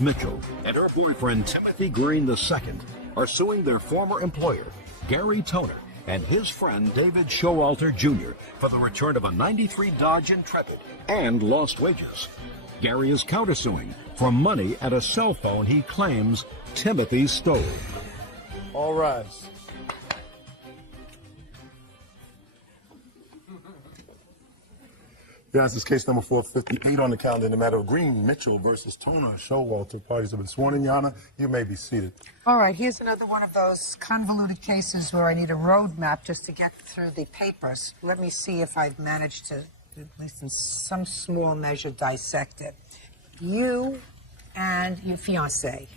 Mitchell and her boyfriend Timothy Green II are suing their former employer, Gary Toner, and his friend David Showalter Jr. for the return of a '93 Dodge Intrepid and lost wages. Gary is countersuing for money and a cell phone he claims Timothy stole. All rise. Yes, this is case number 458 on the calendar in the matter of Green, Mitchell versus Toner. Showalter. Parties have been sworn in, Your Honor. You may be seated. All right, here's another one of those convoluted cases where I need a road map just to get through the papers. Let me see if I've managed to, at least in some small measure, dissect it. You and your fiancé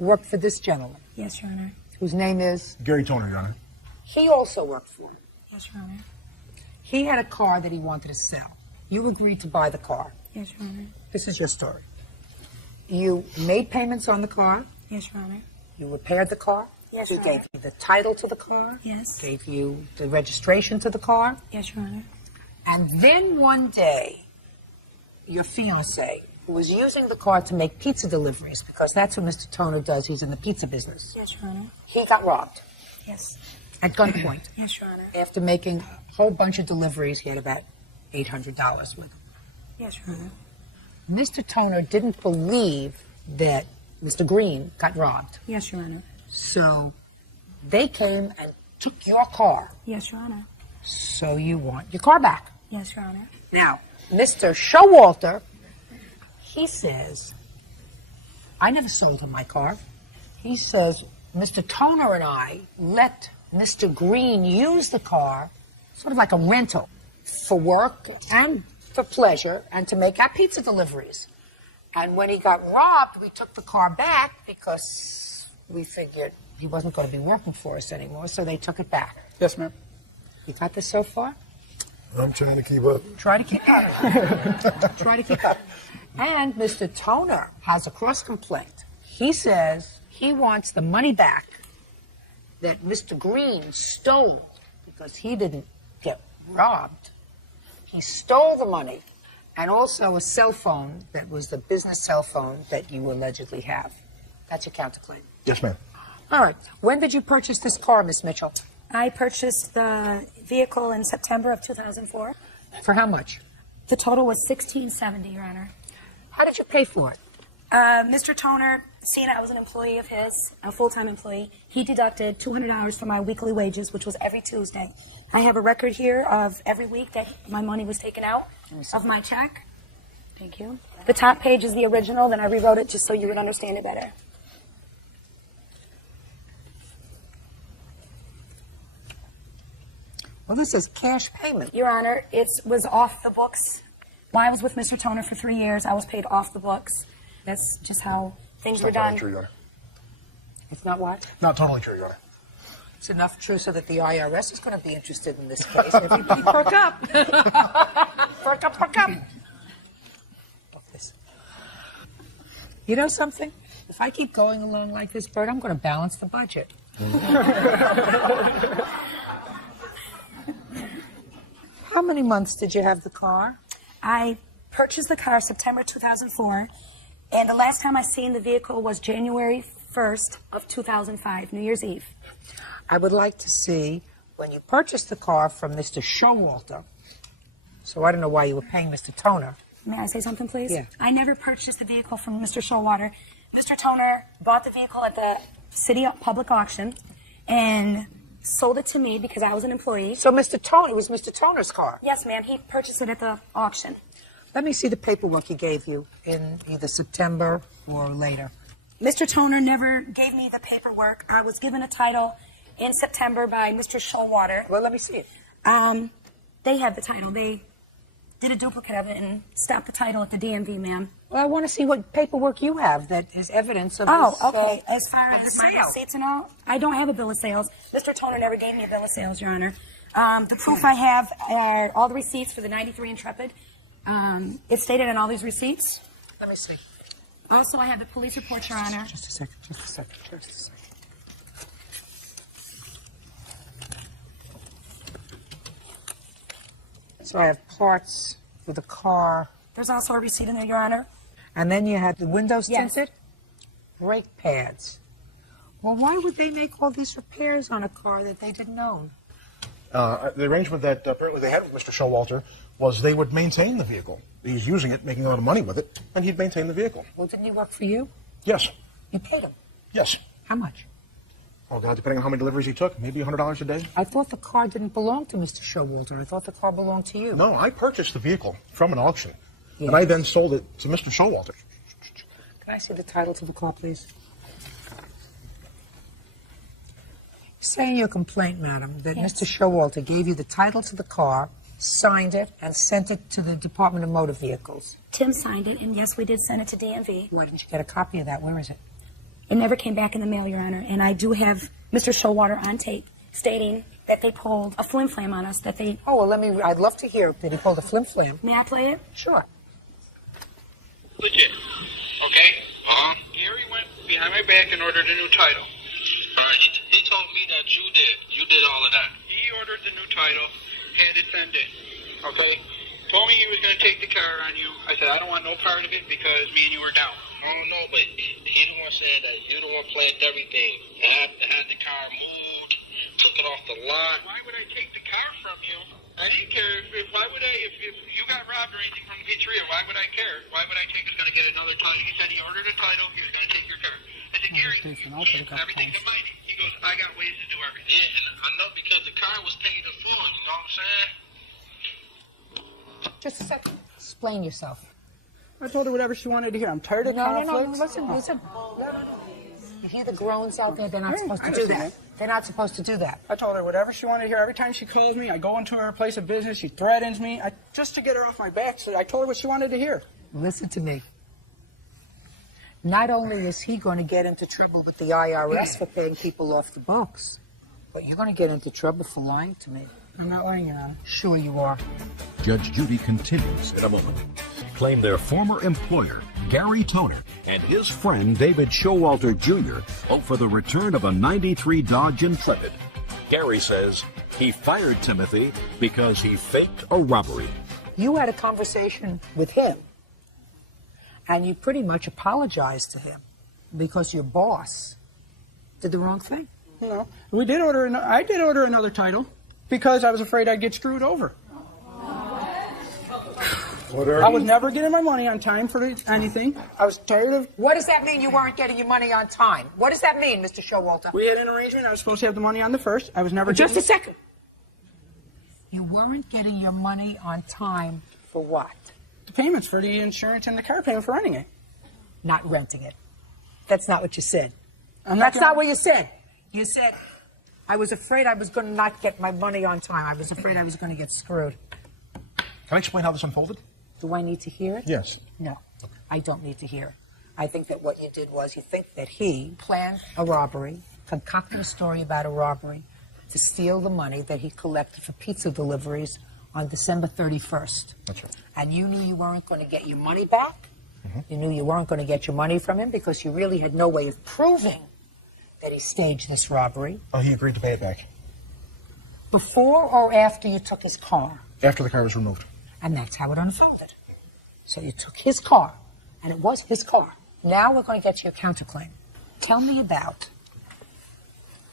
worked for this gentleman. Yes, Your Honor. Whose name is? Gary Toner, Your Honor. He also worked for him. Yes, Your Honor. He had a car that he wanted to sell. You agreed to buy the car. Yes, Your Honor. This is your story. You made payments on the car. Yes, Your Honor. You repaired the car. Yes, He Your Honor. gave you the title to the car. Yes. Gave you the registration to the car. Yes, Your Honor. And then one day, your fiancé, who was using the car to make pizza deliveries, because that's what Mr. Toner does, he's in the pizza business. Yes, Your Honor. He got robbed Yes. at gunpoint. Yes, Your Honor. After making a whole bunch of deliveries, he had about $800 with him. Yes, Your Honor. Mr. Toner didn't believe that Mr. Green got robbed. Yes, Your Honor. So they came and took your car. Yes, Your Honor. So you want your car back. Yes, Your Honor. Now, Mr. Showalter, he says, I never sold him my car. He says, Mr. Toner and I let Mr. Green use the car sort of like a rental for work and for pleasure and to make our pizza deliveries. And when he got robbed, we took the car back because we figured he wasn't going to be working for us anymore, so they took it back. Yes, ma'am. You got this so far? I'm trying to keep up. Try to keep up. Try to keep up. And Mr. Toner has a cross complaint. He says he wants the money back that Mr. Green stole because he didn't get robbed. He stole the money and also a cell phone that was the business cell phone that you allegedly have. That's your counterclaim. Yes, ma'am. All right. When did you purchase this car, Miss Mitchell? I purchased the vehicle in September of 2004. For how much? The total was $1,670, Your Honor. How did you pay for it? Mr. Toner, seeing I was an employee of his, a full-time employee, he deducted $200 from my weekly wages, which was every Tuesday. I have a record here of every week that my money was taken out of my check. Thank you. The top page is the original, then I rewrote it just so you would understand it better. Well, this is cash payment. Your Honor, it was off the books. While I was with Mr. Toner for 3 years, I was paid off the books. That's just how things were done. Not totally true, Your Honor. It's not what? Not totally true, Your Honor. It's enough true so that the IRS is going to be interested in this case. Everybody perk up. Perk up, perk up. Look this. You know something? If I keep going along like this, Bert, I'm going to balance the budget. How many months did you have the car? I purchased the car September 2004, and the last time I seen the vehicle was January 1st of 2005, New Year's Eve. I would like to see when you purchased the car from Mr. Showalter. So I don't know why you were paying Mr. Toner. May I say something, please? Yeah. I never purchased the vehicle from Mr. Showalter. Mr. Toner bought the vehicle at the city public auction and sold it to me because I was an employee. So Mr. Toner, it was Mr. Toner's car. Yes, ma'am. He purchased it at the auction. Let me see the paperwork he gave you in either September or later. Mr. Toner never gave me the paperwork. I was given a title in September by Mr. Showalter. Well, let me see it. They have the title. They did a duplicate of it and stopped the title at the DMV, ma'am. Well, I want to see what paperwork you have that is evidence of Oh, this, okay. As far of as the my sale. receipts and all, I don't have a bill of sales. Mr. Toner never gave me a bill of sales, Your Honor. The proof I have are all the receipts for the 93 Intrepid. It's stated on all these receipts. Let me see. Also, I have the police report, Your Honor. Just a second, just a second, just a second. So I have parts for the car. There's also a receipt in there, Your Honor. And then you had the windows Yes. tinted? brake pads. Well, why would they make all these repairs on a car that they didn't own? The arrangement that apparently they had with Mr. Showalter was they would maintain the vehicle. He's using it, making a lot of money with it, and he'd maintain the vehicle. Well, didn't he work for you? Yes. You paid him. Yes. How much? Oh, God, depending on how many deliveries he took, maybe $100 a day. I thought the car didn't belong to Mr. Showalter. I thought the car belonged to you. No, I purchased the vehicle from an auction, and I then sold it to Mr. Showalter. Can I see the title to the car, please? Say in your complaint, madam, that Mr. Showalter gave you the title to the car, signed it, and sent it to the Department of Motor Vehicles. Tim signed it, and yes, we did send it to DMV. Why didn't you get a copy of that? Where is it? It never came back in the mail, Your Honor, and I do have Mr. Showalter on tape stating that they pulled a flim-flam on us, that they... Oh, well, I'd love to hear that he pulled a flim-flam. May I play it? Sure. Legit. Okay? Gary went behind my back and ordered a new title. Right. He told me that you did. You did all of that. He ordered the new title, had it sent in. Okay? Told me he was going to take the car on you. I said, I don't want no part of it because me and you were down. Oh, no, but he the one said that you the one planned everything. Had the car moved, took it off the lot. Why would I take the car from you? I didn't care. Why would I, if you got robbed or anything from the pizzeria, why would I care? Why would I think it's going to get another title? He said he ordered a title, he was going to take your car. I said, Gary, everything's in money. He goes, I got ways to do everything. Yeah, and I know because the car was paid in full, you know what I'm saying? Just a second. Explain yourself. I told her whatever she wanted to hear. I'm tired of conflict. Listen. You hear the groans out there? They're not supposed to do that. They're not supposed to do that. I told her whatever she wanted to hear. Every time she calls me, I go into her place of business. She threatens me just to get her off my back. So I told her what she wanted to hear. Listen to me. Not only is he going to get into trouble with the IRS for paying people off the books, but you're going to get into trouble for lying to me. I'm not lying, Your Honor. Sure you are. Judge Judy continues in a moment. Claim their former employer, Gary Toner, and his friend David Showalter Jr. owe for the return of a '93 Dodge Intrepid. Gary says he fired Timothy because he faked a robbery. You had a conversation with him, and you pretty much apologized to him because your boss did the wrong thing. No, I did order another title because I was afraid I'd get screwed over. I was never getting my money on time for anything. I was tired of... What does that mean, you weren't getting your money on time? What does that mean, Mr. Showalter? We had an arrangement. I was supposed to have the money on the 1st. I was never... Just a second. You weren't getting your money on time for what? The payments for the insurance and the car payment for renting it. Not renting it. That's not what you said. That's not what you said. You said, I was afraid I was going to not get my money on time. I was afraid I was going to get screwed. Can I explain how this unfolded? Do I need to hear it? Yes. No, I don't need to hear it. I think that what you did was you think that he planned a robbery, concocted a story about a robbery to steal the money that he collected for pizza deliveries on December 31st. That's right. And you knew you weren't going to get your money back. Mm-hmm. You knew you weren't going to get your money from him because you really had no way of proving that he staged this robbery. Oh, he agreed to pay it back. Before or after you took his car? After the car was removed. And that's how it unfolded. So you took his car, and it was his car. Now we're going to get to your counterclaim. Tell me about...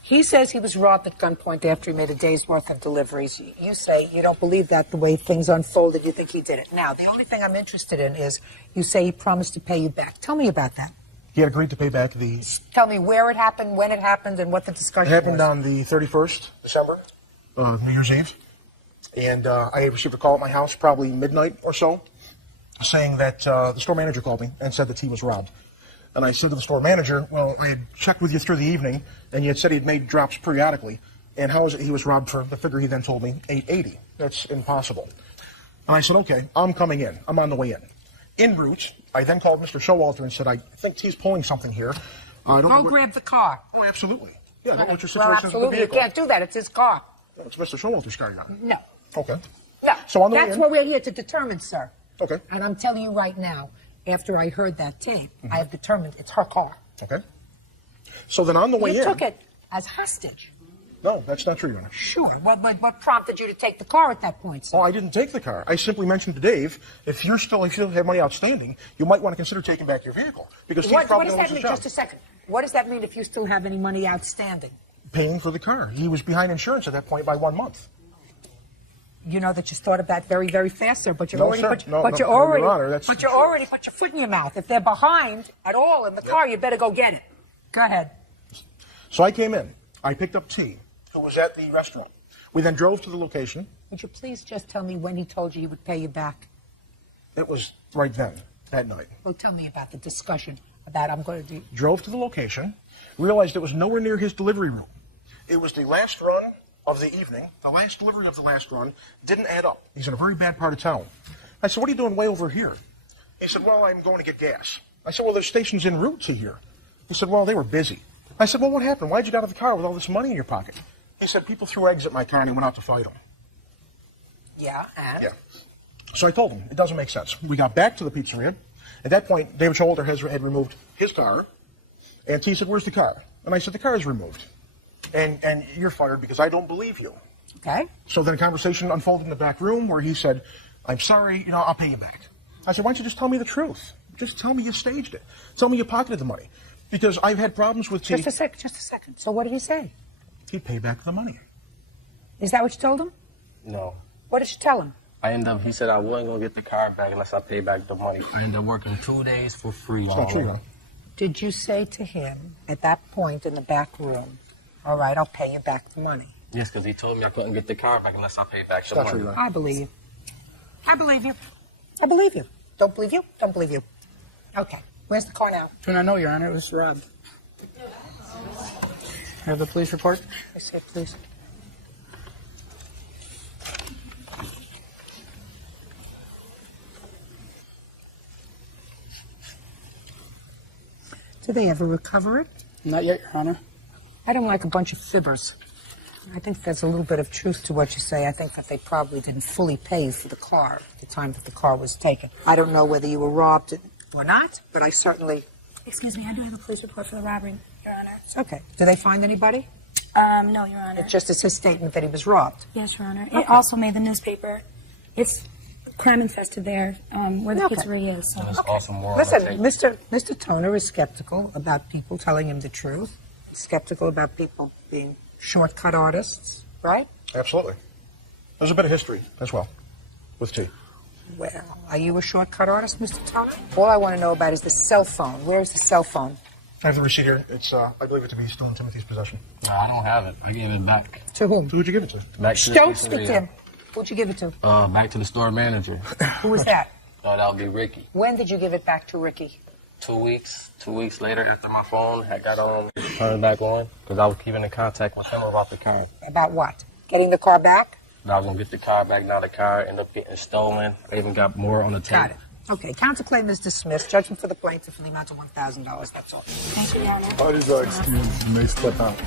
He says he was robbed at gunpoint after he made a day's worth of deliveries. You say you don't believe that the way things unfolded. You think he did it. Now, the only thing I'm interested in is you say he promised to pay you back. Tell me about that. He had agreed to pay back the... Tell me where it happened, when it happened, and what the discussion was. It happened on the 31st December, New Year's Eve. And I received a call at my house, probably midnight or so, saying that the store manager called me and said that he was robbed. And I said to the store manager, well, I had checked with you through the evening, and you had said he had made drops periodically. And how is it he was robbed for the figure he then told me, $880? That's impossible. And I said, okay, I'm coming in. I'm on the way in. En route, I then called Mr. Showalter and said, I think he's pulling something here. Go grab the car. Oh, absolutely. Yeah, I don't know what your Well, situation is with the absolutely. You vehicle. can't do that. It's his car. It's Mr. Showalter's car, Your Honor. No. Okay. No. So on the way That's in- what we're here to determine, sir. Okay. And I'm telling you right now, after I heard that tape, I have determined it's her car. Okay. So then on the way You in... took it as hostage. No, that's not true, Your Honor. Sure. What prompted you to take the car at that point, sir? Oh, I didn't take the car. I simply mentioned to Dave, if you still have money outstanding, you might want to consider taking back your vehicle. Because Steve What probably does owns that his mean? job. Just a second. What does that mean if you still have any money outstanding? Paying for the car. He was behind insurance at that point by 1 month. You know that you thought of that very, very fast, sir. But you No, already, sir. put, No, but no, you no, already, Your Honor, that's but you true. already put your foot in your mouth. If they're behind at all in the car, you better go get it. Go ahead. So I came in. I picked up T, who was at the restaurant. We then drove to the location. Would you please just tell me when he told you he would pay you back? It was right then, that night. Well, tell me about the discussion about I'm going to do. Drove to the location, realized it was nowhere near his delivery room. It was the last run of the evening. The last delivery of the last run didn't add up. He's in a very bad part of town. I said, what are you doing way over here? He said, well, I'm going to get gas. I said, well, there's stations en route to here. He said, well, they were busy. I said, well, what happened? Why'd you get out of the car with all this money in your pocket? He said, people threw eggs at my car and he went out to fight them. Yeah, and? Yeah. So I told him, it doesn't make sense. We got back to the pizzeria. At that point, David Showalter had removed his car. And T said, where's the car? And I said, the car is removed. And you're fired because I don't believe you. Okay. So then a conversation unfolded in the back room where he said, I'm sorry, I'll pay you back. I said, why don't you just tell me the truth? Just tell me you staged it. Tell me you pocketed the money. Because I've had problems with T. Just a second. So what did he say? He'd pay back the money. Is that what you told him? No. What did you tell him? He said I wasn't going to get the car back unless I paid back the money. I ended up working 2 days for free. It's not true, huh? Did you say to him at that point in the back room, all right, I'll pay you back the money? Yes, because he told me I couldn't get the car back unless I paid back the Not money. true, huh? I believe you. I believe you. I believe you. Don't believe you? Don't believe you. Okay. Where's the car now? Do not know, Your Honor. It was robbed. Have the police report? I say, please. Did they ever recover it? Not yet, Your Honor. I don't like a bunch of fibbers. I think there's a little bit of truth to what you say. I think that they probably didn't fully pay you for the car at the time that the car was taken. I don't know whether you were robbed or not, but I certainly... Excuse me, I do have a police report for the robbery, Your Honor. It's okay. Did they find anybody? No, Your Honor. It just is his statement that he was robbed. Yes, Your Honor. It also made the newspaper. It's crime infested there, where the Okay. pizzeria is. So. It's awesome moral. Listen, Mr. Toner is skeptical about people telling him the truth. Skeptical about people being shortcut artists, right? Absolutely. There's a bit of history as well with T. Well, are you a shortcut artist, Mr. Toner? All I want to know about is the cell phone. Where is the cell phone? I have the receipt here. It's, I believe it to be still in Timothy's possession. No, I don't have it. I gave it back. To whom? Who'd you give it to? Back to the Don't pizzeria. speak to him. Who'd you give it to? Back to the store manager. Who was that? That would be Ricky. When did you give it back to Ricky? 2 weeks. 2 weeks later, after my phone had got turned back on, because I was keeping in contact with him about the car. About what? Getting the car back? I was going to get the car back. Now the car ended up getting stolen. I even got more on the tape. Got it. Okay, counterclaim is dismissed. Judgment for the plaintiff in the amount of $1,000. That's all. Thank you, Your Honor. Parties are excused. You may step out.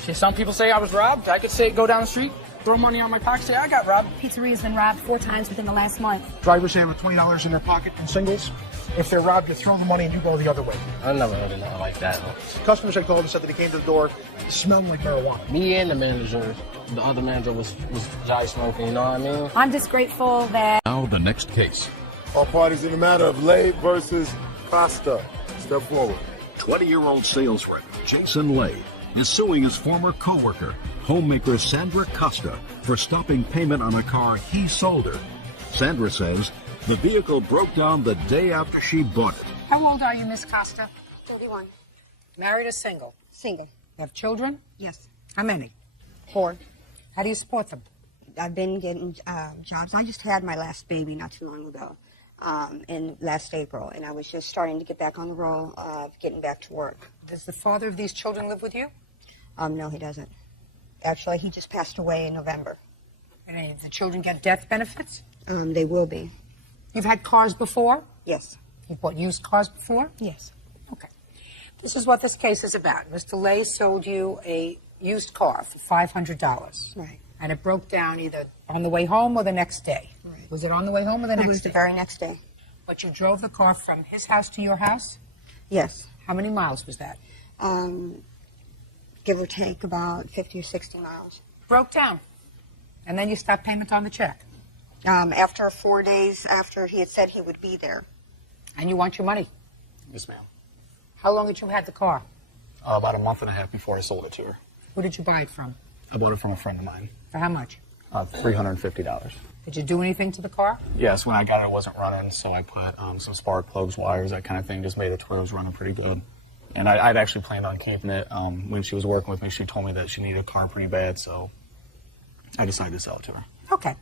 See, some people say I was robbed. I could say, go down the street, throw money on my pocket, say I got robbed. Pizzeria's been robbed 4 times within the last month. Drivers have $20 in their pocket in singles. If they're robbed, you throw the money and you go the other way. I never heard of nothing like that. Customers had called and said that he came to the door smelling like marijuana. Me and the manager, the other manager was dry smoking, you know what I mean? I'm just grateful that Now the next case. All parties in the matter of Lay versus Costa. Step forward. 20-year-old sales rep Jason Lay is suing his former co-worker, homemaker Sandra Costa, for stopping payment on a car he sold her. Sandra says the vehicle broke down the day after she bought it. How old are you, Miss Costa? 31. Married or single? Single. You have children? Yes. How many? 4. How do you support them? I've been getting jobs. I just had my last baby not too long ago, in last April, and I was just starting to get back on the roll of getting back to work. Does the father of these children live with you? No, he doesn't. Actually, he just passed away in November. And any of the children get death benefits? They will be. You've had cars before? Yes. You've bought used cars before? Yes. Okay. This is what this case is about. Mr. Lay sold you a used car for $500. Right. And it broke down either on the way home or the next day. Right. Was it on the way home or the It next was day? the very next day. But you drove the car from his house to your house? Yes. How many miles was that? give or take about 50 or 60 miles. Broke down. And then you stopped payment on the check. After 4 days after he had said he would be there. And you want your money. Yes, ma'am. How long had you had the car? About a month and a half before I sold it to her. Who did you buy it from? I bought it from a friend of mine. For how much? $350. Did you do anything to the car? Yes, when I got it, it wasn't running, so I put some spark plugs, wires, that kind of thing, just made it to where it was running pretty good. And I'd actually planned on keeping it. When she was working with me, she told me that she needed a car pretty bad, so I decided to sell it to her. Okay.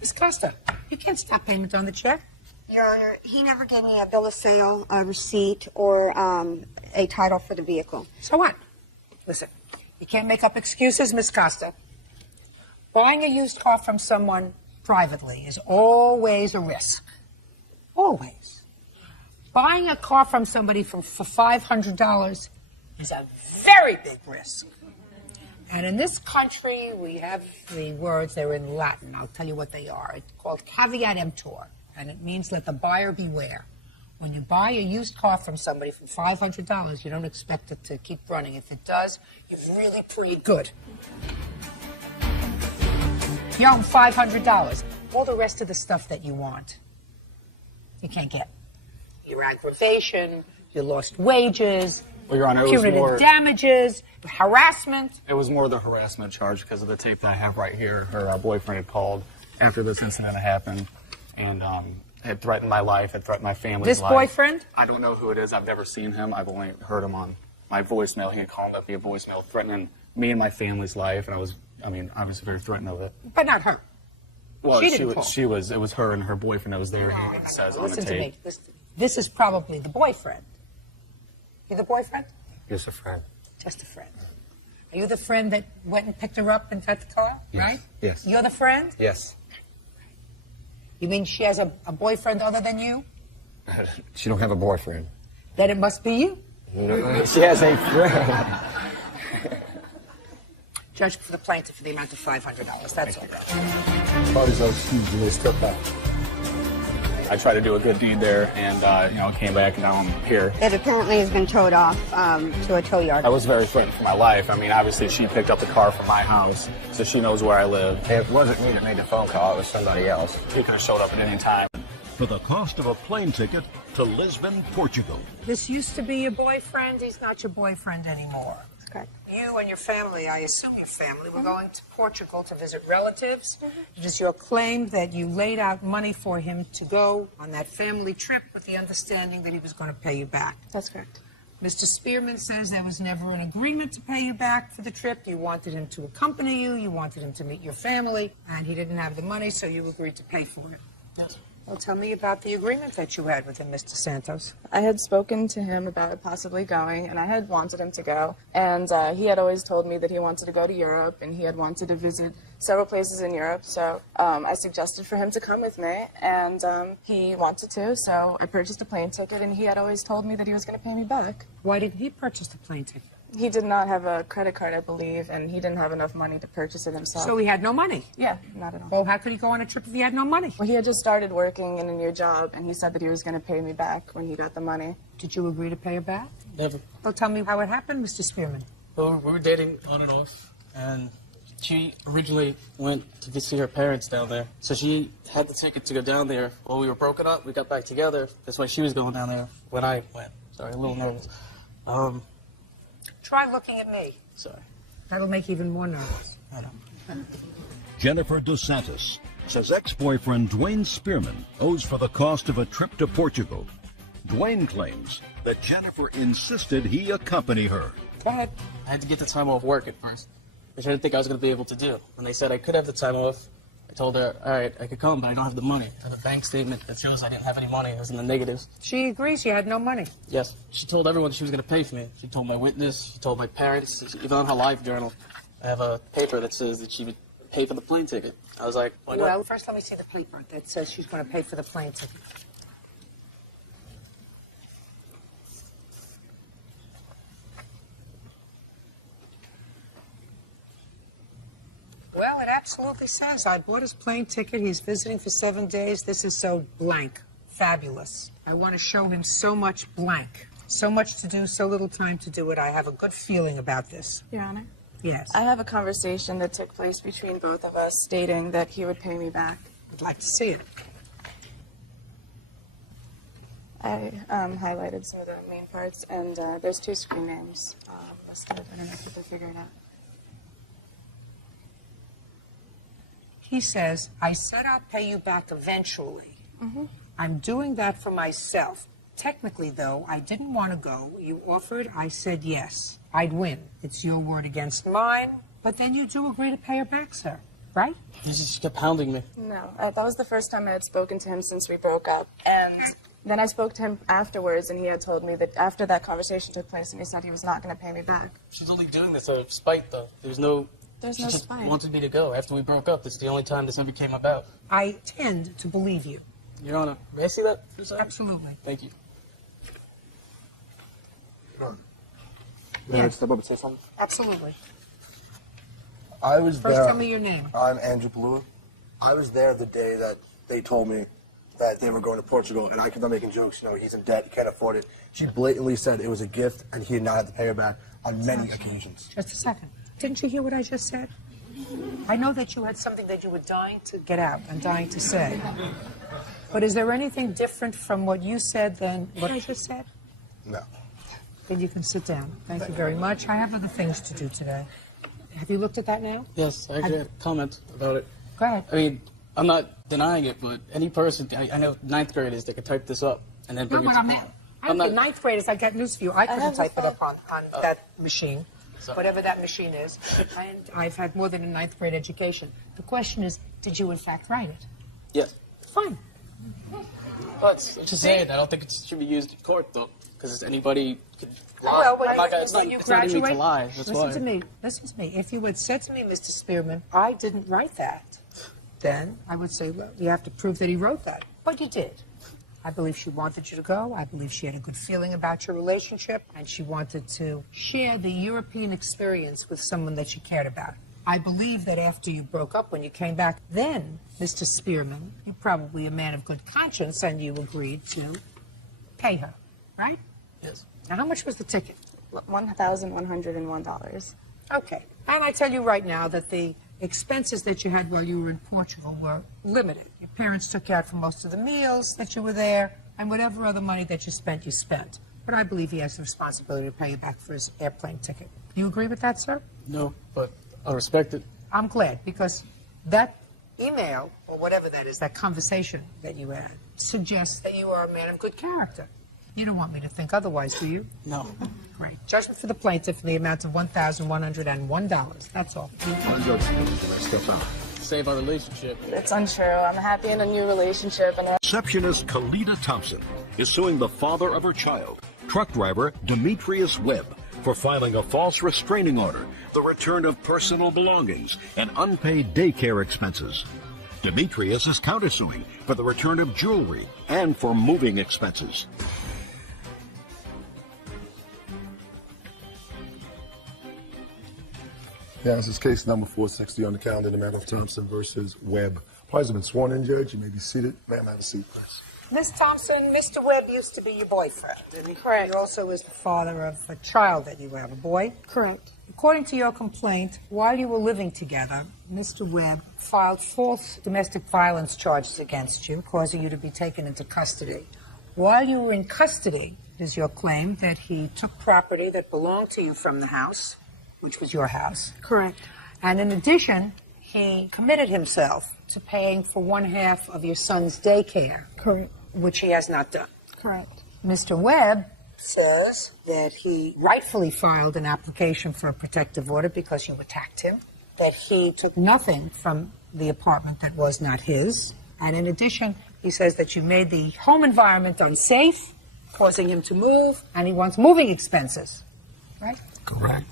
Ms. Costa, you can't stop payment on the check. Your Honor, he never gave me a bill of sale, a receipt, or a title for the vehicle. So what? Listen, you can't make up excuses, Ms. Costa. Buying a used car from someone privately is always a risk. Always. Buying a car from somebody for $500 is a very big risk. And in this country, we have the words, they're in Latin. I'll tell you what they are. It's called caveat emptor, and it means let the buyer beware. When you buy a used car from somebody for $500, you don't expect it to keep running. If it does, you've really pretty good. You owe them $500. All the rest of the stuff that you want, you can't get. Your aggravation, your lost wages, Well, Your Honor, it was punitive more... damages, harassment. It was more the harassment charge because of the tape that I have right here. Her boyfriend had called after this incident had happened and had threatened my life, had threatened my family's life. This boyfriend? I don't know who it is. I've never seen him. I've only heard him on my voicemail. He had called up via voicemail threatening me and my family's life, and I was very threatened of it. But not her. Well, She didn't call. it was her and her boyfriend that was there. He even says on the Listen to tape. me. This is probably the boyfriend. You the boyfriend? Just a friend. Just a friend. Are you the friend that went and picked her up and got the car? Yes. Right? Yes. You're the friend? Yes. You mean she has a boyfriend other than you? She don't have a boyfriend. Then it must be you. She has a friend. Judge for the plaintiff for the amount of $500. That's all. Parties are excused and they step out. I tried to do a good deed there, and came back, and now I'm here. It apparently has been towed off to a tow yard. I was very threatened for my life. I mean, obviously, she picked up the car from my house, so she knows where I live. It wasn't me that made the phone call. It was somebody else. He could have showed up at any time. For the cost of a plane ticket to Lisbon, Portugal. This used to be your boyfriend. He's not your boyfriend anymore. That's correct. You and your family, I assume your family, were going to Portugal to visit relatives. It is your claim that you laid out money for him to go on that family trip with the understanding that he was going to pay you back. That's correct. Mr. Spearman says there was never an agreement to pay you back for the trip. You wanted him to accompany you. You wanted him to meet your family. And he didn't have the money, so you agreed to pay for it. Yes. Well, tell me about the agreement that you had with him, Mr. Santos. I had spoken to him about possibly going, and I had wanted him to go. And he had always told me that he wanted to go to Europe, and he had wanted to visit several places in Europe. So I suggested for him to come with me, and he wanted to. So I purchased a plane ticket, and he had always told me that he was going to pay me back. Why didn't he purchase the plane ticket? He did not have a credit card, I believe, and he didn't have enough money to purchase it himself. So he had no money? Yeah, not at all. Well, how could he go on a trip if he had no money? Well, he had just started working in a new job, and he said that he was going to pay me back when he got the money. Did you agree to pay her back? Never. Well, tell me how it happened, Mr. Spearman. Well, we were dating on and off, and she originally went to visit her parents down there. So she had the ticket to go down there. While we were broken up, we got back together. That's why she was going down there when I went. Sorry, a little nervous. Try looking at me. Sorry. That'll make you even more nervous. I know. Jennifer DeSantis says ex-boyfriend Dwayne Spearman owes for the cost of a trip to Portugal. Dwayne claims that Jennifer insisted he accompany her. Go ahead. I had to get the time off work at first, which I didn't think I was going to be able to do. When they said I could have the time off, I told her, all right, I could come, but I don't have the money. I have a bank statement that shows I didn't have any money. It was in the negatives. She agrees you had no money. Yes. She told everyone she was going to pay for me. She told my witness. She told my parents. Even on her life journal, I have a paper that says that she would pay for the plane ticket. I was like, why not? Well, first let me see the paper that says she's going to pay for the plane ticket. Well, it absolutely says I bought his plane ticket. He's visiting for 7 days. This is so blank. Fabulous. I want to show him so much blank. So much to do, so little time to do it. I have a good feeling about this. Your Honor, Yes. I have a conversation that took place between both of us stating that he would pay me back. I'd like to see it. I highlighted some of the main parts, and there's 2 screen names listed. I don't know if you can figure it out. He says, I said I'll pay you back eventually. I'm doing that for myself. Technically, though, I didn't want to go. You offered, I said yes. I'd win. It's your word against mine. But then you do agree to pay her back, sir, right? He just kept hounding me. No, that was the first time I had spoken to him since we broke up. And then I spoke to him afterwards, and he had told me that after that conversation took place, and he said he was not going to pay me back. She's only doing this out of spite, though. She no just spite. wanted me to go after we broke up. This is the only time this ever came about. I tend to believe you. Your Honor, may I see that for a second? Absolutely. Thank you. May I Yes. step up and say something? Absolutely. I was First, there. tell me your name. I'm Andrew Palua. I was there the day that they told me that they were going to Portugal, and I kept on making jokes. You know, he's in debt, he can't afford it. She blatantly said it was a gift, and he had not had to pay her back on many occasions. Just a second. Didn't you hear what I just said? I know that you had something that you were dying to get out and dying to say. But is there anything different from what you said than what I just said? No. Then you can sit down. Thank you very much. I have other things to do today. Have you looked at that now? Yes, I actually had a comment about it. Go ahead. I mean, I'm not denying it, but any person, I know 9th graders, they could type this up and then No, bring but it I'm to not. I'm The not- 9th graders, I got news for you. I couldn't have type the it up on that machine, Sorry. whatever that machine is. And I've had more than a 9th grade education. The question is, did you in fact write it? Yes. Fine. But just saying, I don't think it should be used in court, though, because anybody could lie. Well, I'm not gonna- when you it's not in me to graduate, lie. That's listen why. to me. Listen to me. If you had said to me, Mr. Spearman, I didn't write that, then I would say, well, you have to prove that he wrote that. But you did. I believe she wanted you to go. I believe she had a good feeling about your relationship, and she wanted to share the European experience with someone that she cared about. I believe that after you broke up, when you came back, then, Mr. Spearman, you're probably a man of good conscience, and you agreed to pay her, right? Yes. Now, how much was the ticket? $1,101. Okay. And I tell you right now that the expenses that you had while you were in Portugal were limited. Your parents took you out for most of the meals that you were there, and whatever other money that you spent, you spent. But I believe he has the responsibility to pay you back for his airplane ticket. You agree with that, sir? No, but I respect it. I'm glad, because that email, or whatever that is, that conversation that you had, suggests that you are a man of good character. You don't want me to think otherwise, do you? No. Great. Judgment for the plaintiff in the amount of $1,101. That's all. Save our relationship. It's untrue. I'm happy in a new relationship, and Receptionist Kalita Thompson is suing the father of her child, truck driver Demetrius Webb, for filing a false restraining order, the return of personal belongings, and unpaid daycare expenses. Demetrius is countersuing for the return of jewelry and for moving expenses. Yeah, this is case number 460 on the calendar, the matter of Thompson versus Webb. Parties have been sworn in, Judge. You may be seated. Ma'am, have a seat, please. Miss Thompson, Mr. Webb used to be your boyfriend. Correct. He also is the father of a child that you have, a boy. correct. According to your complaint, while you were living together, Mr. Webb filed false domestic violence charges against you, causing you to be taken into custody. While you were in custody, it is your claim that he took property that belonged to you from the house, which was your house. Correct. And in addition, he committed himself to paying for one half of your son's daycare, Correct. which he has not done. Correct. Mr. Webb says that he rightfully filed an application for a protective order because you attacked him, that he took nothing from the apartment that was not his, and in addition, he says that you made the home environment unsafe, causing him to move, and he wants moving expenses, right? Correct.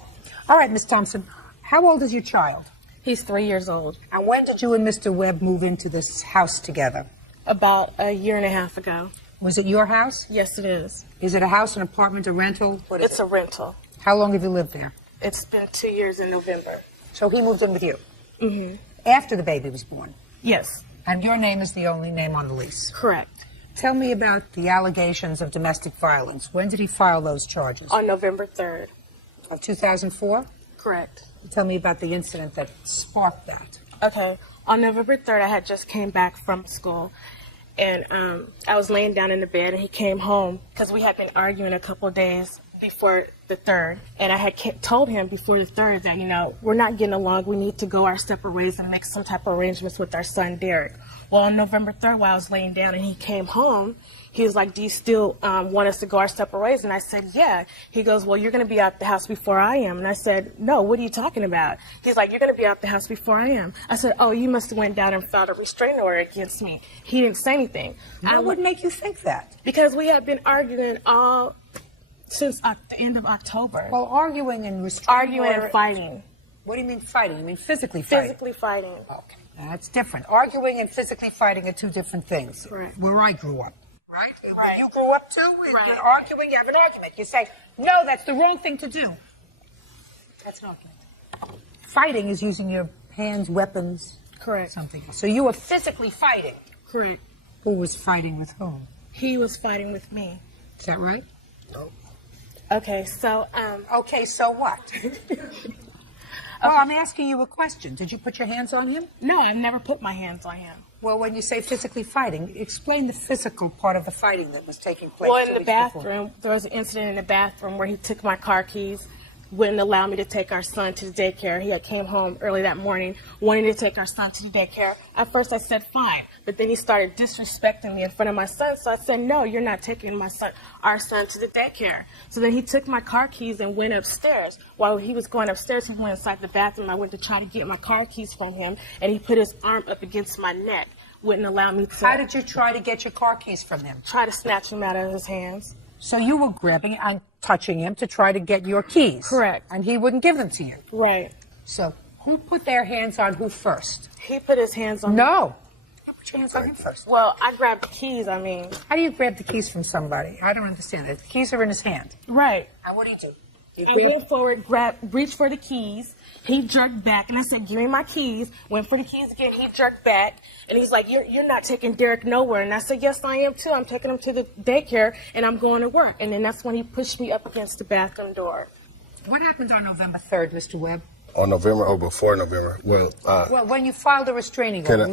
All right, Miss Thompson, how old is your child? He's 3 years old. And when did you and Mr. Webb move into this house together? About a year and a half ago. Was it your house? Yes, it is. Is it a house, an apartment, a rental? What is It's it? a rental. How long have you lived there? It's been 2 years in November. So he moved in with you? Mm-hmm. After the baby was born? Yes. And your name is the only name on the lease? Correct. Tell me about the allegations of domestic violence. When did he file those charges? On November 3rd. Of 2004? Correct. Tell me about the incident that sparked that. Okay. On November 3rd, I had just came back from school, and I was laying down in the bed, and he came home because we had been arguing a couple of days before the 3rd, and I had told him before the 3rd that, you know, we're not getting along. We need to go our separate ways and make some type of arrangements with our son, Derek. Well, on November 3rd, while I was laying down and he came home, he was like, do you still want us to go our separate ways? And I said, yeah. He goes, well, you're going to be out the house before I am. And I said, no, what are you talking about? He's like, you're going to be out the house before I am. I said, oh, you must have went down and filed a restraining order against me. He didn't say anything. What would make you think that? Because we had been arguing all since the end of October. Well, arguing and restraining Arguing and fighting. What do you mean fighting? You mean physically fighting? Physically fighting. Okay, that's different. Arguing and physically fighting are two different things. Correct. Where I grew up. Right? Right. You grew up too? Right. You're arguing, you have an argument. You say, no, that's the wrong thing to do. That's an argument. Fighting is using your hands, weapons. Correct. Something else. So you were physically fighting. Correct. Who was fighting with whom? He was fighting with me. Is that right? No. Okay, so, Okay, so what? Well, I'm asking you a question. Did you put your hands on him? No, I've never put my hands on him. Well, when you say physically fighting, explain the physical part of the fighting that was taking place. Well, 2 in the weeks before. bathroom, there was an incident in the bathroom where he took my car keys, wouldn't allow me to take our son to the daycare. He had came home early that morning, wanting to take our son to the daycare. At first, I said fine, but then he started disrespecting me in front of my son. So I said, no, you're not taking our son to the daycare. So then he took my car keys and went upstairs. While he was going upstairs, he went inside the bathroom. I went to try to get my car keys from him, and he put his arm up against my neck, wouldn't allow me to. How did you try to get your car keys from him? Try to snatch him out of his hands. So you were grabbing and touching him to try to get your keys. Correct. And he wouldn't give them to you. Right. So who put their hands on who first? He put his hands on me. No. You put your hands on him first. Well, I grabbed the keys, I mean. How do you grab the keys from somebody? I don't understand it. The keys are in his hand. Right. And what do you do? I went forward, reached for the keys. He jerked back, and I said, give me my keys. Went for the keys again. He jerked back, and he's like, you're not taking Derek nowhere. And I said, yes, I am, too. I'm taking him to the daycare, and I'm going to work. And then that's when he pushed me up against the bathroom door. What happened on November 3rd, Mr. Webb? On November or before November? Well, when you filed the restraining order,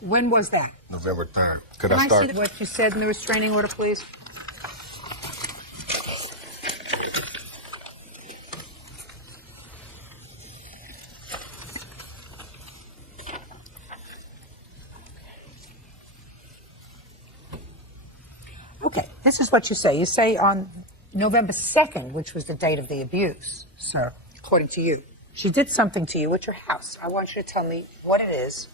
when was that? November 3rd. Could Can I start? see what you said in the restraining order, please? Okay, this is what you say. You say on November 2nd, which was the date of the abuse, sir, according to you, she did something to you at your house. I want you to tell me what it is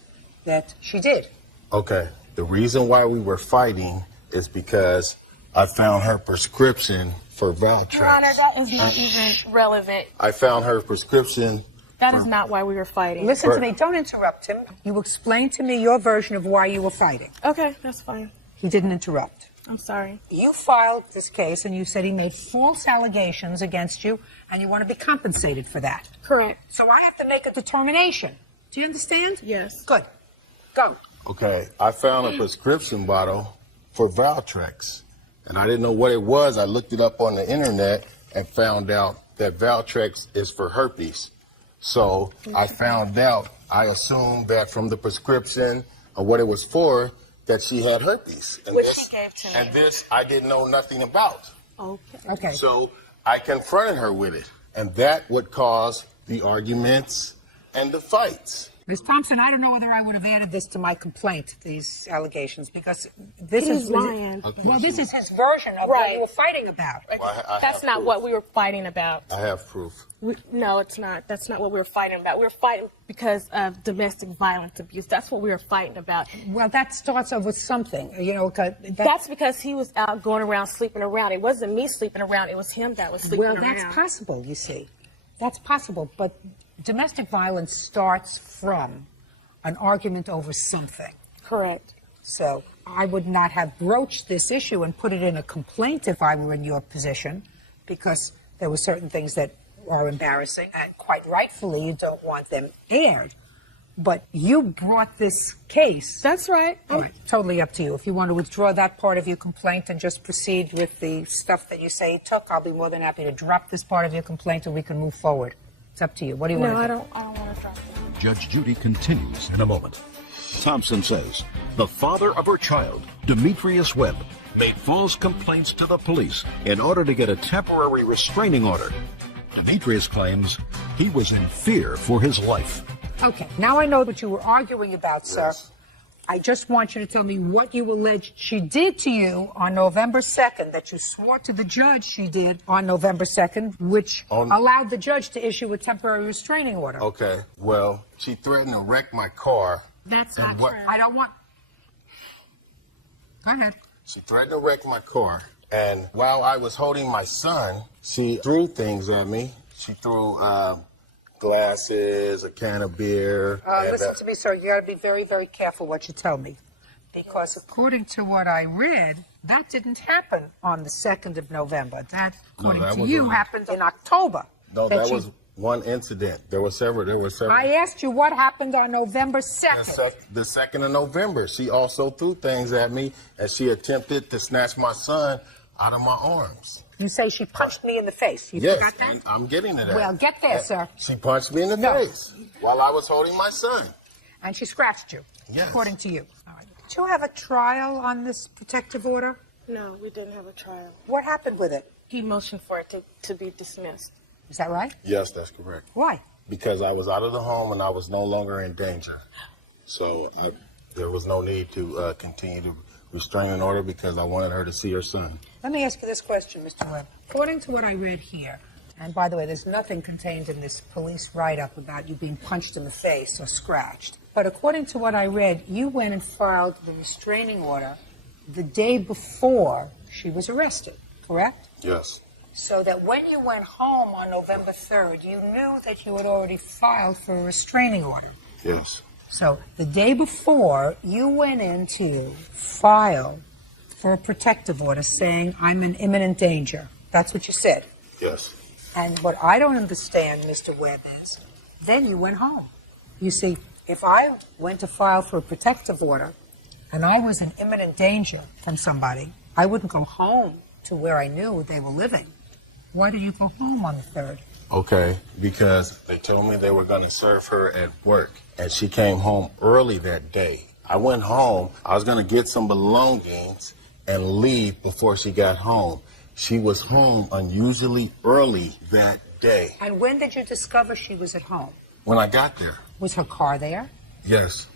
that she did. Okay. The reason why we were fighting is because I found her prescription for Valtrex. Your Honor, that is not even relevant. I found her prescription. That is not why we were fighting. Listen to me. Don't interrupt him. You explain to me your version of why you were fighting. Okay, that's fine. He didn't interrupt. I'm sorry. You filed this case, and you said he made false allegations against you, and you want to be compensated for that. Correct. So I have to make a determination. Do you understand? Yes. Good. Go. Okay. I found a prescription bottle for Valtrex, and I didn't know what it was. I looked it up on the internet and found out that Valtrex is for herpes. So I found out, I assumed that from the prescription or what it was for, that she had herpes. And Which she gave to me. And this I didn't know nothing about. Okay. So I confronted her with it. And that would cause the arguments and the fights. Ms. Thompson, I don't know whether I would have added this to my complaint, these allegations, because this He's is lying. Well, this is his version of what you were fighting about. I That's have not proof. what we were fighting about. I have proof. No, it's not. That's not what we were fighting about. We were fighting because of domestic violence abuse. That's what we were fighting about. Well, that starts off with something, you know. That's because he was out going around sleeping around. It wasn't me sleeping around. It was him that was sleeping around. Well, that's possible, you see. That's possible, but domestic violence starts from an argument over something. Correct. So I would not have broached this issue and put it in a complaint if I were in your position, because there were certain things that are embarrassing, and quite rightfully you don't want them aired. But you brought this case. That's right. All right, totally up to you. If you want to withdraw that part of your complaint and just proceed with the stuff that you say he took, I'll be more than happy to drop this part of your complaint and we can move forward. It's up to you. What do you want to do? I don't want to drop it. Judge Judy continues in a moment. Thompson says the father of her child, Demetrius Webb, made false complaints to the police in order to get a temporary restraining order. Demetrius claims he was in fear for his life. Okay, now I know what you were arguing about, sir. Yes. I just want you to tell me what you allege she did to you on November 2nd, that you swore to the judge she did on November 2nd, which allowed the judge to issue a temporary restraining order. Okay, well, she threatened to wreck my car. That's And not what- true. I don't want... Go ahead. She threatened to wreck my car. And while I was holding my son, she threw things at me. She threw glasses, a can of beer. Listen to me, sir. You got to be very, very careful what you tell me. Because according to what I read, that didn't happen on the 2nd of November. That, according that to was you, happened in October. No, that was one incident. There were several. I asked you what happened on November 2nd. The 2nd of November, she also threw things at me, and she attempted to snatch my son out of my arms. You say she punched me in the face. You Yes, forgot that? and I'm getting to that. Well, get there, sir. She punched me in the face while I was holding my son. And she scratched you, Yes. according to you. All right. Did you have a trial on this protective order? No, we didn't have a trial. What happened with it? He motioned for it to be dismissed. Is that right? Yes, that's correct. Why? Because I was out of the home and I was no longer in danger. So there was no need to continue to restrain an order because I wanted her to see her son. Let me ask you this question, Mr. Webb. According to what I read here, and by the way, there's nothing contained in this police write-up about you being punched in the face or scratched. But according to what I read, you went and filed the restraining order the day before she was arrested, correct? Yes. So that when you went home on November 3rd, you knew that you had already filed for a restraining order. Yes. So the day before, you went in to file for a protective order saying, I'm in imminent danger. That's what you said. Yes. And what I don't understand, Mr. Webb, is then you went home. You see, if I went to file for a protective order and I was in imminent danger from somebody, I wouldn't go home to where I knew they were living. Why did you go home on the 3rd? Okay, because they told me they were going to serve her at work, and she came home early that day. I went home. I was going to get some belongings and leave before she got home. She was home unusually early that day. And when did you discover she was at home? When I got there. Was her car there? Yes.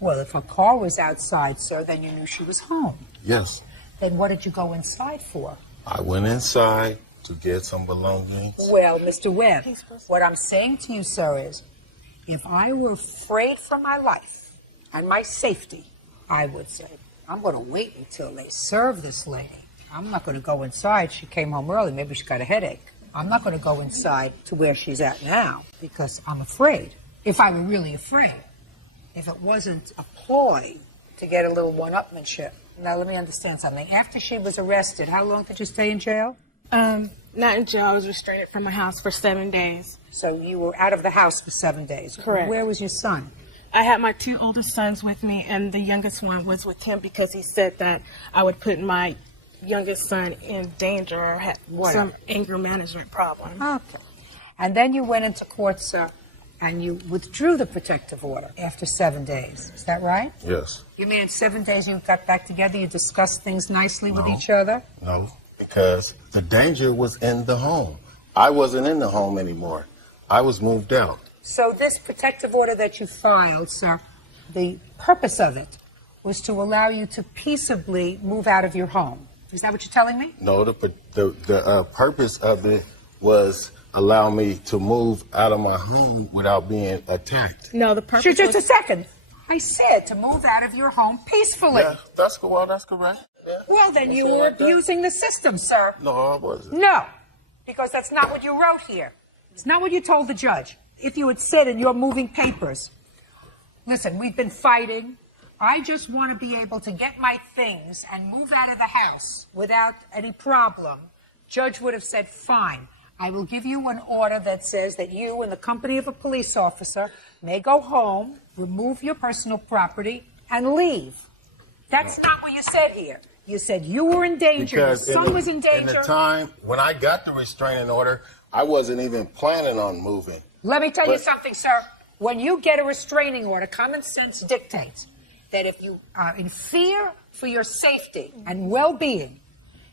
Well, if her car was outside, sir, then you knew she was home. Yes. Then what did you go inside for? I went inside to get some belongings. Well, Mr. Webb, what I'm saying to you, sir, is if I were afraid for my life and my safety, I would say, I'm going to wait until they serve this lady. I'm not going to go inside. She came home early. Maybe she got a headache. I'm not going to go inside to where she's at now because I'm afraid. If I were really afraid, if it wasn't a ploy to get a little one-upmanship. Now, let me understand something. After she was arrested, how long did you stay in jail? Not in jail. I was restrained from my house for 7 days. So you were out of the house for 7 days. Correct. Where was your son? I had my 2 oldest sons with me, and the youngest one was with him because he said that I would put my youngest son in danger or had some anger management problem. Okay. And then you went into court, sir, and you withdrew the protective order after 7 days. Is that right? Yes. You mean in 7 days you got back together, you discussed things nicely with each other? No, because the danger was in the home. I wasn't in the home anymore. I was moved out. So this protective order that you filed, sir, the purpose of it was to allow you to peaceably move out of your home. Is that what you're telling me? No, the purpose of it was allow me to move out of my home without being attacked. No, the purpose Just a second. I said to move out of your home peacefully. Yeah, that's correct. Yeah. Well, then you were abusing the system, sir. No, I wasn't. No, because that's not what you wrote here. It's not what you told the judge. If you had said in your moving papers, listen, we've been fighting. I just want to be able to get my things and move out of the house without any problem. Judge would have said, fine. I will give you an order that says that you, in the company of a police officer, may go home, remove your personal property, and leave. That's not what you said here. You said you were in danger, your son was in danger. In the time when I got the restraining order, I wasn't even planning on moving. Let me tell you something, sir. When you get a restraining order, common sense dictates that if you are in fear for your safety and well-being,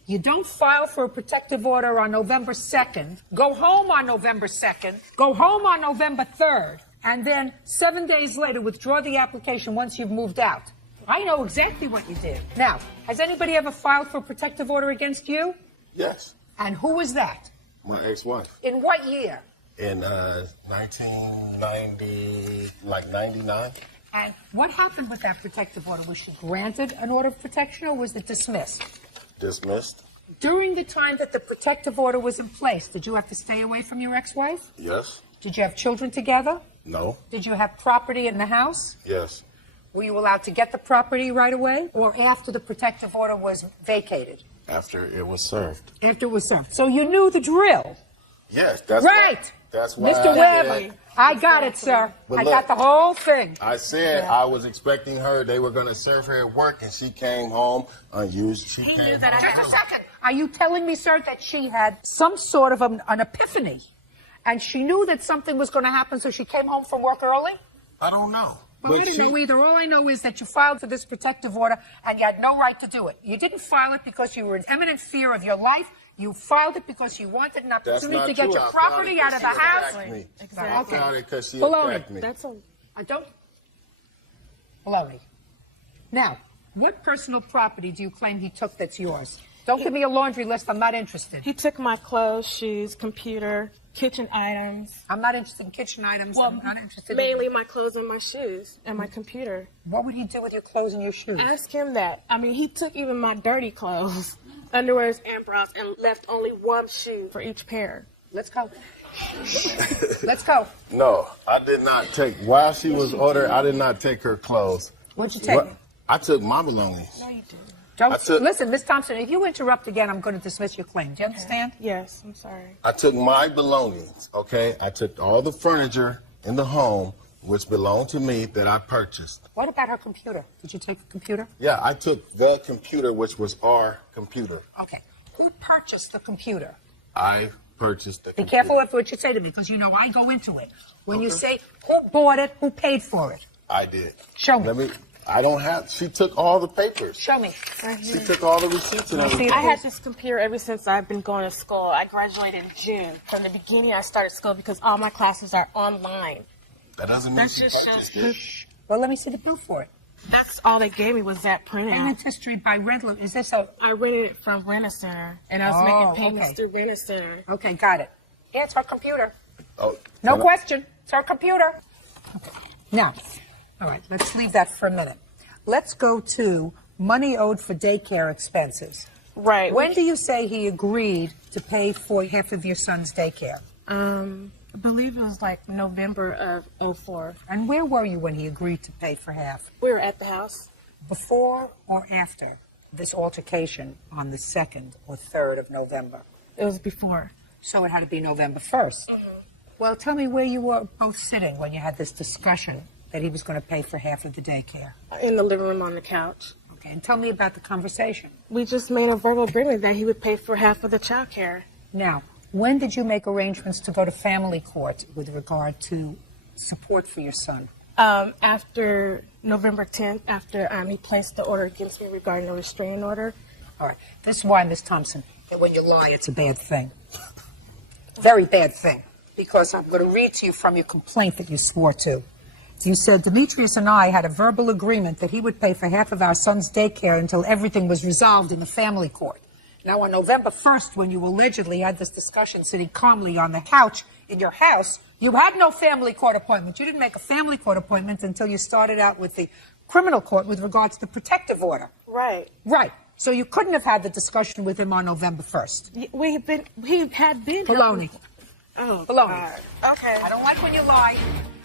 you don't file for a protective order on November 2nd, go home on November 2nd, go home on November 3rd, and then 7 days later withdraw the application once you've moved out. I know exactly what you did. Now, has anybody ever filed for a protective order against you? Yes. And who was that? My ex-wife. In what year? In 1990, like 99. And what happened with that protective order? Was she granted an order of protection or was it dismissed? Dismissed. During the time that the protective order was in place, did you have to stay away from your ex-wife? Yes. Did you have children together? No. Did you have property in the house? Yes. Were you allowed to get the property right away or after the protective order was vacated? After it was served. After it was served. So you knew the drill. Yes, that's right. That's why. Mr. Webb, I got it, sir. But I look, got the whole thing. I said I was expecting her. They were going to serve her at work, and she came home unused. She came home. Just a second. Are you telling me, sir, that she had some sort of an epiphany, and she knew that something was going to happen, so she came home from work early? I don't know. Well, I didn't know either. All I know is that you filed for this protective order, and you had no right to do it. You didn't file it because you were in imminent fear of your life. You filed it because you wanted an opportunity to get your property out of the house. Exactly. I filed it because she Baloney. attacked me. That's all. I don't. Baloney. Now, what personal property do you claim he took that's yours? Don't give me a laundry list. I'm not interested. He took my clothes, shoes, computer, kitchen items. I'm not interested in kitchen items. Well, I'm not interested mainly my clothes and my shoes and my computer. What would he do with your clothes and your shoes? Ask him that. I mean, he took even my dirty clothes, underwears and bras, and left only one shoe for each pair. Let's go. Let's go. No, I did not take. While she was ordered, I did not take her clothes. What'd you take? I took my belongings. No, you didn't. Listen, Miss Thompson, if you interrupt again, I'm going to dismiss your claim. Do you understand? Yes, I'm sorry. I took my belongings, okay? I took all the furniture in the home, which belonged to me, that I purchased. What about her computer? Did you take the computer? Yeah, I took the computer, which was our computer. Okay. Who purchased the computer? I purchased the computer. Be careful of what you say to me, because you know I go into it. When you say who bought it, who paid for it? I did. Show me. I don't have. She took all the papers. Show me. She took all the receipts and everything. I had this computer ever since I've been going to school. I graduated in June. From the beginning, I started school because all my classes are online. That doesn't mean she purchased it. Well, let me see the proof for it. That's all they gave me was that printout. Payment history by rental. Is this a... I rented it from Rent-A-Center, and I was making payments through Rent-A-Center. Okay, got it. Yeah, it's our computer. Oh, no question. It's our computer. Okay. Now, all right, let's leave that for a minute. Let's go to money owed for daycare expenses. Right. When do you say he agreed to pay for half of your son's daycare? I believe it was like November of 2004. And where were you when he agreed to pay for half? We were at the house. Before or after this altercation on the 2nd or 3rd of November? It was before. So it had to be November 1st. Well, tell me where you were both sitting when you had this discussion that he was going to pay for half of the daycare. In the living room on the couch. Okay, and tell me about the conversation. We just made a verbal agreement that he would pay for half of the child care. Now, when did you make arrangements to go to family court with regard to support for your son? After November 10th, after he placed the order against me regarding a restraining order. All right. This is why, Miss Thompson, that when you lie, it's a bad thing. Very bad thing. Because I'm going to read to you from your complaint that you swore to. You said, Demetrius and I had a verbal agreement that he would pay for half of our son's daycare until everything was resolved in the family court. Now, on November 1st, when you allegedly had this discussion sitting calmly on the couch in your house, you had no family court appointment. You didn't make a family court appointment until you started out with the criminal court with regards to the protective order. Right. Right. So you couldn't have had the discussion with him on November 1st. He had been. Baloney. Oh, Baloney. God. Okay. I don't like when you lie.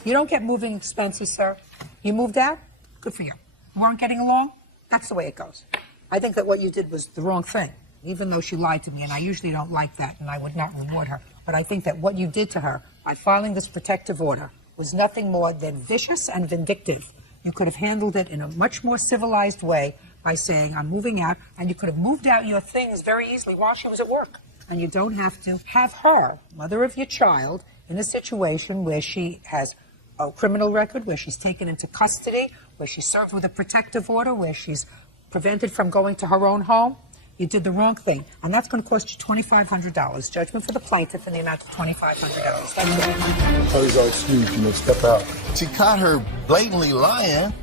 You don't get moving expenses, sir. You moved out? Good for you. You weren't getting along? That's the way it goes. I think that what you did was the wrong thing. even though she lied to me, and I usually don't like that, and I would not reward her. But I think that what you did to her by filing this protective order was nothing more than vicious and vindictive. You could have handled it in a much more civilized way by saying, I'm moving out, and you could have moved out your things very easily while she was at work. And you don't have to have her, mother of your child, in a situation where she has a criminal record, where she's taken into custody, where she's served with a protective order, where she's prevented from going to her own home. You did the wrong thing, and that's going to cost you $2,500. Judgment for the plaintiff in the amount of $2,500. That's Hurry's our excuse, step out. She caught her blatantly lying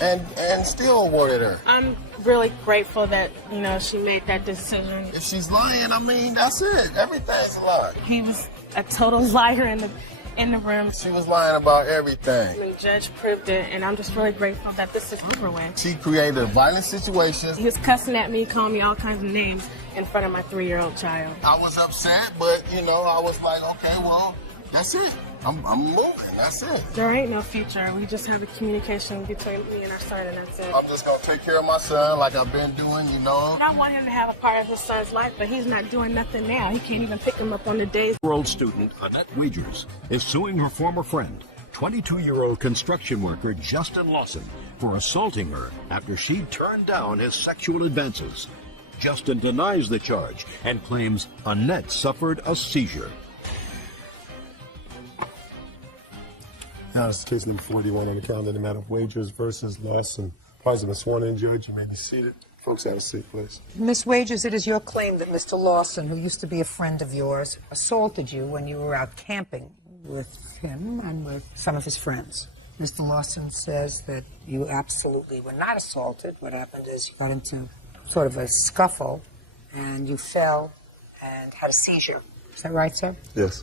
and still awarded her. I'm really grateful that, she made that decision. If she's lying, I mean, that's it. Everything's a lie. He was a total liar in the room. She was lying about everything. The judge proved it, and I'm just really grateful that this is over with. She created a violent situation. He was cussing at me, calling me all kinds of names in front of my 3-year-old child. I was upset, but, I was like, okay, well, that's it. I'm moving. That's it. There ain't no future. We just have a communication between me and our son, and that's it. I'm just going to take care of my son like I've been doing, And I want him to have a part of his son's life, but he's not doing nothing now. He can't even pick him up on the days. Year-old student Annette Wagers is suing her former friend, 22-year-old construction worker Justin Lawson, for assaulting her after she turned down his sexual advances. Justin denies the charge and claims Annette suffered a seizure. Now it's case number 41 on the calendar, the matter of Wagers versus Lawson. Parties have been sworn in, Judge. You may be seated. Folks, have a seat, please. Miss Wagers, it is your claim that Mr. Lawson, who used to be a friend of yours, assaulted you when you were out camping with him and with some of his friends. Mr. Lawson says that you absolutely were not assaulted. What happened is you got into sort of a scuffle and you fell and had a seizure. Is that right, sir? Yes.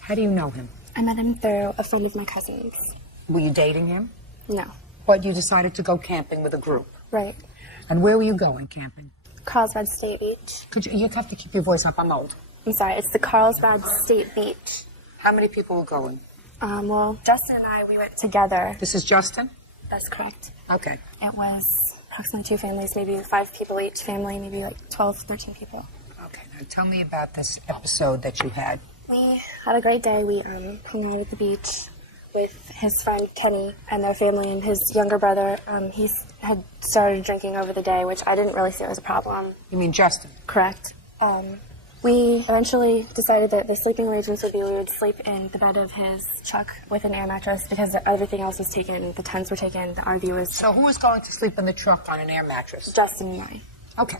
How do you know him? I met him through a friend of my cousin's. Were you dating him? No. But you decided to go camping with a group. Right. And where were you going camping? Carlsbad State Beach. You'd have to keep your voice up. I'm old. I'm sorry, it's the Carlsbad State Beach. How many people were going? Well, Justin and I, we went together. This is Justin? That's correct. Okay. It was approximately 2 families, maybe 5 people each family, maybe like 12, 13 people. Okay, now tell me about this episode that you had. We had a great day. We hung out at the beach with his friend Kenny and their family, and his younger brother. He had started drinking over the day, which I didn't really see as a problem. You mean Justin? Correct. We eventually decided that the sleeping arrangements would be we would sleep in the bed of his truck with an air mattress because everything else was taken. The tents were taken, the RV was... So who was going to sleep in the truck on an air mattress? Justin and I. Okay.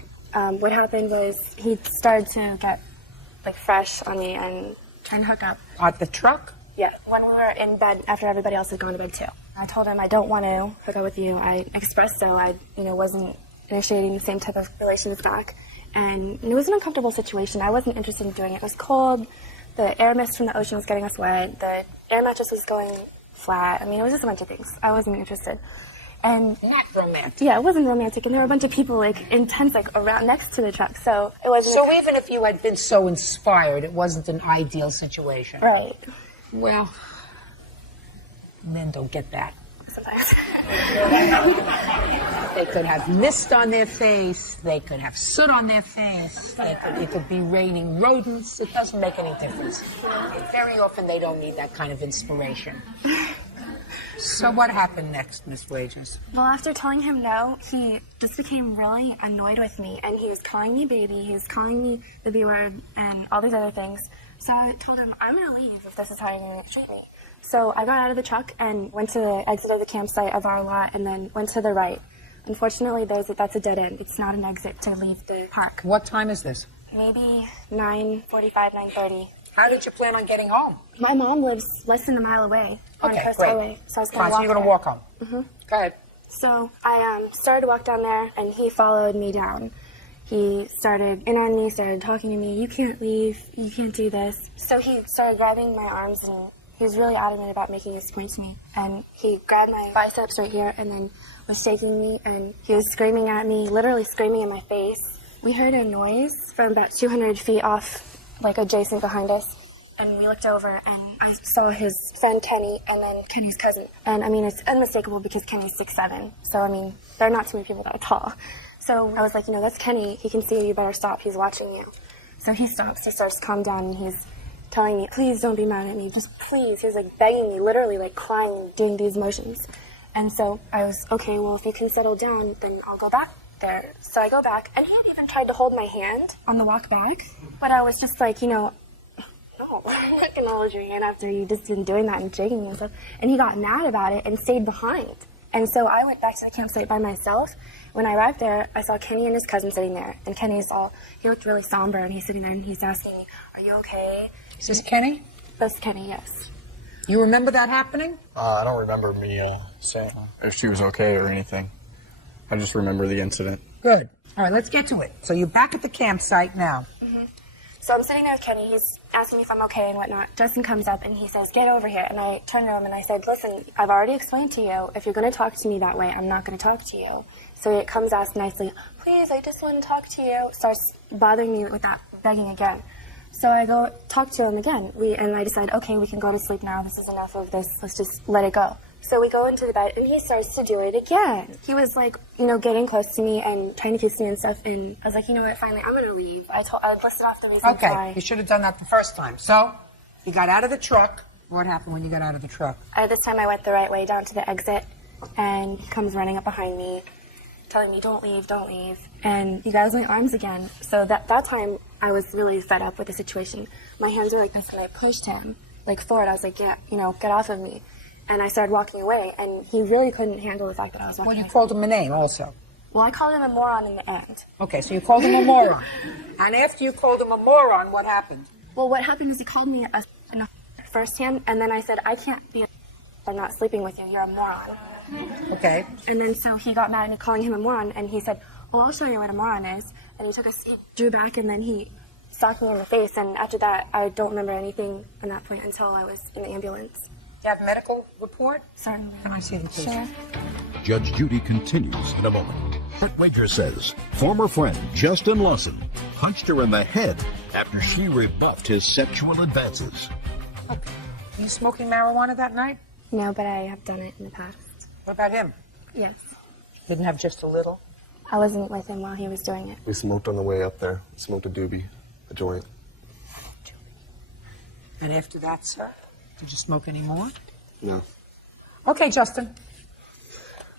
What happened was he started to get fresh on me and trying to hook up. At the truck? Yeah, when we were in bed after everybody else had gone to bed too. I told him I don't want to hook up with you. I expressed so I, wasn't initiating the same type of relations back. And it was an uncomfortable situation. I wasn't interested in doing it. It was cold. The air mist from the ocean was getting us wet. The air mattress was going flat. I mean, it was just a bunch of things. I wasn't interested. And not romantic. Yeah, it wasn't romantic. And there were a bunch of people in tents around next to the truck. So it wasn't. So even if you had been so inspired, it wasn't an ideal situation. Right. Well, men don't get that. Sometimes. They could have mist on their face. They could have soot on their face. It could be raining rodents. It doesn't make any difference. Very often they don't need that kind of inspiration. So what happened next, Miss Wagers? Well, after telling him no, he just became really annoyed with me, and he was calling me baby, he was calling me the B word, and all these other things. So I told him, I'm going to leave if this is how you're going to treat me. So I got out of the truck and went to the exit of the campsite of our lot and then went to the right. Unfortunately, that's a dead end. It's not an exit to leave the park. What time is this? Maybe 9:45, 9:30. How did you plan on getting home? My mom lives less than a mile away on Coast great. Highway, so I was going to walk. So you're going to walk home? Mm-hmm. Go ahead. So I started to walk down there, and he followed me down. He started in on me, started talking to me. You can't leave. You can't do this. So he started grabbing my arms, and he was really adamant about making his point to me. And he grabbed my biceps right here, and then was shaking me, and he was screaming at me, literally screaming in my face. We heard a noise from about 200 feet off, adjacent behind us. And we looked over, and I saw his friend Kenny, and then Kenny's cousin. And, it's unmistakable because Kenny's 6'7". So, there are not too many people that tall. So So I was like, that's Kenny. He can see you. You better stop. He's watching you. So he stops. He starts to calm down, and he's telling me, please don't be mad at me. Just please. He was like begging me, literally like crying, doing these motions. And so I was, okay, well, if you can settle down, then I'll go back there. So I go back, and he had even tried to hold my hand on the walk back. But I was just like, no, I'm not going to hold your hand after you just been doing that and shaking me and stuff. And he got mad about it and stayed behind. And so I went back to the campsite by myself. When I arrived there, I saw Kenny and his cousin sitting there. And he looked really somber, and he's sitting there and he's asking me, are you okay? Is this Kenny? That's Kenny, yes. You remember that happening? I don't remember me saying if she was okay or anything. I just remember the incident. Good. All right, let's get to it. So you're back at the campsite now. Mm-hmm. So I'm sitting there with Kenny. He's asking me if I'm okay and whatnot. Justin comes up and he says, get over here. And I turned to him and I said, listen, I've already explained to you, if you're going to talk to me that way, I'm not going to talk to you. So he comes ask nicely, please, I just want to talk to you. Starts bothering me with that, begging again. So I go talk to him again. And I decide, okay, we can go to sleep now. This is enough of this. Let's just let it go. So we go into the bed, and he starts to do it again. He was like, getting close to me and trying to kiss me and stuff. And I was like, you know what, finally, I'm going to leave. I listed off the reasons why. Okay, you should have done that the first time. So you got out of the truck. What happened when you got out of the truck? This time I went the right way down to the exit, and he comes running up behind me, telling me, don't leave, don't leave. And he grabs my arms again. So that time, I was really fed up with the situation. My hands were like this, and I pushed him forward. I was like, get off of me. And I started walking away, and he really couldn't handle the fact that I was walking away. Well, you called him a name also. Well, I called him a moron in the end. Okay, so you called him a moron. And after you called him a moron, what happened? Well, what happened is he called me a firsthand, and then I said, I can't be I'm not sleeping with you. You're a moron. Okay. And then so he got mad at me calling him a moron, and he said, well, I'll show you what a moron is. And he drew back, and then he socked me in the face. And after that, I don't remember anything at that point until I was in the ambulance. Do you have a medical report? Certainly. Can I see the please? Sure. Judge Judy continues in a moment. Britt Wager says former friend Justin Lawson punched her in the head after she rebuffed his sexual advances. Okay. Were you smoking marijuana that night? No, but I have done it in the past. What about him? Yes. Didn't have just a little? I wasn't with him while he was doing it. We smoked on the way up there. Smoked a doobie, a joint. And after that, sir? Did you smoke any more? No. Okay, Justin.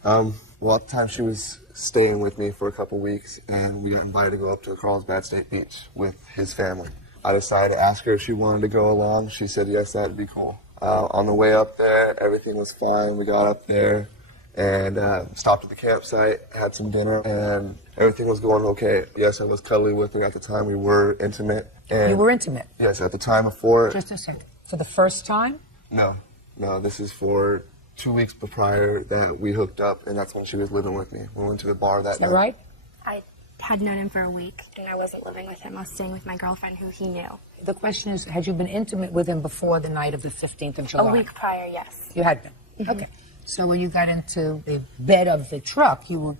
Well, at the time she was staying with me for a couple weeks, and we got invited to go up to Carlsbad State Beach with his family. I decided to ask her if she wanted to go along. She said yes, that'd be cool. On the way up there, everything was fine. We got up there and stopped at the campsite, had some dinner, and everything was going okay. Yes, I was cuddly with her at the time. We were intimate. And you were intimate? Yes, at the time before. Just a second. For the first time? No, this is for 2 weeks prior that we hooked up, and that's when she was living with me. We went to the bar that night. Is that right? I had known him for a week, and I wasn't living with him. I was staying with my girlfriend who he knew. The question is, had you been intimate with him before the night of the 15th of July? A week prior, yes. You had been? Mm-hmm. Okay. So when you got into the bed of the truck, you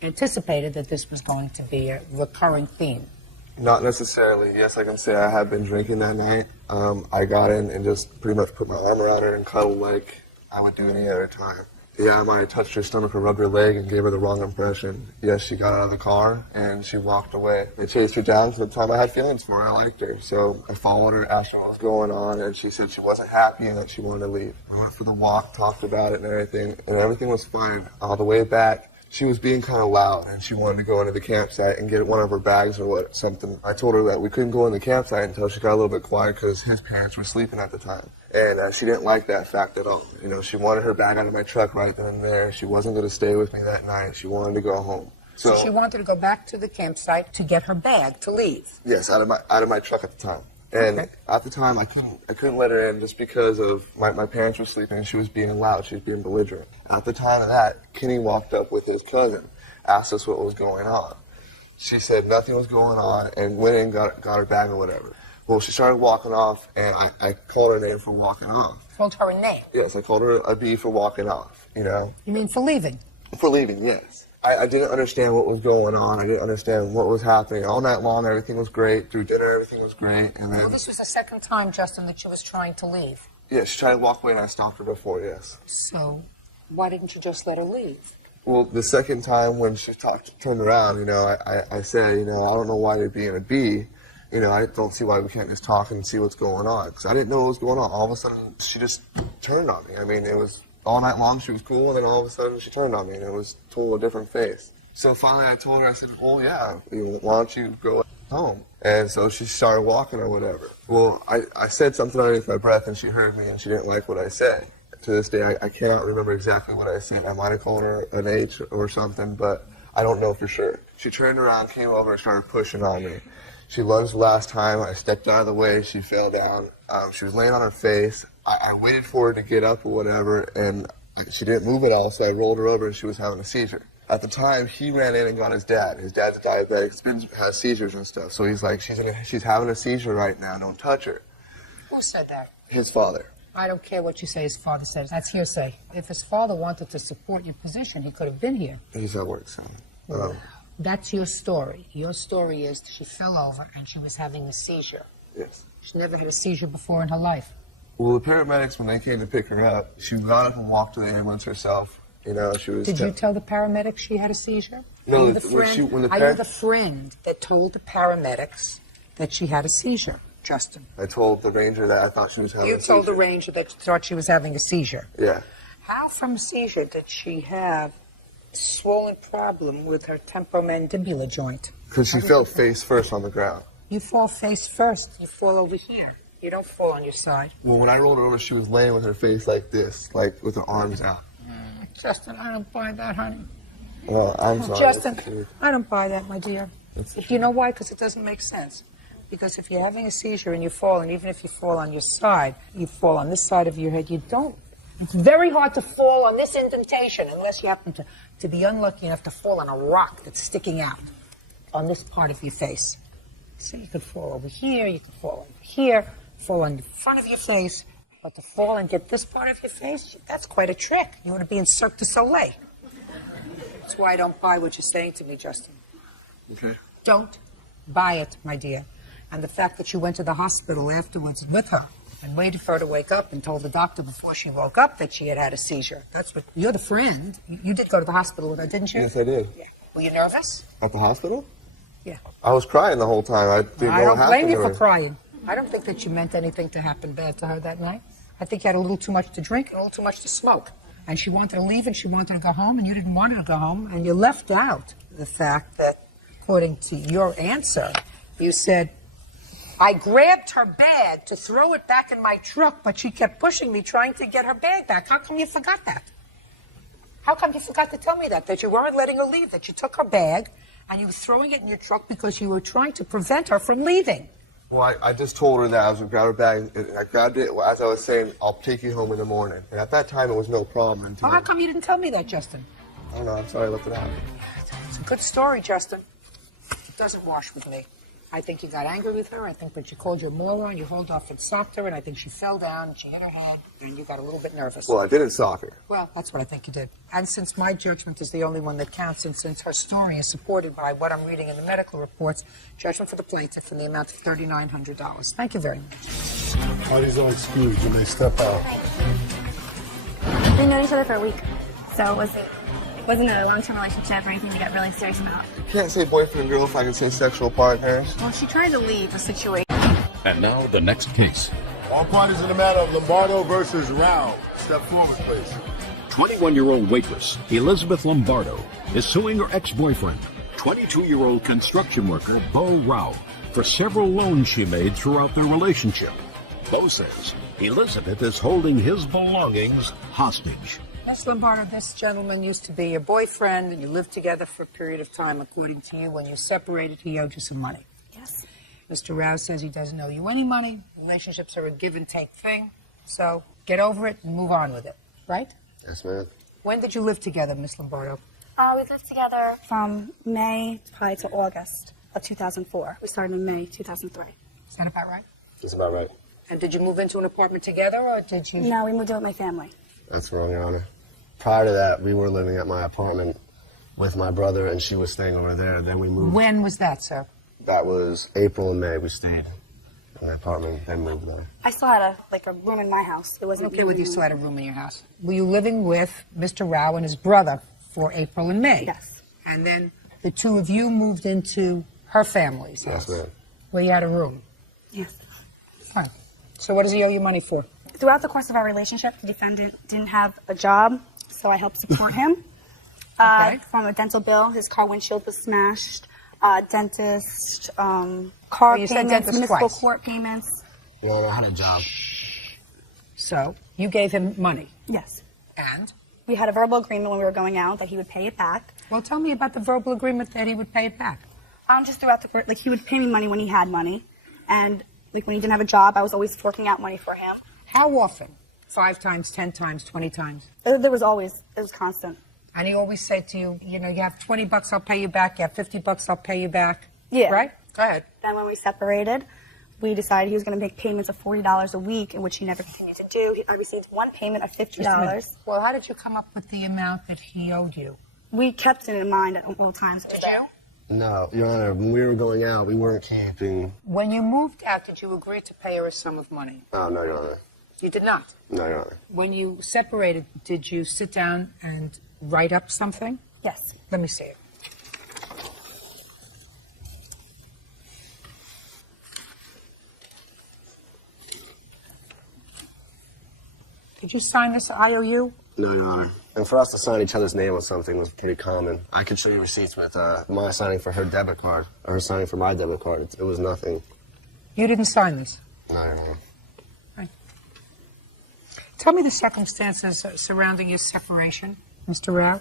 anticipated that this was going to be a recurring theme. Not necessarily. Yes, I can say I had been drinking that night. I got in and just pretty much put my arm around her and cuddled like I would do any other time. Yeah, I might have touched her stomach or rubbed her leg and gave her the wrong impression. Yes, she got out of the car and she walked away. I chased her down for the time I had feelings for her. I liked her. So I followed her, asked her what was going on, and she said she wasn't happy and that she wanted to leave. I went for the walk, talked about it and everything was fine. All the way back, she was being kind of loud, and she wanted to go into the campsite and get one of her bags or something. I told her that we couldn't go in the campsite until she got a little bit quiet because his parents were sleeping at the time. And she didn't like that fact at all. She wanted her bag out of my truck right then and there. She wasn't going to stay with me that night. She wanted to go home. So she wanted to go back to the campsite to get her bag to leave? Yes, out of my truck at the time. And at the time, I couldn't let her in just because of my parents were sleeping and she was being loud. She was being belligerent. At the time of that, Kenny walked up with his cousin, asked us what was going on. She said nothing was going on and went in and got her bag or whatever. Well, she started walking off, and I called her name for walking off. Called her a name? Yes, I called her a B for walking off, You mean for leaving? For leaving, yes. I didn't understand what was going on. I didn't understand what was happening. All night long, everything was great. Through dinner, everything was great. And then, well, this was the second time, Justin, that she was trying to leave. Yeah, she tried to walk away, and I stopped her before, yes. So why didn't you just let her leave? Well, the second time when she turned around, you know, I said, you know, I don't know why you're being a B. You know, I don't see why we can't just talk and see what's going on. Because I didn't know what was going on. All of a sudden, she just turned on me. I mean, it was all night long she was cool, and then all of a sudden she turned on me, and it was total different face. So finally I told her, I said, well, yeah, why don't you go home? And so she started walking or whatever. Well, I said something underneath my breath, and she heard me, and she didn't like what I said. To this day, I cannot remember exactly what I said. I might have called her an H or something, but I don't know for sure. She turned around, came over, and started pushing on me. She lunged the last time. I stepped out of the way. She fell down. She was laying on her face. I waited for her to get up or whatever, and she didn't move at all, so I rolled her over, and she was having a seizure. At the time, he ran in and got his dad. His dad's diabetic, has seizures and stuff. So he's like, she's having a seizure right now. Don't touch her. Who said that? His father. I don't care what you say his father said. That's hearsay. If his father wanted to support your position, he could have been here. He's at work, son. That's your story. Your story is she fell over and she was having a seizure. Yes. She never had a seizure before in her life. Well, the paramedics, when they came to pick her up, she got up and walked to the ambulance herself. You know, she was... Did you tell the paramedics she had a seizure? No, Are you the friend that told the paramedics that she had a seizure, Justin? I told the ranger that I thought she was having a seizure. You told the ranger that you thought she was having a seizure? Yeah. How from a seizure did she have a swollen problem with her temporomandibular joint? Because she fell face first on the ground. You fall face first. You fall over here. You don't fall on your side. Well, when I rolled her over, she was laying with her face like this, like with her arms out. Justin, I don't buy that, honey. Well, I'm sorry. Justin, I don't buy that, my dear. You know why? Because it doesn't make sense. Because if you're having a seizure and you fall, and even if you fall on your side, you fall on this side of your head, you don't. It's very hard to fall on this indentation unless you happen to be unlucky enough to fall on a rock that's sticking out on this part of your face. So you could fall over here, you could fall over here, fall on the front of your face, but to fall and get this part of your face, that's quite a trick. You want to be in Cirque du Soleil. That's why I don't buy what you're saying to me, Justin. Okay. Don't buy it, my dear. And the fact that you went to the hospital afterwards with her and waited for her to wake up and told the doctor before she woke up that she had had a seizure. That's what, you're the friend. You did go to the hospital with her, didn't you? Yes, I did. Yeah. Were you nervous? At the hospital? Yeah. I was crying the whole time. I didn't know I don't what blame you happened to for her. crying. I don't think that you meant anything to happen bad to her that night. I think you had a little too much to drink and a little too much to smoke. And she wanted to leave and she wanted to go home and you didn't want her to go home. And you left out the fact that, according to your answer, you said, I grabbed her bag to throw it back in my truck, but she kept pushing me trying to get her bag back. How come you forgot that? How come you forgot to tell me that you weren't letting her leave, that you took her bag and you were throwing it in your truck because you were trying to prevent her from leaving? Well, I just told her that I was going to grab her bag, and I grabbed it as I was saying, I'll take you home in the morning. And at that time, it was no problem. Until How come you didn't tell me that, Justin? I don't know. I'm sorry I left it out. It's a good story, Justin. It doesn't wash with me. I think you got angry with her. I think that you called you a moron. You hauled off and socked her, and I think she fell down and she hit her head, and you got a little bit nervous. Well, I didn't sock her. Well, that's what I think you did. And since my judgment is the only one that counts, and since her story is supported by what I'm reading in the medical reports, judgment for the plaintiff in the amount of $3,900. Thank you very much. Parties are excused when they step out. We've known each other for a week, so it wasn't a long-term relationship or anything we got really serious about. You can't say boyfriend and girl if I can say sexual partners. Well, she tried to leave the situation. And now the next case. All parties in the matter of Lombardo versus Rao. Step forward, please. 21-year-old waitress Elizabeth Lombardo is suing her ex-boyfriend, 22-year-old construction worker Bo Rao, for several loans she made throughout their relationship. Bo says Elizabeth is holding his belongings hostage. Miss Lombardo, this gentleman used to be your boyfriend, and you lived together for a period of time. According to you, when you separated, he owed you some money. Yes. Mr. Rouse says he doesn't owe you any money. Relationships are a give-and-take thing. So get over it and move on with it, right? Yes, ma'am. When did you live together, Miss Lombardo? We lived together from May probably to August of 2004. We started in May 2003. Is that about right? That's about right. And did you move into an apartment together, or did you... No, we moved in with my family. That's wrong, Your Honor. Prior to that, we were living at my apartment with my brother, and she was staying over there. Then we moved. When was that, sir? That was April and May. We stayed in the apartment, then moved there. I still had a room in my house. It wasn't Okay with you still had a room in your house. Were you living with Mr. Rao and his brother for April and May. Yes. And then the two of you moved into her family's house. Yes, ma'am. Where you had a room. Yes. Fine. So what does he owe you money for? Throughout the course of our relationship, the defendant didn't have a job, so I helped support him. From a dental bill, his car windshield was smashed, dentist, car You said payments, dentist municipal twice. court payments. Well, I had a job. So you gave him money. Yes. And? We had a verbal agreement when we were going out that he would pay it back. Well, tell me about the verbal agreement that he would pay it back. Just throughout the course, like he would pay me money when he had money, and like when he didn't have a job, I was always forking out money for him. How often? 5 times, 10 times, 20 times? It was constant. And he always said to you, you know, you have $20, I'll pay you back. You have $50, I'll pay you back. Yeah. Right? Go ahead. Then when we separated, we decided he was going to make payments of $40 a week, in which he never continued to do. I received one payment of $50. Well, how did you come up with the amount that he owed you? We kept it in mind at all times. Did you? No, Your Honor, when we were going out, we weren't camping. When you moved out, did you agree to pay her a sum of money? Oh, no, Your Honor. You did not. No, Your Honor. When you separated, did you sit down and write up something? Yes. Let me see it. Did you sign this IOU? No, Your Honor. And for us to sign each other's name on something was pretty common. I could show you receipts with my signing for her debit card, or her signing for my debit card. It was nothing. You didn't sign this? No, Your Honor. Right. Tell me the circumstances surrounding your separation, Mr. Rao.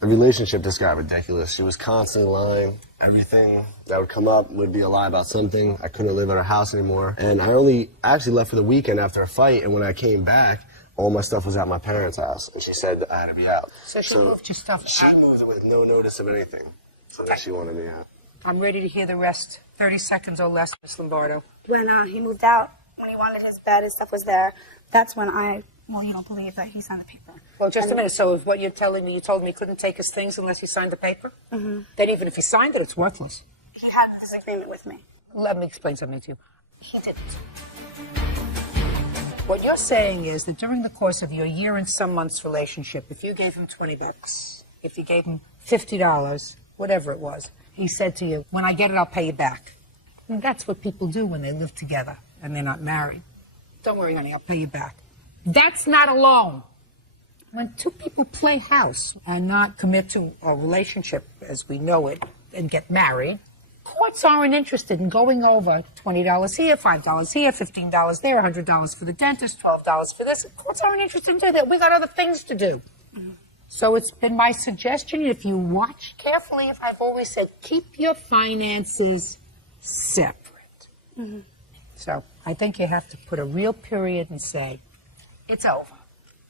The relationship just got ridiculous. She was constantly lying. Everything that would come up would be a lie about something. I couldn't live at her house anymore. And I actually left for the weekend after a fight, and when I came back, all my stuff was at my parents' house, and she said I had to be out. So she moved your stuff She out? moved it with no notice of anything. So that she wanted me out. I'm ready to hear the rest. 30 seconds or less, Miss Lombardo. When he moved out, when he wanted his bed, his stuff was there, that's when you don't believe that he signed the paper. Well, just a minute. So if what you're telling me, you told me he couldn't take his things unless he signed the paper? Mm-hmm. Then even if he signed it, it's worthless. He had this agreement with me. Let me explain something to you. He didn't. What you're saying is that during the course of your year and some months relationship, if you gave him $20, if you gave him $50, whatever it was, he said to you, when I get it, I'll pay you back. And that's what people do when they live together and they're not married. Don't worry, honey, I'll pay you back. That's not a loan. When two people play house and not commit to a relationship as we know it and get married, courts aren't interested in going over $20 here, $5 here, $15 there, $100 for the dentist, $12 for this. Courts aren't interested in doing that. We got other things to do. Mm-hmm. So it's been my suggestion, if you watch carefully, I've always said, keep your finances separate. Mm-hmm. So I think you have to put a real period and say, it's over.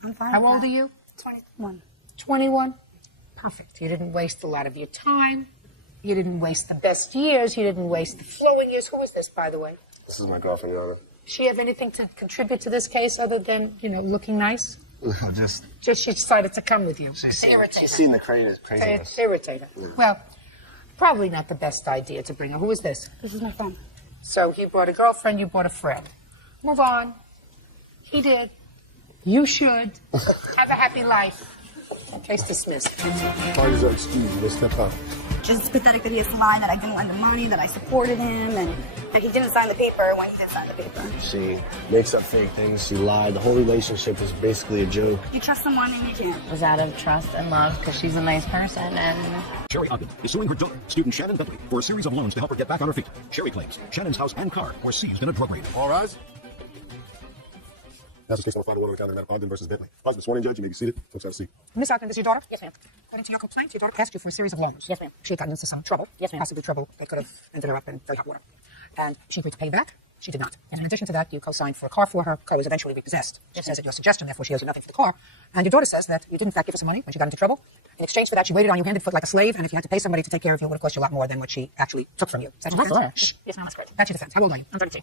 I'm fine. How old are you? 21. 21? Perfect. You didn't waste a lot of your time. You didn't waste the best years. You didn't waste the flowing years. Who is this, by the way? This is my girlfriend, Your Honor. She have anything to contribute to this case other than, looking nice? No, just she decided to come with you. She's Irritate seen her. the craziness. Irritate her. Yeah. Well, probably not the best idea to bring her. Who is this? This is my friend. So he brought a girlfriend, you brought a friend. Move on. He did. You should. Have a happy life. Case dismissed. Parties are excused. Let's step up. Just pathetic that he has to lie that I didn't lend him money, that I supported him, and that he didn't sign the paper when he did sign the paper. She makes up fake things. She lied. The whole relationship was basically a joke. You trust someone and you can't. It was out of trust and love because she's a nice person and... Sherry Ogden is suing her daughter, student Shannon Bentley, for a series of loans to help her get back on her feet. Sherry claims Shannon's house and car were seized in a drug raid. All rise. That's case 151 on the county of Ogden versus Bentley. Positive sworn in judge, you may be seated. Folks, have a seat. Miss Ogden, this is your daughter? Yes, ma'am. According to your complaint, your daughter asked you for a series of loans. Yes, ma'am. She had gotten into some trouble. Yes, ma'am. Possibly trouble that could have ended her up in very hot water. And she agreed to pay you back. She did not. And in addition to that, you co-signed for a car for her. Car was eventually repossessed. She says at your suggestion, therefore she owes you nothing for the car. And your daughter says that you did in fact give her some money when she got into trouble. In exchange for that, she waited on you hand and foot like a slave, and if you had to pay somebody to take care of you, it would have cost you a lot more than what she actually took from you. Is that your defense? Shh. Yes, ma'am, that's correct. That's your defense. How old are you? I'm 32.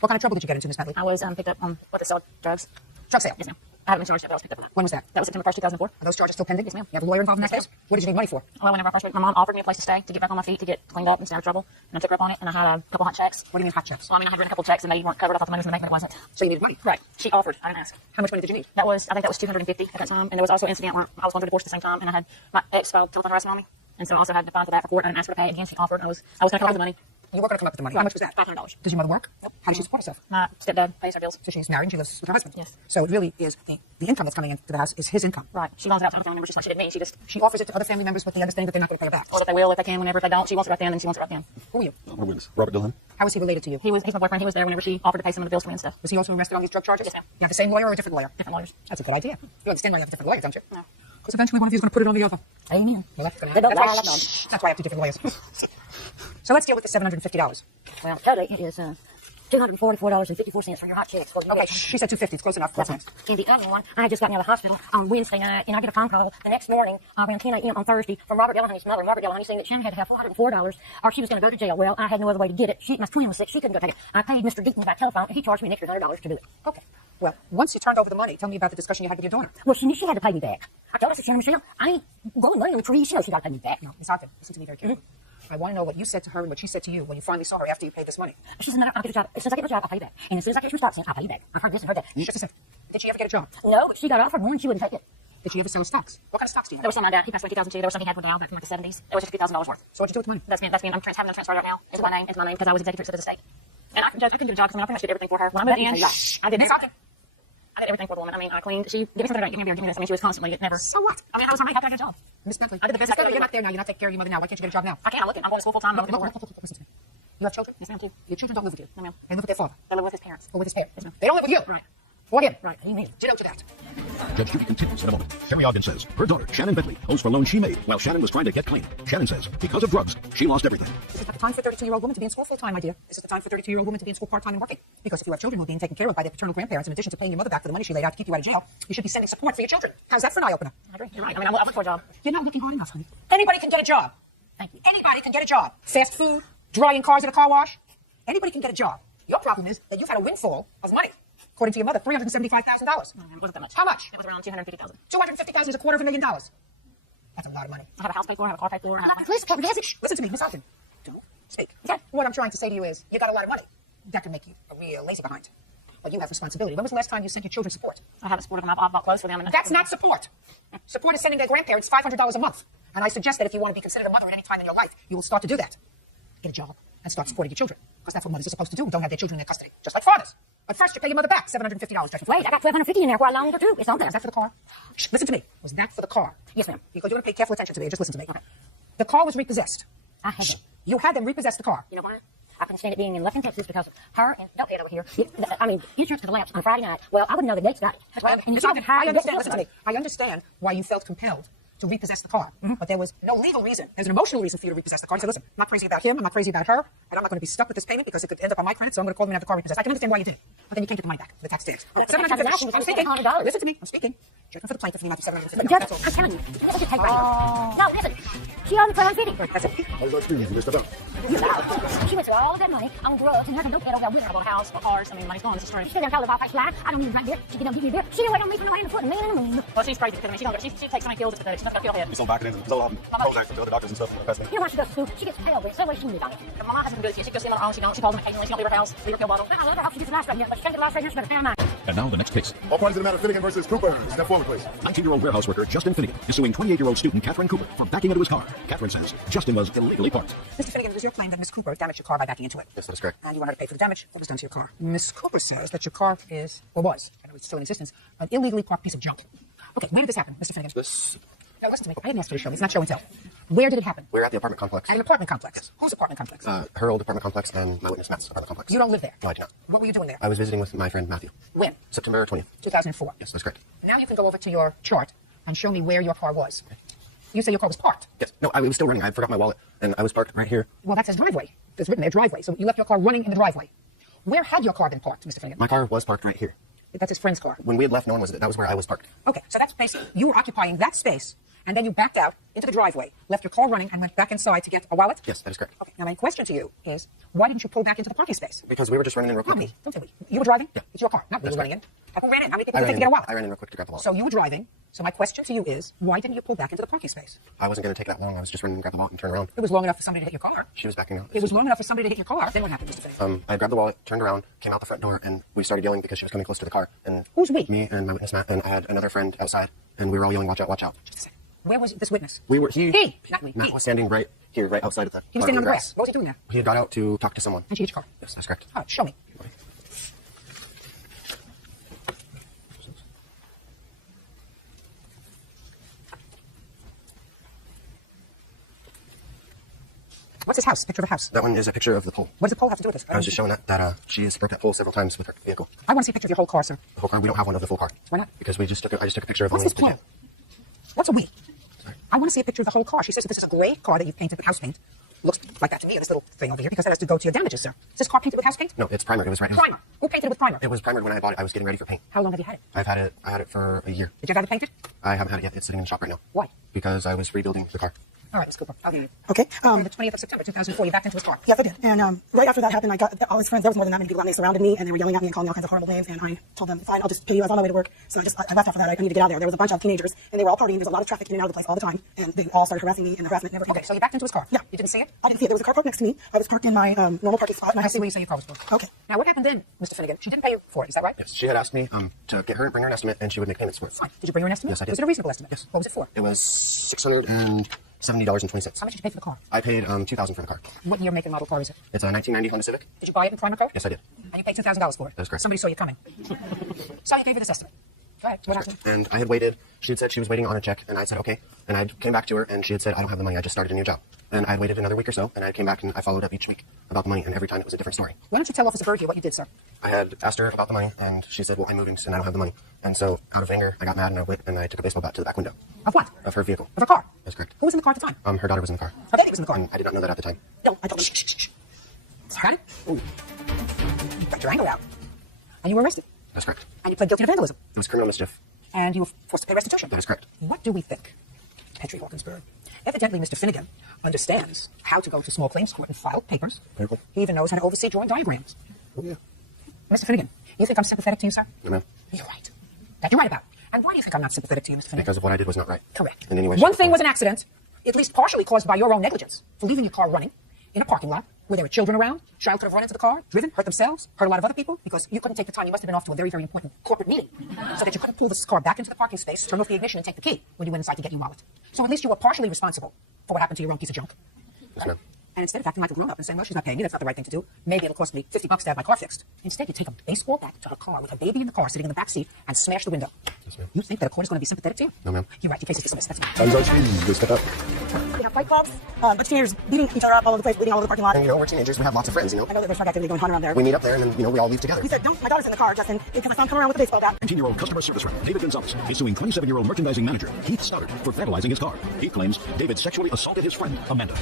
What kind of trouble did you get into, Miss Bentley? I was picked up on what they sell drugs. Drug sale. Yes, ma'am. I haven't been charged yet, but I was picked up for that. When was that? That was September 1st, 2004. Are those charges still pending? Yes, ma'am. You have a lawyer involved in that case? What did you need money for? Well, whenever I first, my mom offered me a place to stay, to get back on my feet, to get cleaned up and stay out of trouble, and I took her up on it, and I had a couple hot checks. What do you mean hot checks? Well, I mean, I had written a couple checks, and they weren't covered. I thought the money was going to make, but it wasn't. So you needed money? Right. She offered. I didn't ask. How much money did you need? I think that was $250 at that time, and there was also an incident where I was going through divorce at the same time, and I had my ex filed telephone harassment on me, and so I also had to file for that for court. I didn't ask her to pay it again. She offered. I was going to come up with the money. You were going to come up with the money. How much was that? $500. Does your mother work? Nope. How does she support herself? My stepdad pays her bills. So she's married and she lives with her husband. Yes. So it really is the income that's coming into the house is his income. Right. She loans it out to other family members just like she did me. She offers it to other family members with the understanding that they're not going to pay her back. Or that they will if they can, whenever. If they don't, she wants it right then, and she wants it right then. Who are you? My witness, Robert Dillon. How is he related to you? He's my boyfriend. He was there whenever she offered to pay some of the bills for me and stuff. Was he also arrested on these drug charges? Yes, ma'am. You have the same lawyer or a different lawyer? Different lawyers. That's a good idea. You understand why you have a different lawyer, don't you? No. Because eventually one of you is going to put it on the other. Amen. Well, that's going to happen. That's why I have two different lawyers. So let's deal with the $750. Well, totally, it is $244.54 for your hot checks. Okay, she said $250. It's close enough. That's right. And the other one, I just got out of the hospital on Wednesday night, and I get a phone call the next morning around 10 a.m. on Thursday from Robert Delahunty's mother. Robert Delahunty saying that Shannon had to have $404 or she was going to go to jail. Well, I had no other way to get it. My twin was sick. She couldn't go take it. I paid Mr. Deaton by telephone, and he charged me an extra $100 to do it. Okay. Well, once you turned over the money, tell me about the discussion you had with your daughter. Well, she knew she had to pay me back. I told her, I said, Shannon Michelle, I ain't going money on the tree. She knows she got to pay me back. No, Miss Ogden, listen to me very carefully. I want to know what you said to her and what she said to you when you finally saw her after you paid this money. She said, I'll get a job. As soon as I get a job, I'll pay you back. And as soon as I get some stocks in, I'll pay you back. I've heard this and heard that. Just a second. Did she ever get a job? No, but she got offered one and she wouldn't take it. Did she ever sell stocks? What kind of stocks do you have? There was some my dad. He passed away in 2002. There was some he had one down back in like the 70s. There was $50,000 worth. So what'd you do with the money? That's me. I'm having them transferred right now. It's my name. It's my name because I was executive of the estate. And I can get a job because I pretty much did everything for her. When I moved in, I did everything. I did everything for the woman. I mean, I cleaned. She give me something to drink, give me a beer, give me this. I mean, she was constantly never. So what? I mean, I was her mate. How can I get a job? Miss Bentley, I did the best I could. You're not there now. You're not taking care of your mother now. Why can't you get a job now? I can't. I'm looking. I'm going to school full time. Look, listen to me. You have children? Yes, ma'am, too. Your children don't live with you. No, ma'am. They live with their father. They live with his parents. Or with his parents. Yes, ma'am. They don't live with you. Right. Or him. Right. Amen. Ditto to that. Judge Judy continues in a moment. Terry Ogden says her daughter, Shannon Bentley, owes for loans she made while Shannon was trying to get clean. Shannon says because of drugs, she lost everything. This is not the time for a 32-year-old woman to be in school full-time, my dear. This is the time for a 32-year-old woman to be in school part-time and working. Because if you have children who are being taken care of by their paternal grandparents, in addition to paying your mother back for the money she laid out to keep you out of jail, you should be sending support for your children. How's that for an eye-opener? I agree. You're right. I mean, I'm looking for a job. You're not looking hard enough, honey. Anybody can get a job. Thank you. Anybody can get a job. Fast food, drying cars at a car wash. Anybody can get a job. Your problem is that you've had a windfall of money. According to your mother, $375,000. No, it wasn't that much. How much? It was around $250,000. $250,000 is $250,000. That's a lot of money. I have a house paid for. I have a car paid for. Listen to me, Miss Ogden. Don't speak. Okay. What I'm trying to say to you is, you got a lot of money. That can make you a real lazy behind. But you have responsibility. When was the last time you sent your children support? I haven't supported them. I've bought clothes for them. And That's not support. Support is sending their grandparents $500 a month. And I suggest that if you want to be considered a mother at any time in your life, you will start to do that. Get a job and start supporting your children. Because that's what mothers are supposed to do. Don't have their children in their custody. Just like fathers. But first, you pay your mother back $750. Wait, I got $1,250 in there for a longer too. It's on there. Was that for the car? Shh, listen to me. Was that for the car? Yes, ma'am. Because you want to pay careful attention to me. Just listen to me. Okay. The car was repossessed. I had them. You had them repossess the car. You know why? I couldn't stand it being in Lufkin, Texas because of her and don't head over here. Insurance could lapse on Friday night. Well, I wouldn't know the date's got it. That's why. I understand. Listen to me. I understand why you felt compelled to repossess the car. But there was no legal reason. There's an emotional reason for you to repossess the car. You said, listen, I'm not crazy about him. I'm not crazy about her. And I'm not going to be stuck with this payment because it could end up on my credit. So I'm going to call them and have the car repossessed. I can understand why you did. But then you can't get the money back. The tax stamps. I'm speaking. Listen to me. I'm speaking. Judgment for the plaintiff in the amount of $750. Judge, I'm telling you. This is take right here. No, listen. She owed me $150. That's it. I was like, you missed it out. She went through all of that money on drugs and nothing. Don't pay. I don't have a house or cars. I mean, money's gone. It's a story. She didn't tell the boss I I don't need right there. She didn't give me a beer. She didn't wait on me from the way in the foot and man in the moon. Well, she's crazy because I mean, she takes my pills. It's pathetic. She's not got to feel head. It's on back end. There's a lot of Prozac from the other doctors and stuff. You know why she goes to school? She gets pale, but so way she moved on it. Her mama hasn't been good. She goes in on her own. She don't. She calls me occasionally. She don't leave her house. Leave her pill bottle. I love her. She gets the last right here, but she can't get the last right here. She better pay on mine. And now the next case. All parties in the matter, Finnegan versus Cooper. Step forward, please. 19-year-old warehouse worker Justin Finnegan is suing 28-year-old student Catherine Cooper for backing into his car. Catherine says Justin was illegally parked. Mr. Finnegan, it is your claim that Miss Cooper damaged your car by backing into it. Yes, that is correct. And you want her to pay for the damage that was done to your car. Miss Cooper says that your car is, or was, I know it's still in existence, an illegally parked piece of junk. Okay, where did this happen, Mr. Finnegan? Now, listen to me. I didn't ask you to show me. It's not show and tell. Where did it happen? We're at the apartment complex. At an apartment complex. Whose apartment complex? Her old apartment complex and my witness Matt's apartment complex. You don't live there? No, I do not. What were you doing there? I was visiting with my friend Matthew. When? September 20th. 2004. Yes, that's correct. Now you can go over to your chart and show me where your car was. Okay. You say your car was parked. Yes. No, I was still running. I forgot my wallet, and I was parked right here. Well, that says driveway. It's written there, driveway. So you left your car running in the driveway. Where had your car been parked, Mr. Finnegan? My car was parked right here. That's his friend's car. When we had left, no one was there. That was where I was parked. Okay, so that's basically, you were occupying that space And then you backed out into the driveway, left your car running, and went back inside to get a wallet? Yes, that is correct. Okay. Now, my question to you is, why didn't you pull back into the parking space? Because we were just running in real quickly. Okay, don't tell me. You were driving? Yeah. It's your car, not we were running in. Who ran in? How many people I did it take to get a wallet? ran in real quick to grab the wallet. So you were driving. So my question to you is, why didn't you pull back into the parking space? I wasn't going to take that long. I was just running to grab the wallet and turn around. It was long enough for somebody to hit your car. She was backing out. It was long enough for somebody to hit your car. Then what happened, Mr. Finnegan? I grabbed the wallet, turned around, came out the front door, and we started yelling because she was coming close to the car. And who's we? Me and my witness Matt, and I had another friend outside, and we were all yelling, "Watch out! Watch out!" Just a second. Where was this witness? We were He, not me. Matt He. was standing right here, right outside of the. He was standing on the grass. What was he doing there? He had got out to talk to someone. And she hit your car. Yes, that's correct. All right, show me. What's his house? Picture of a house. That one is a picture of the pole. What does the pole have to do with this? I was just showing that she has broke that pole several times with her vehicle. I want to see a picture of your whole car, sir. The whole car. We don't have one of the full car. Why not? Because I just took a picture of What's one. this pole? What's a we? Sorry. I want to see a picture of the whole car. She says that this is a gray car that you've painted with house paint. Looks like that to me, this little thing over here, because that has to go to your damages, sir. Is this car painted with house paint? No, it's primer. It was right. Primer. Who painted it with primer? It was primer when I bought it. I was getting ready for paint. How long have you had it? I had it for a year. Did you ever have it painted? I haven't had it yet. It's sitting in the shop right now. Why? Because I was rebuilding the car. All right, Ms. Cooper, I'll hear you. Okay. On the 20th of September, 2004, you backed into his car. Yes, I did. And right after that happened, I got all his friends. There was more than that many people around me. They surrounded me, and they were yelling at me and calling me all kinds of horrible names. And I told them, fine, I'll just pay you. I was on my way to work. So I left after that. I needed to get out of there. There was a bunch of teenagers, and they were all partying. There's a lot of traffic in and out of the place all the time. And they all started harassing me, and the harassment never ended. Okay, so you backed into his car? Yeah. You didn't see it? I didn't see it. There was a car parked next to me. I was parked in my normal parking spot. And I see where you say your car was parked. Okay. Now, what happened then, Mr. Finnegan? She didn't pay you for it, is that right? Yes. She had asked me to get her, bring her an estimate, and she would make payments for it. Fine. Did you bring her an estimate? Yes, I did. Was it a reasonable estimate? Yes. What was it for? It was $670.20. How much did you pay for the car? I paid $2,000 for the car. What year, make, and model car is it? It's a 1990 Honda Civic. Did you buy it in primer code? Yes, I did. And you paid $2,000 for it? That is correct. Somebody saw you coming. So you gave her this estimate. Go ahead. What happened? And I had waited. She had said she was waiting on a check, and I said okay. And I came back to her, and she had said, I don't have the money. I just started a new job. And I had waited another week or so, and I came back and I followed up each week about the money, and every time it was a different story. Why don't you tell Officer Berg here what you did, sir? I had asked her about the money, and she said, well, I'm moving, and I don't have the money. And so, out of anger, I got mad, and I took a baseball bat to the back window. Of what? Of her vehicle. Of her car? That's correct. Who was in the car at the time? Her daughter was in the car. Her baby was in the car? And I did not know that at the time. No, I told her. Shh. Got it? Ooh. You got your anger out. And you were arrested. That's correct. And you pled guilty to vandalism. It was criminal mischief. And you were forced to pay restitution. That is correct. What do we think? Petrie Hawkinsburg. Evidently, Mr. Finnegan understands how to go to small claims court and file papers. He even knows how to oversee drawing diagrams. Oh, yeah. Mr. Finnegan, you think I'm sympathetic to you, sir? No, ma'am. You're right. That you're right about. And why do you think I'm not sympathetic to you, Mr. Finnegan? Because of what I did was not right. Correct. In any way, One thing was an accident, at least partially caused by your own negligence, for leaving your car running in a parking lot where there were children around. Child could have run into the car, driven, hurt themselves, hurt a lot of other people, because you couldn't take the time. You must have been off to a very, very important corporate meeting, so that you couldn't pull this car back into the parking space, turn off the ignition, and take the key when you went inside to get your wallet. So at least you were partially responsible for what happened to your own piece of junk. Yes, ma'am. And instead of acting like a grown-up and saying, well, she's not paying me, that's not the right thing to do. Maybe it'll cost me $50 to have my car fixed. Instead, you take a baseball bat to her car with her baby in the car sitting in the back seat and smash the window. Yes, ma'am. You think that a court is going to be sympathetic to you? No, ma'am. You're right. Your case is dismissed. That's fine. I'm going to step up. We have fight clubs, but teenagers beating each other up all over the place, bleeding all over the parking lot. And, we're teenagers. We have lots of friends, I know that there's drug activity going on around there. We meet up there, and then, we all leave together. He said, no, my daughter's in the car, Justin, because I saw him come around with a baseball bat. 19-year-old customer service rep David Gonzalez is suing 27-year-old merchandising manager Keith Stoddard for vandalizing his car. He claims David sexually assaulted his friend, Amanda.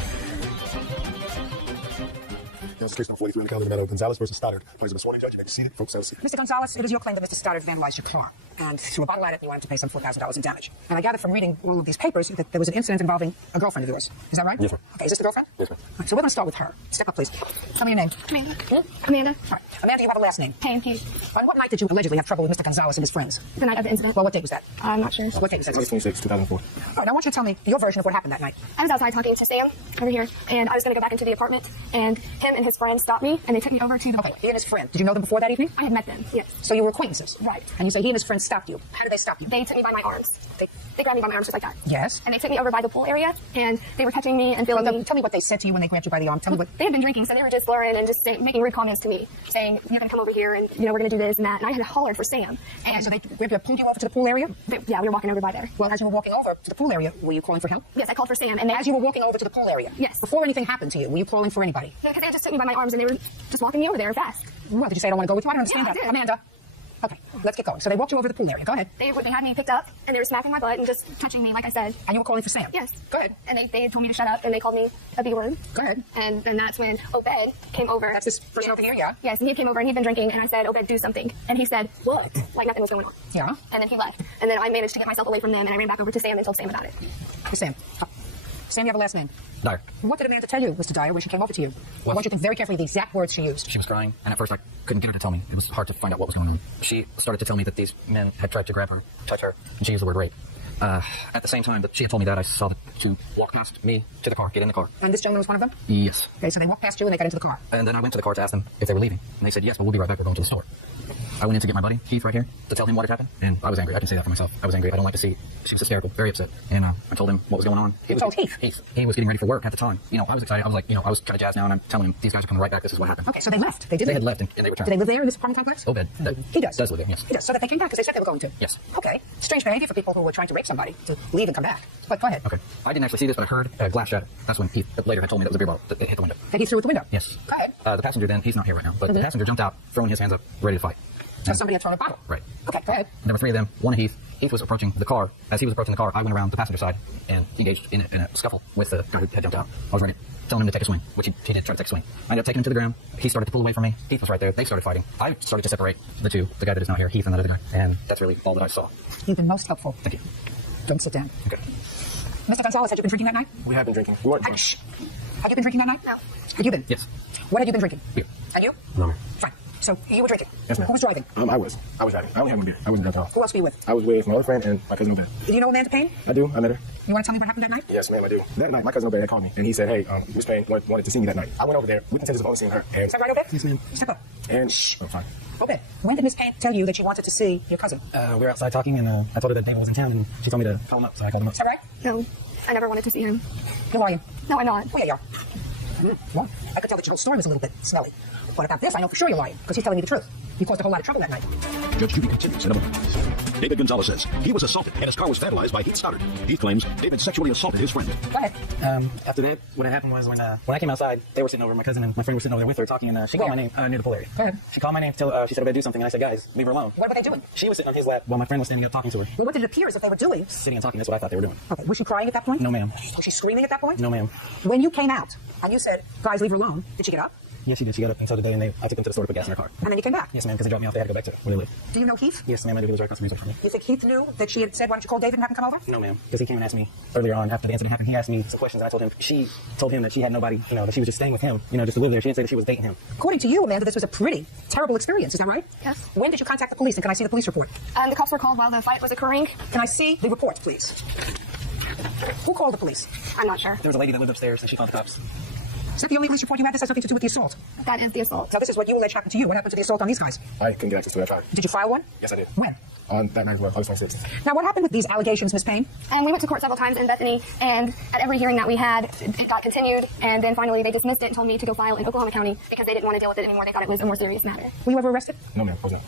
Yes, case number 43 on the calendar, Matter Gonzalez versus Stoddard. Parties have been sworn in, judge. You may be seated. Folks, have a seat. Mr. Gonzalez, it is your claim that Mr. Stoddard vandalized your car and threw a bottle at it and you wanted to pay some $4,000 in damage. And I gather from reading all of these papers that there was an incident involving a girlfriend of yours. Is that right? Yes, ma'am. Okay, is this the girlfriend? Yes, ma'am. Right, so we're going to start with her. Step up, please. Tell me your name. Amanda. Amanda. All right. Amanda, you have a last name. Payne. On what night did you allegedly have trouble with Mr. Gonzalez and his friends? The night of the incident. Well, what date was that? I'm not sure. What date was that? August 26, 2004. All right, now I want you to tell me your version of what happened that night. I was outside talking to Sam over here, and I was going to go back into the apartment, and him and his friend stopped me, and they took me over to the... Okay, he and his friend. Did you know them before that evening? I had met them, yes. So you were acquaintances? Right. And you say he and his friend stopped you. How did they stop you? They took me by my arms. They grabbed me by my arms just like that. Yes. And they took me over by the pool area, and they were touching me and feeling me. Tell me what they said to you when they grabbed you by the arm. Tell me what... They had been drinking, so they were just slurring and just making rude comments to me, saying, you're going to come over here, and, we're going to do this and that. And I had hollered for Sam. And okay, so they pulled you over to the pool area? Yeah, we were walking over by there. Well, as you were walking over to the pool area, were you calling for help? Yes, I called for Sam. And as you were walking over to the pool area? Yes. Before anything happened to you, were you calling for anybody? No, because they just took me by my arms, and they were just walking me over there fast. Well, did you say I don't want to go with you? I don't understand Yeah, that. I did. Amanda, Okay, let's get going. So they walked you over to the pool area. Go ahead. They had me picked up, and they were smacking my butt and just touching me, like I said. And you were calling for Sam? Yes. Go ahead. And they told me to shut up, and they called me a B word. Go ahead. And then that's when Obed came over. That's this person over here, yeah? Yes, and he came over, and he'd been drinking, and I said, Obed, do something. And he said, what? Like nothing was going on. Yeah? And then he left. And then I managed to get myself away from them, and I ran back over to Sam and told Sam about it. Hey, Sam. Sam, you have a last name? Dyer. What did Amanda tell you, Mr. Dyer, when she came over to you? I want you to think very carefully the exact words she used. She was crying, and at first I couldn't get her to tell me. It was hard to find out what was going on. She started to tell me that these men had tried to grab her, touch her, and she used the word rape. At the same time that she had told me that, I saw the two walk past me to the car, get in the car. And this gentleman was one of them? Yes. Okay, so they walked past you and they got into the car. And then I went to the car to ask them if they were leaving. And they said, yes, but we'll be right back. We're going to the store. I went in to get my buddy, Keith, right here, to tell him what had happened. And I was angry. I can say that for myself. I was angry. I don't like to see. She was hysterical, very upset. And I told him what was going on. You told Heath? Heath. He was getting ready for work at the time. You know, I was excited. I was like, I was kind of jazzed now, and I'm telling him, these guys are coming right back. This is what happened. Okay, so they left. They did. They had left, and they returned. Do they live there in this apartment complex? Obed. He does. Does live there, yes. He does. So that they came back because they said they were going to. Yes. Okay. Strange behavior for people who were trying to rape somebody to leave and come back. But go ahead. Okay. I didn't actually see this, but I heard a glass shatter. That's when Heath later had told me that was a beer bottle that hit the window. That he threw at the window? Yes. Go ahead. The passenger then, he's not here right now, but the passenger jumped out, throwing his hands up, ready to fight. So somebody had thrown a bottle? Right. Okay, go ahead. And there were three of them, one of Heath. Heath was approaching the car. As he was approaching the car, I went around the passenger side and engaged in a scuffle with the guy who had jumped out. I was ready, telling him to take a swing, which he did try to take a swing. I ended up taking him to the ground. He started to pull away from me. Heath was right there. They started fighting. I started to separate the two, the guy that is not here, Heath and that other guy. And that's really all that I saw. You've been most helpful. Thank you. Don't sit down. Okay. Mr. Gonzalez, had you been drinking that night? We have been drinking. We weren't Shh. Have you been drinking that night? No. Have you been? Yes. What have you been drinking? Beer. And you? No, ma'am. Fine. So you were drinking? Yes, ma'am. Who was driving? I was driving. I only had one beer. I wasn't drunk at all. Who else were you with? I was with my other friend and my cousin Obed. Do you know Amanda Payne? I do. I met her. You want to tell me what happened that night? Yes, ma'am, I do. That night, my cousin Obed had called me, and he said, hey, Miss Payne wanted to see me that night. I went over there with intentions of only seeing her. And is that right, Obed? Yes, ma'am. Step up. And shh, oh, fine. Obed, when did Miss Payne tell you that she wanted to see your cousin? We were outside talking, and I told her that David was in town, and she told me to call him up, so I called him up. Is that right? No, I never wanted to see him. Who are you? No, I'm not. Oh, yeah, you are. Well, I could tell that your whole story was a little bit smelly. But about this, I know for sure you're lying, because he's telling me the truth. You caused a whole lot of trouble that night. Judge Judy continues in a moment. David Gonzalez says he was assaulted and his car was vandalized by Heath Stoddard. He claims David sexually assaulted his friend. Go ahead. After that, what had happened was when I came outside, they were sitting over, my cousin and my friend were sitting over there with her talking, and she called my name near the pool area. Go ahead. She called my name, she said, I better do something, and I said, guys, leave her alone. What were they doing? She was sitting on his lap while my friend was standing up talking to her. Well, what did it appear as if they were doing? Sitting and talking, that's what I thought they were doing. Okay, was she crying at that point? No, ma'am. Was she screaming at that point? No, ma'am. When you came out and you said, guys, leave her alone, did she get up? Yes, she did. She got up and so did they, and I took them to the store to put gas in her car. And then you came back? Yes, ma'am, because they dropped me off. They had to go back to where they live. Do you know Heath? Yes, ma'am, I do. He was right across the music from me. You think Heath knew that she had said, why don't you call David and have him come over? No, ma'am, because he came and asked me earlier on after the incident happened. He asked me some questions, and I told him, she told him that she had nobody, that she was just staying with him, just to live there. She didn't say that she was dating him. According to you, Amanda, this was a pretty terrible experience. Is that right? Yes. When did you contact the police, and can I see the police report? The cops were called while the fight was occurring. Can I see the report, please? Who called the police? I'm not sure. There was a lady that lived upstairs, and she called the cops. Is that the only police report you had? This has nothing to do with the assault. That is the assault. Now, this is what you allege happened to you. What happened to the assault on these guys? I couldn't get access to that trial. Did you file one? Yes, I did. When? On that night as well, August 26th. Now, what happened with these allegations, Miss Payne? And we went to court several times in Bethany, and at every hearing that we had, it got continued, and then finally they dismissed it and told me to go file in Oklahoma County because they didn't want to deal with it anymore. They thought it was a more serious matter. Were you ever arrested? No, ma'am, I was not.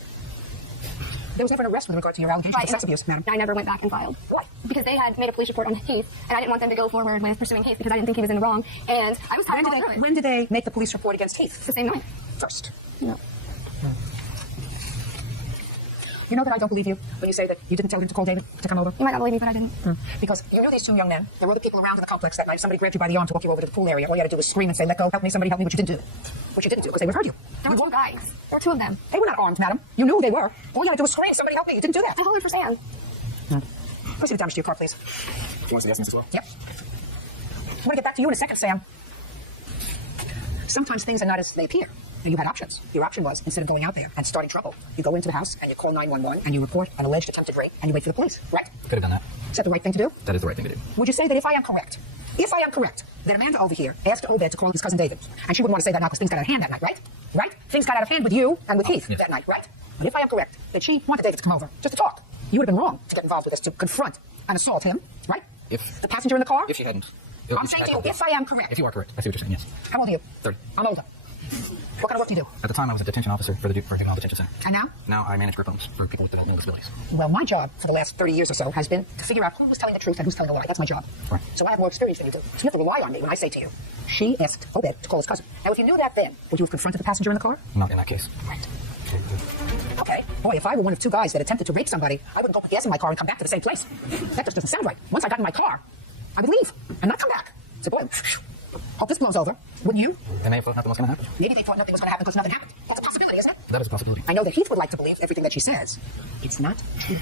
There was never an arrest with regard to your allegations of sex abuse, madam. I never went back and filed. Why? Because they had made a police report on Heath, and I didn't want them to go forward with pursuing Heath because I didn't think he was in the wrong. And I was when did they make the police report against Heath? The same night. First. No. You know that I don't believe you when you say that you didn't tell him to call David to come over? You might not believe me, but I didn't. Because you knew these two young men. There were other people around in the complex that night. If somebody grabbed you by the arm to walk you over to the pool area, all you had to do was scream and say, let go, help me, somebody help me, which you didn't do. Which you didn't do, because they would have heard you. There were two guys. There were two of them. They were not armed, madam. You knew who they were. All you had to do was scream, somebody help me. You didn't do that. I hollered for Sam. Proceed the damage to your car, please. You want to see the estimates as well? Yep. I'm going to get back to you in a second, Sam. Sometimes things are not as they appear. Now, you had options. Your option was, instead of going out there and starting trouble, you go into the house and you call 911 and you report an alleged attempted rape and you wait for the police, right? Could have done that. Is that the right thing to do? That is the right thing to do. Would you say that if I am correct, that Amanda over here asked Obed to call his cousin David, and she wouldn't want to say that now because things got out of hand that night, right? Right? Things got out of hand with you and with Heath that night, right? But if I am correct, that she wanted David to come over just to talk, you would have been wrong to get involved with this, to confront and assault him, right? If the passenger in the car? If she hadn't. I'm saying to you, if I am correct. If you are correct, I see what you're saying, yes. How old are you? 30. I'm older. What kind of work do you do? At the time, I was a detention officer for Juvenile Detention Center. And now? Now I manage group homes for people with developmental disabilities. Well, my job for the last 30 years or so has been to figure out who was telling the truth and who's telling a lie. That's my job. Right. So I have more experience than you do. So you have to rely on me when I say to you, she asked Obed to call his cousin. Now, if you knew that then, would you have confronted the passenger in the car? Not in that case. Right. Okay. Boy, if I were one of two guys that attempted to rape somebody, I wouldn't go put gas in my car and come back to the same place. That just doesn't sound right. Once I got in my car, I would leave and not come back. So, boy, hope this blows over. Wouldn't you? And they thought nothing was going to happen. Maybe they thought nothing was going to happen because nothing happened. That's a possibility, isn't it? That is a possibility. I know that Heath would like to believe everything that she says. It's not true.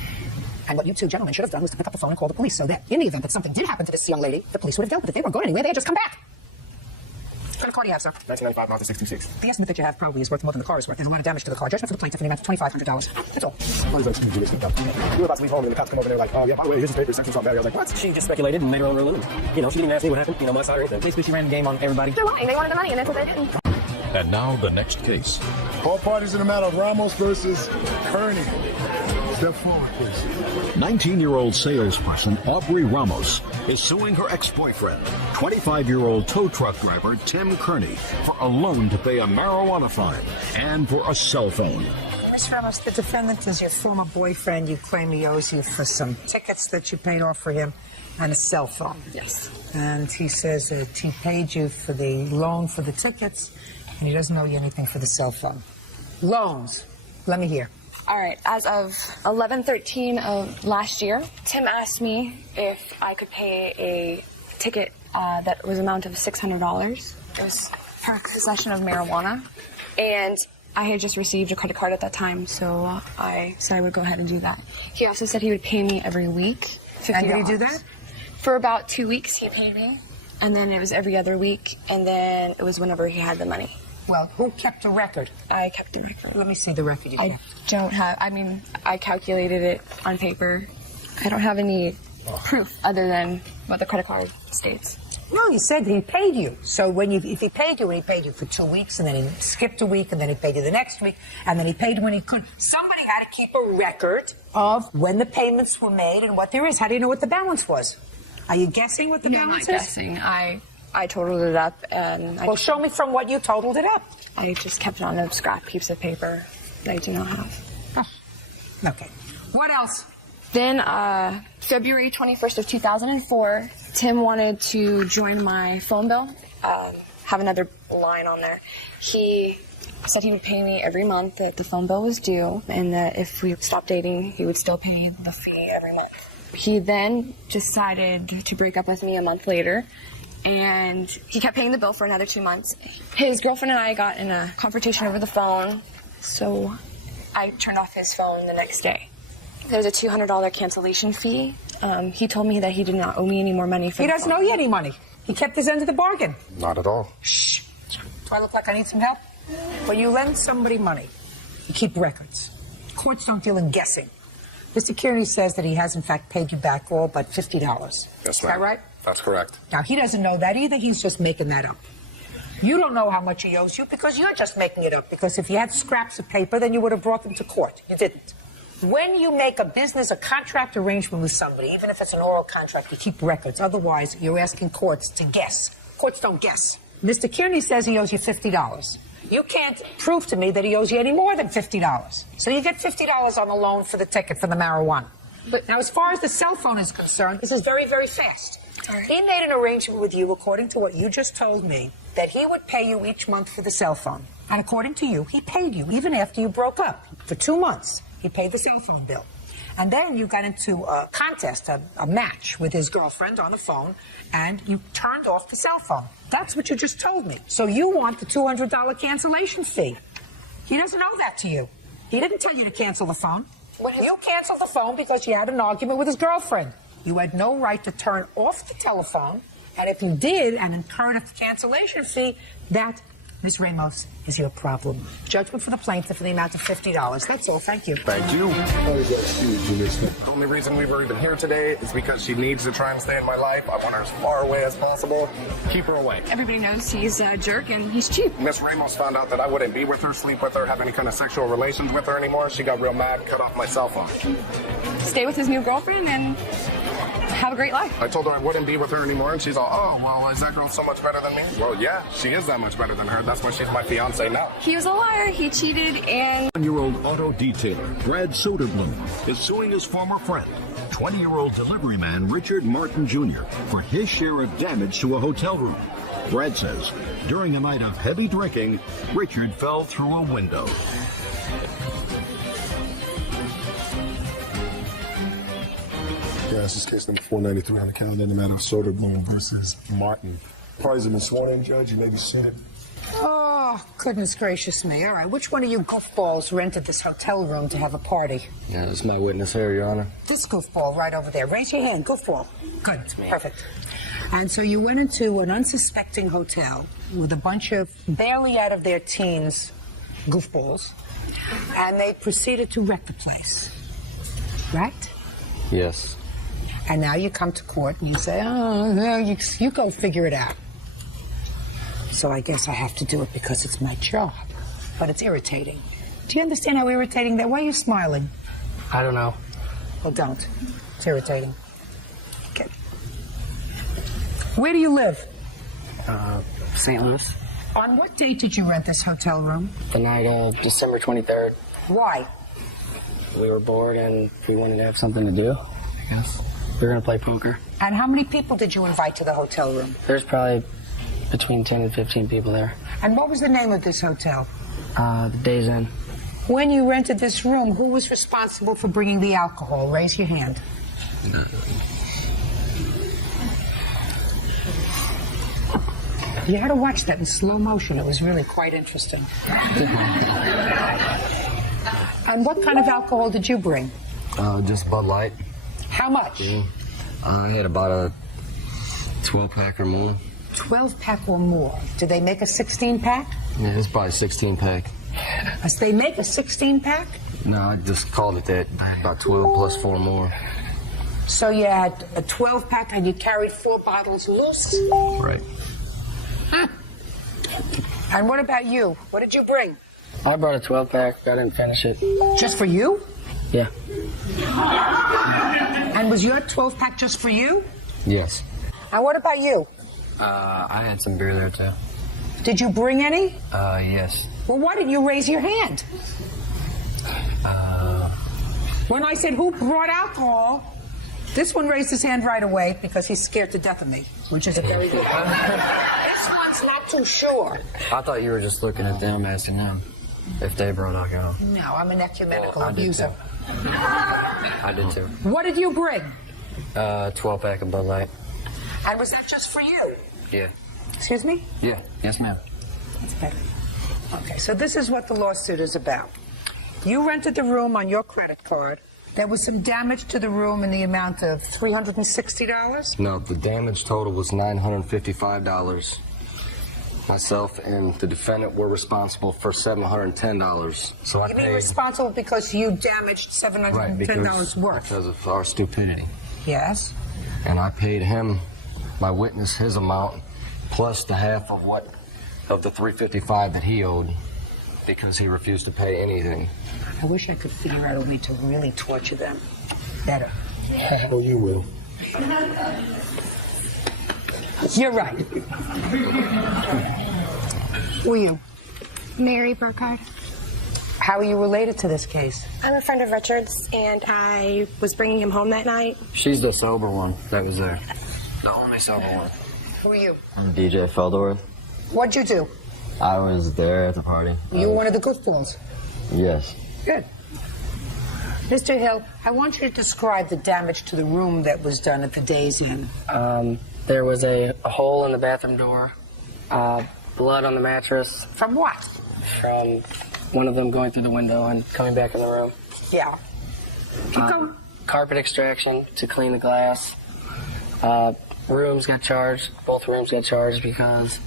And what you two gentlemen should have done was to pick up the phone and call the police so that in the event that something did happen to this young lady, the police would have dealt with it. They weren't going anywhere. They had just come back. What kind of car do you have, sir? 1995 Mazda 626. The estimate that you have probably is worth more than the car is worth. There's a lot of damage to the car. Judgment for the plaintiff in the amount of $2,500. That's all. We were about to leave home and the cops come over and they're like, oh, yeah, by the way, here's his papers, something bad. I was like, what? She just speculated and made her own ruling. You know, she didn't even ask me what happened. You know, my side or anything. Basically, she ran the game on everybody. They're lying. They wanted the money, and that's what they did. And now the next case. All parties in the matter of Ramos versus Kearney. Step forward, please. 19-year-old salesperson Aubrey Ramos is suing her ex-boyfriend, 25-year-old tow truck driver Tim Kearney, for a loan to pay a marijuana fine and for a cell phone. Ms. Ramos, the defendant is your former boyfriend. You claim he owes you for some tickets that you paid off for him and a cell phone. Yes. And he says that he paid you for the loan for the tickets, and he doesn't owe you anything for the cell phone. Loans. Let me hear. All right, as of 11/13 of last year, Tim asked me if I could pay a ticket that was amount of $600. It was for possession of marijuana, and I had just received a credit card at that time, so I said I would go ahead and do that. He also said he would pay me every week, $50. And did he do that? For about 2 weeks, he paid me, and then it was every other week, and then it was whenever he had the money. Well, who kept a record? I kept the record. Let me see the record you kept. I don't have, I mean, I calculated it on paper. I don't have any proof other than what the credit card states. No, he said he paid you. So if he paid you, he paid you for 2 weeks, and then he skipped a week, and then he paid you the next week, and then he paid when he could. Somebody had to keep a record of when the payments were made and what there is. How do you know what the balance was? Are you guessing what the balance is? I'm not guessing. I totaled it up, and well, show me from what you totaled it up. I just kept it on a scrap piece of paper that I do not have. Oh. Okay. What else? Then, February 21st of 2004, Tim wanted to join my phone bill, have another line on there. He said he would pay me every month that the phone bill was due, and that if we stopped dating, he would still pay the fee every month. He then decided to break up with me a month later, and he kept paying the bill for another 2 months. His girlfriend and I got in a confrontation over the phone, so I turned off his phone the next day. There was a $200 cancellation fee. He told me that he did not owe me any more money for He doesn't owe you any money. He kept his end of the bargain. Not at all. Shh. Do I look like I need some help? When you lend somebody money, you keep records. Courts don't deal in guessing. Mr. Kearney says that he has, in fact, paid you back all but $50. Yes, ma'am. Is that right? That's correct. Now, he doesn't know that either. He's just making that up. You don't know how much he owes you because you're just making it up. Because if you had scraps of paper, then you would have brought them to court. You didn't. When you make a contract arrangement with somebody, even if it's an oral contract, you keep records. Otherwise, you're asking courts to guess. Courts don't guess. Mr. Kearney says he owes you $50. You can't prove to me that he owes you any more than $50. So you get $50 on the loan for the ticket for the marijuana. But now, as far as the cell phone is concerned, this is very, very fast. He made an arrangement with you, according to what you just told me, that he would pay you each month for the cell phone. And according to you, he paid you even after you broke up. For 2 months, he paid the cell phone bill. And then you got into a contest, a match with his girlfriend on the phone, and you turned off the cell phone. That's what you just told me. So you want the $200 cancellation fee. He doesn't owe that to you. He didn't tell you to cancel the phone. You canceled the phone because you had an argument with his girlfriend. You had no right to turn off the telephone, and if you did, and incurred a cancellation fee, that, Ms. Ramos, is your problem. Judgment for the plaintiff in the amount of $50. That's all. Thank you. Thank you. The only reason we were even here today is because she needs to try and stay in my life. I want her as far away as possible. Keep her away. Everybody knows he's a jerk and he's cheap. Miss Ramos found out that I wouldn't be with her, sleep with her, have any kind of sexual relations with her anymore. She got real mad, cut off my cell phone. Stay with his new girlfriend and have a great life. I told her I wouldn't be with her anymore, and she's all, oh, well, is that girl so much better than me? Well, yeah, she is that much better than her. That's why she's my fiance now. He was a liar. He cheated, and 1-year-old auto detailer Brad Soderblom is suing his former friend, 20-year-old delivery man Richard Martin Jr., for his share of damage to a hotel room. Brad says during a night of heavy drinking, Richard fell through a window. Yeah, this is case number 493 on the calendar in the matter of Soderblom versus Martin. Parties have been sworn in, Judge. You may be seated. Oh, goodness gracious me. All right, which one of you goofballs rented this hotel room to have a party? Yeah, this is my witness here, Your Honor. This goofball right over there. Raise your hand. Goofball. Good. Perfect. And so you went into an unsuspecting hotel with a bunch of barely out of their teens goofballs, and they proceeded to wreck the place. Right? Yes. And now you come to court and you say, oh, no, you go figure it out. So I guess I have to do it because it's my job. But it's irritating. Do you understand how irritating that? Why are you smiling? I don't know. Well, don't. It's irritating. Okay. Where do you live? St. Louis. On what date did you rent this hotel room? The night of December 23rd. Why? We were bored and we wanted to have something to do, I guess. We were going to play poker. And how many people did you invite to the hotel room? There's probably between 10 and 15 people there. And what was the name of this hotel? The Days Inn. When you rented this room, who was responsible for bringing the alcohol? Raise your hand. You had to watch that in slow motion. It was really quite interesting. And what kind of alcohol did you bring? Just Bud Light. How much? I had about a 12-pack or more. 12-pack or more. Did they make a 16-pack? Yeah, it's probably a 16-pack. They make a 16-pack? No, I just called it that. About 12 plus 4 more. So you had a 12-pack and you carried 4 bottles loose? Right. Huh. And what about you? What did you bring? I brought a 12-pack. I didn't finish it. Just for you? Yeah. And was your 12-pack just for you? Yes. And what about you? I had some beer there, too. Did you bring any? Yes. Well, why didn't you raise your hand? When I said who brought alcohol, this one raised his hand right away because he's scared to death of me, which is a very good one. This one's not too sure. I thought you were just looking at them, asking them if they brought alcohol. No, I'm an ecumenical abuser. I did, too. What did you bring? 12-pack of Bud Light. And was that just for you? Yeah. Excuse me? Yeah. Yes, ma'am. That's better. Okay, so this is what the lawsuit is about. You rented the room on your credit card. There was some damage to the room in the amount of $360? No, the damage total was $955. Myself and the defendant were responsible for $710. So I You paid. mean responsible because you damaged $710 worth? Because of our stupidity. Yes. And I paid him, my witness, his amount, plus the half of the $355 that he owed, because he refused to pay anything. I wish I could figure out a way to really torture them better. Oh, you will. You're right. Who are you? Mary Burkhardt. How are you related to this case? I'm a friend of Richard's, and I was bringing him home that night. She's the sober one that was there. The only sober one. Who are you? I'm DJ Feldorf. What'd you do? I was there at the party. You were one of the goofballs. Yes. Good. Mr. Hill, I want you to describe the damage to the room that was done at the Days Inn. There was a hole in the bathroom door, blood on the mattress. From what? From one of them going through the window and coming back in the room. Yeah. Keep going. Carpet extraction to clean the glass. Rooms got charged. Both rooms got charged because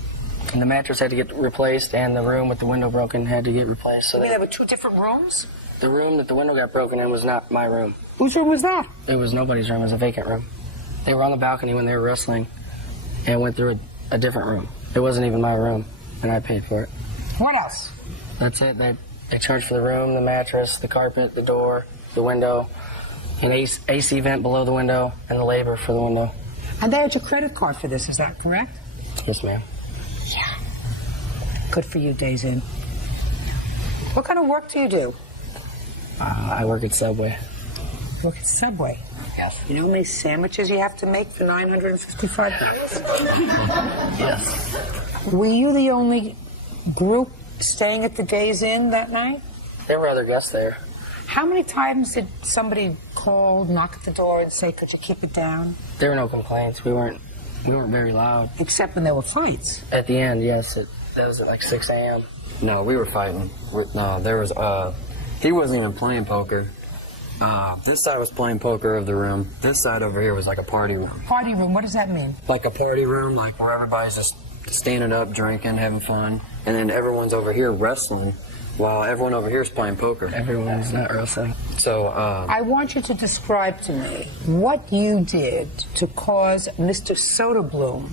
the mattress had to get replaced and the room with the window broken had to get replaced. So You mean there were 2 different rooms? the room that the window got broken in was not my room. Whose room was that? It was nobody's room. It was a vacant room. They were on the balcony when they were wrestling and went through a different room. It wasn't even my room, and I paid for it. What else? That's it. They charged for the room, the mattress, the carpet, the door, the window, an AC vent below the window, and the labor for the window. And they had your credit card for this, is that correct? Yes, ma'am. Yeah. Good for you, Days Inn. What kind of work do you do? I work at Subway. Work at Subway? Yes. You know how many sandwiches you have to make for $955? Yes. Were you the only group staying at the Days Inn that night? There were other guests there. How many times did somebody call, knock at the door, and say, "Could you keep it down"? There were no complaints. We weren't very loud. Except when there were fights. At the end, yes. That was at like 6 a.m. No, we were fighting. No, there was, he wasn't even playing poker. This side was playing poker of the room. This side over here was like a party room. Party room, what does that mean? Like a party room, like where everybody's just standing up, drinking, having fun. And then everyone's over here wrestling while everyone over here is playing poker. Everyone's not wrestling. So, I want you to describe to me what you did to cause Mr. Soderblom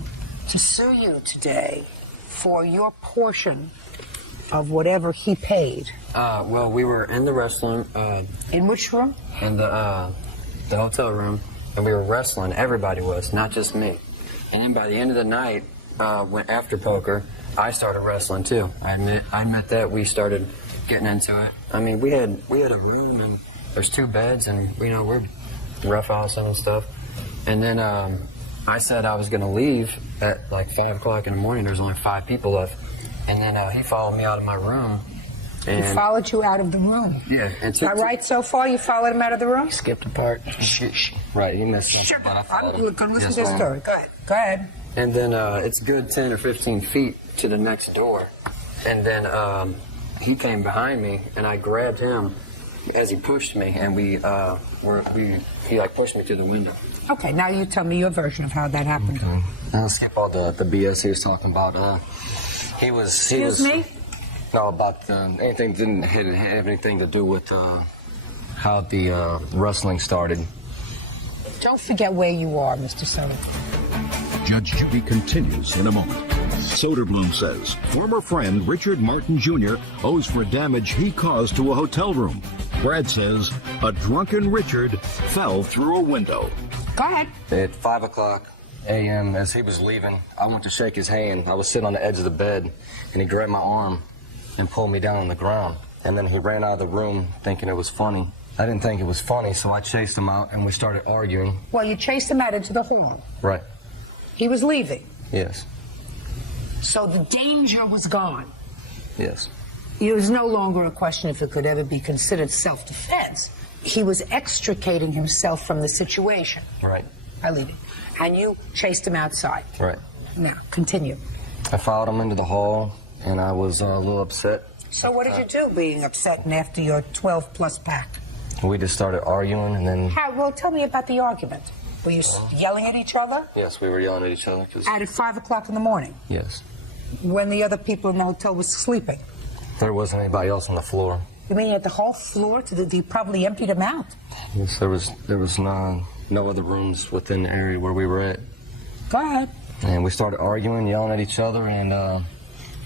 to sue you today for your portion of whatever he paid. Well, we were in the wrestling. In which room? In the hotel room, and we were wrestling. Everybody was, not just me. And then by the end of the night, after poker, I started wrestling too. I admit that we started getting into it. I mean, we had a room and there's 2 beds, and we're roughhousing and stuff. And then I said I was going to leave at like 5 o'clock in the morning. There's only 5 people left. And then he followed me out of my room. And He followed you out of the room? Yeah. Is that right so far? You followed him out of the room? He skipped a part. Right, he missed something. Sure, but I followed I'm him. going to listen Yes, to the ma'am. story. Go ahead. And then it's good 10 or 15 feet to the next door. And then he came behind me, and I grabbed him as he pushed me, and he like pushed me through the window. Okay, now you tell me your version of how that happened. Okay. I'll skip all the BS he was talking about. Excuse me? No, about anything didn't have anything to do with how the wrestling started. Don't forget where you are, Mr. Soder. Judge Judy continues in a moment. Soderblom says former friend Richard Martin Jr. owes for damage he caused to a hotel room. Brad says a drunken Richard fell through a window. Go ahead. At 5 o'clock a.m., as he was leaving, I went to shake his hand. I was sitting on the edge of the bed, and he grabbed my arm and pulled me down on the ground. And then he ran out of the room thinking it was funny. I didn't think it was funny, so I chased him out, and we started arguing. Well, you chased him out into the hall. Right. He was leaving. Yes. So the danger was gone. Yes. It was no longer a question if it could ever be considered self-defense. He was extricating himself from the situation. Right. I leave it. And you chased him outside. Right. Now, continue. I followed him into the hall, and I was a little upset. So what did you do being upset and after your 12-plus pack? We just started arguing, and then... Well, tell me about the argument. Were you yelling at each other? Yes, we were yelling at each other. At 5 o'clock in the morning? Yes. When the other people in the hotel was sleeping? There wasn't anybody else on the floor. You mean at the whole floor? You probably emptied them out. Yes, there was no other rooms within the area where we were at. Go ahead. And we started arguing, yelling at each other, and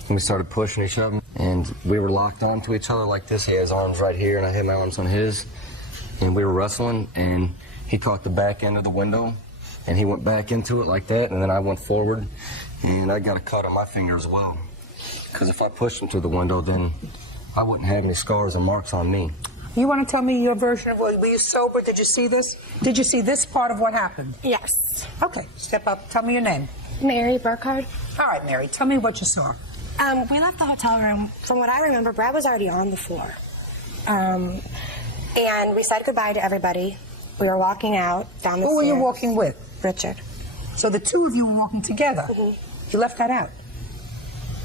we started pushing each other. And we were locked onto each other like this. He had his arms right here, and I had my arms on his. And we were wrestling, and he caught the back end of the window, and he went back into it like that, and then I went forward, and I got a cut on my finger as well. Because if I pushed him through the window, then I wouldn't have any scars or marks on me. You want to tell me your version of were you sober? Did you see this? Did you see this part of what happened? Yes. Okay, step up. Tell me your name. Mary Burkhardt. All right, Mary, tell me what you saw. We left the hotel room. From what I remember, Brad was already on the floor. And we said goodbye to everybody. We were walking out down the stairs. Who were you walking with? Richard. So the two of you were walking together. Mm-hmm. You left that out.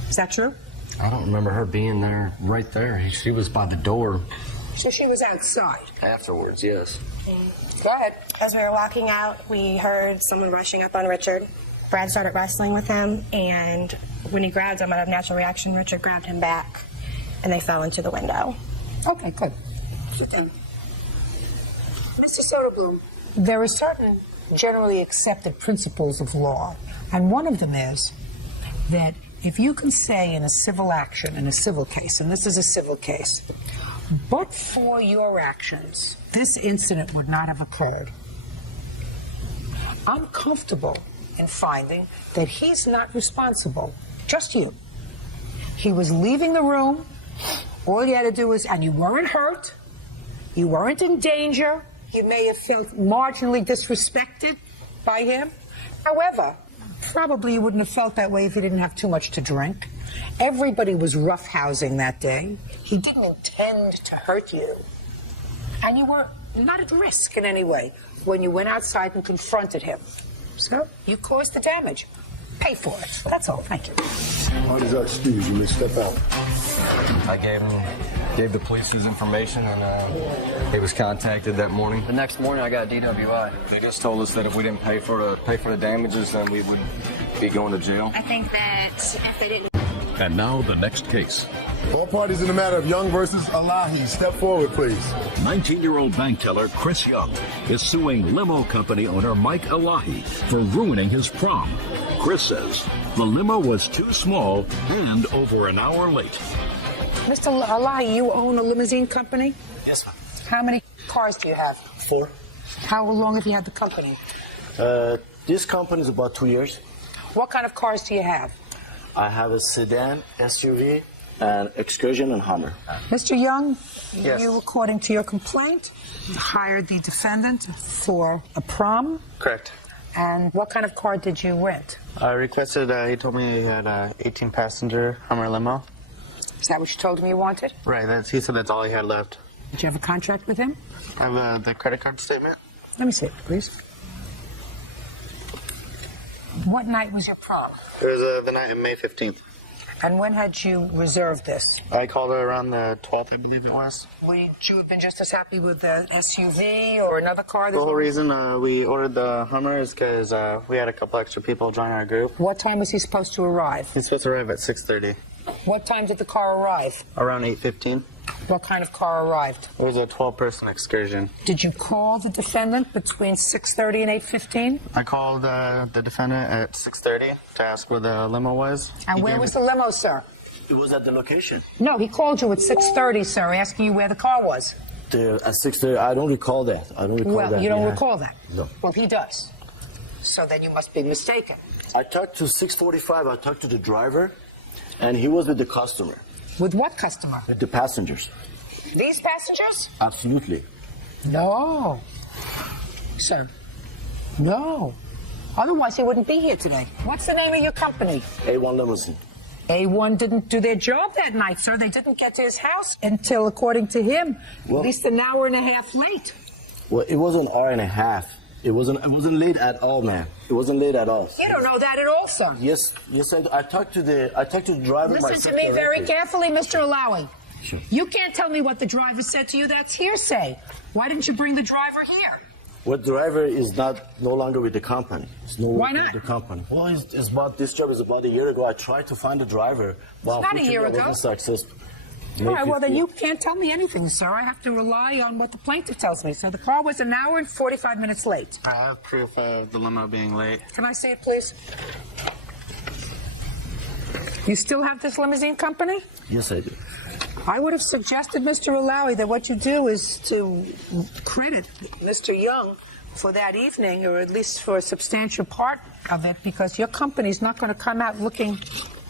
Is that true? I don't remember her being there, right there. She was by the door. So she was outside? Afterwards, yes. Go ahead. As we were walking out, we heard someone rushing up on Richard. Brad started wrestling with him, and when he grabbed him out of natural reaction, Richard grabbed him back, and they fell into the window. Okay, good. Sit down. Mr. Soderblom, there are certain generally accepted principles of law, and one of them is that if you can say in a civil action, in a civil case, and this is a civil case, but for your actions, this incident would not have occurred. I'm comfortable in finding that he's not responsible, just you. He was leaving the room. All you had to do was, and you weren't hurt, you weren't in danger, you may have felt marginally disrespected by him. However, probably you wouldn't have felt that way if you didn't have too much to drink. Everybody was roughhousing that day. He didn't intend to hurt you. And you were not at risk in any way when you went outside and confronted him. So you caused the damage. Pay for it. That's all. Thank you. Party's are excused. You may step out. I gave the police his information, and he was contacted that morning. The next morning, I got a DWI. They just told us that if we didn't pay for the damages, then we would be going to jail. I think that if they didn't. And now the next case. All parties in the matter of Young versus Elahi. Step forward, please. 19-year-old bank teller Chris Young is suing limo company owner Mike Elahi for ruining his prom. Chris says the limo was too small and over an hour late. Mr. Elahi, you own a limousine company? Yes, ma'am. How many cars do you have? 4. How long have you had the company? This company is about 2 years. What kind of cars do you have? I have a sedan, SUV, and Excursion and Hummer. Mr. Young, Yes. you, according to your complaint, hired the defendant for a prom. Correct. And what kind of car did you rent? I requested, he told me he had an 18-passenger Hummer limo. Is that what you told him you wanted? Right, he said that's all he had left. Did you have a contract with him? I have the credit card statement. Let me see it, please. What night was your prom? It was the night of May 15th. And when had you reserved this? I called her around the 12th, I believe it was. Would you have been just as happy with the SUV or another car? The whole reason we ordered the Hummer is because we had a couple extra people join our group. What time was he supposed to arrive? He's supposed to arrive at 6:30. What time did the car arrive? Around 8:15. What kind of car arrived? It was a 12-person excursion. Did you call the defendant between 6:30 and 8:15? I called the defendant at 6:30 to ask where the limo was. And where was the limo, sir? It was at the location. No, he called you at 6:30, sir, asking you where the car was. At 6:30, I don't recall that. I don't recall that. Well, you don't yeah. recall that? No. Well, he does. So then you must be mistaken. I talked to 6:45. I talked to the driver, and he was with the customer. With what customer? With the passengers. These passengers? Absolutely. No. Sir. No. Otherwise, he wouldn't be here today. What's the name of your company? A1 Limousine. A1 didn't do their job that night, sir. They didn't get to his house until, according to him, Well, at least an hour and a half late. Well, it was an hour and a half. It wasn't late at all, man. It wasn't late at all. You don't know that at all, sir. Yes, I talked to the driver Listen myself to me very directly. carefully, Mr. Alawi. Sure. You can't tell me what the driver said to you. That's hearsay. Why didn't you bring the driver here? What driver is no longer with the company. It's no Why longer not? with the company. Well, this job is about a year ago. I tried to find the driver. But Not a year unfortunately, I ago. wasn't successful. All right, well, then 15th. you can't tell me anything, sir. I have to rely on what the plaintiff tells me. So the car was an hour and 45 minutes late. I have proof of the limo being late. Can I see it, please? You still have this limousine company? Yes, I do. I would have suggested, Mr. Alawi, that what you do is to credit Mr. Young for that evening, or at least for a substantial part of it, because your company's not going to come out looking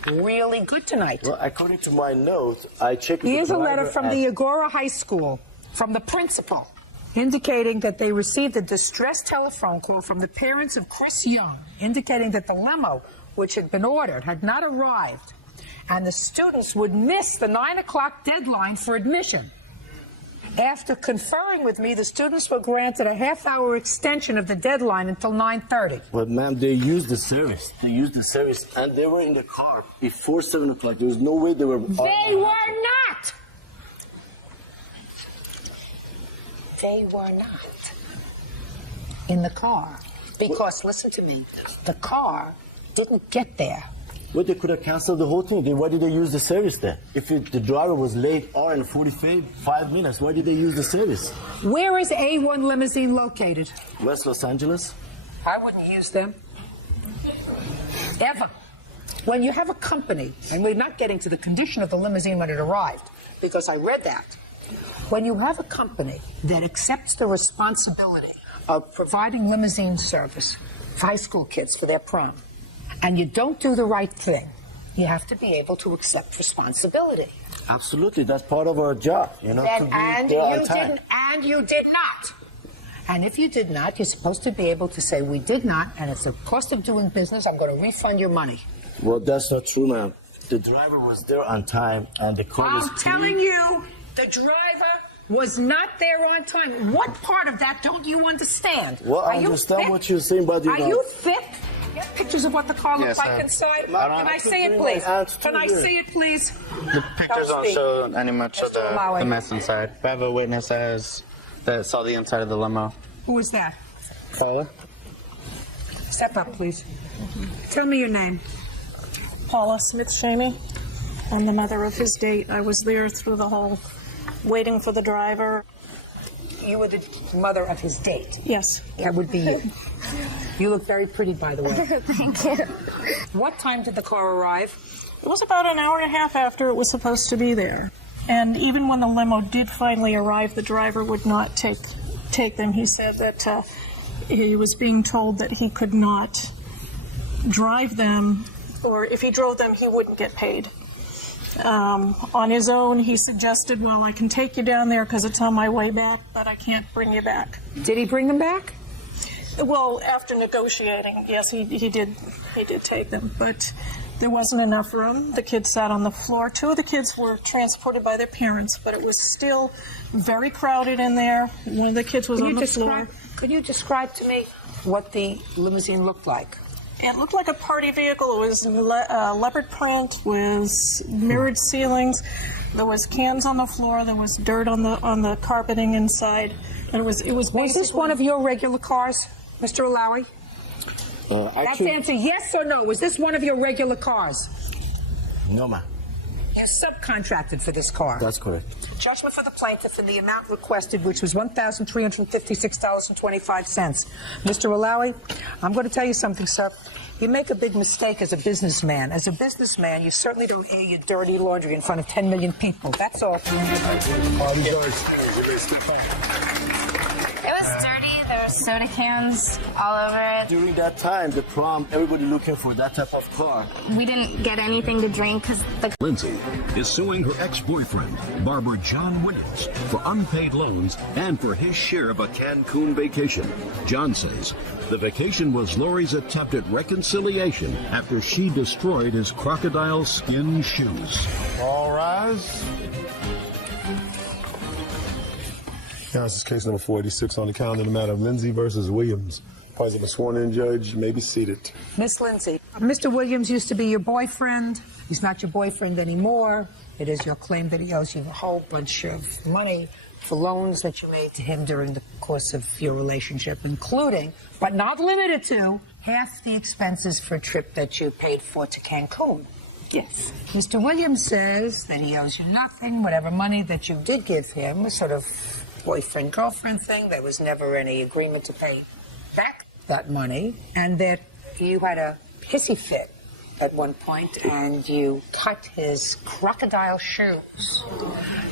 really good tonight. Well, according to my note, I checked with Here's the a letter driver from at- the Agora High School, from the principal, indicating that they received a distress telephone call from the parents of Chris Young, indicating that the limo, which had been ordered, had not arrived, and the students would miss the 9 o'clock deadline for admission. After conferring with me, the students were granted a half-hour extension of the deadline until 9:30. But, ma'am, they used the service. They used the service, and they were in the car before 7 o'clock. There was no way they were... They were not! They were not in the car. Because, listen to me, the car didn't get there. Well, they could have canceled the whole thing. Why did they use the service then? If the driver was late hour and 45 minutes, why did they use the service? Where is A1 Limousine located? West Los Angeles? I wouldn't use them. Ever. When you have a company, and we're not getting to the condition of the limousine when it arrived, because I read that. When you have a company that accepts the responsibility of providing limousine service for high school kids for their prom, and you don't do the right thing, you have to be able to accept responsibility. Absolutely, that's part of our job, you know. to be there on time. And you did not. And if you did not, you're supposed to be able to say, we did not, and it's the cost of doing business, I'm going to refund your money. Well, that's not true, ma'am. The driver was there on time, and the car was I'm telling you, the driver was not there on time. What part of that don't you understand? Well, I Are you understand fit? what you're saying, but you Are know. you fit? You have pictures of what the car looks Yes, like inside? Can I see it, putting please? my hands Can I through see it, please? The pictures don't show any much of Malawi. the mess inside. I have a witness that saw the inside of the limo. Who is that? Paula? Step up, please. Tell me your name. Paula Smith-Shamey. I'm the mother of his date. I was there through the whole waiting for the driver. You were the mother of his date? Yes. That would be you. You look very pretty, by the way. Thank you. What time did the car arrive? It was about an hour and a half after it was supposed to be there. And even when the limo did finally arrive, the driver would not take them. He said that he was being told that he could not drive them, or if he drove them, he wouldn't get paid. On his own, he suggested, well, I can take you down there because it's on my way back, but I can't bring you back. Did he bring them back? Well, after negotiating, yes, he did take them, but there wasn't enough room. The kids sat on the floor. 2 of the kids were transported by their parents, but it was still very crowded in there. One of the kids was on the floor. Could you describe to me what the limousine looked like? It looked like a party vehicle. It was leopard print with mirrored ceilings. There was cans on the floor. There was dirt on the carpeting inside. And it was Was this one of your regular cars, Mr. Alawi? That's the answer, yes or no. Was this one of your regular cars? No, ma'am. You subcontracted for this car. That's correct. Judgment for the plaintiff in the amount requested, which was $1,356.25. Mr. Alawi, I'm going to tell you something, sir. You make a big mistake as a businessman. As a businessman, you certainly don't air your dirty laundry in front of 10 million people. That's all. It was dirty. There were soda cans all over it. During that time, the prom, everybody looking for that type of car. We didn't get anything to drink because the Lindsay is suing her ex-boyfriend, Barber John Williams, for unpaid loans and for his share of a Cancun vacation. John says the vacation was Lori's attempt at reconciliation after she destroyed his crocodile skin shoes. All rise. Now, this is case number 486 on the calendar, the matter of Lindsay versus Williams. Parties have been sworn in, Judge. You may be seated. Miss Lindsay, Mr. Williams used to be your boyfriend. He's not your boyfriend anymore. It is your claim that he owes you a whole bunch of money for loans that you made to him during the course of your relationship, including, but not limited to, half the expenses for a trip that you paid for to Cancun. Yes. Mr. Williams says that he owes you nothing. Whatever money that you did give him was sort of boyfriend-girlfriend thing. There was never any agreement to pay back that money, and that you had a hissy fit at one point and you cut his crocodile shoes.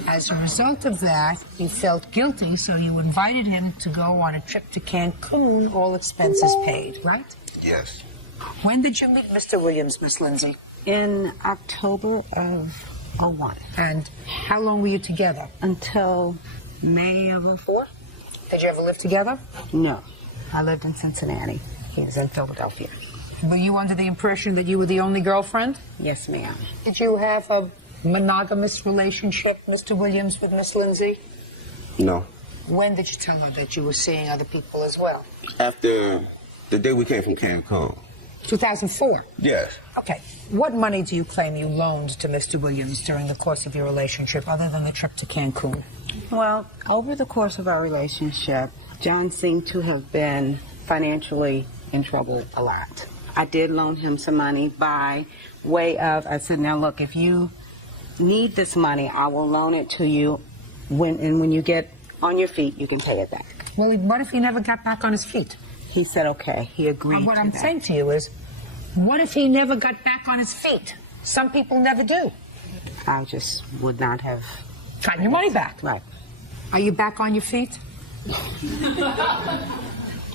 As a result of that, you felt guilty, so you invited him to go on a trip to Cancun, all expenses paid, right? Yes. When did you meet Mr. Williams, Miss Lindsay? In October of 01. And how long were you together? Until May of 04. Did you ever live together? No. I lived in Cincinnati. He was in Philadelphia. Were you under the impression that you were the only girlfriend? Yes, ma'am. Did you have a monogamous relationship, Mr. Williams, with Miss Lindsay? No. When did you tell her that you were seeing other people as well? After the day we came from Cancun. 2004? Yes. Okay. What money do you claim you loaned to Mr. Williams during the course of your relationship, other than the trip to Cancun? Well, over the course of our relationship, John seemed to have been financially in trouble a lot. I did loan him some money by way of, I said, now look, if you need this money, I will loan it to you, when you get on your feet, you can pay it back. Well, what if he never got back on his feet? He said, okay, he agreed What to I'm that. saying to you is, what if he never got back on his feet? Some people never do. I just would not have... Gotten your money back. Right. Are you back on your feet?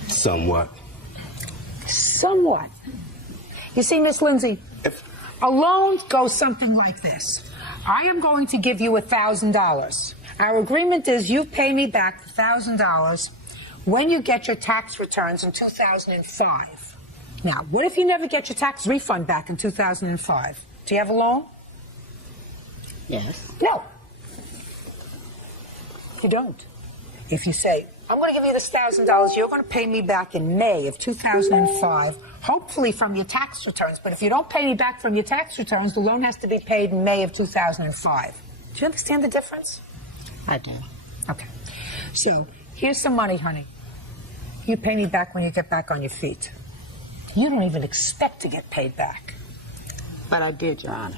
Somewhat. Somewhat. You see, Miss Lindsay, a loan goes something like this. I am going to give you $1,000. Our agreement is you pay me back $1,000 when you get your tax returns in 2005. Now, what if you never get your tax refund back in 2005? Do you have a loan? Yes. No. if you don't? If you say, I'm going to give you this $1,000, you're going to pay me back in May of 2005, hopefully from your tax returns. But if you don't pay me back from your tax returns, the loan has to be paid in May of 2005. Do you understand the difference? I do. Okay. So here's some money, honey. You pay me back when you get back on your feet. You don't even expect to get paid back. But I did, Your Honor.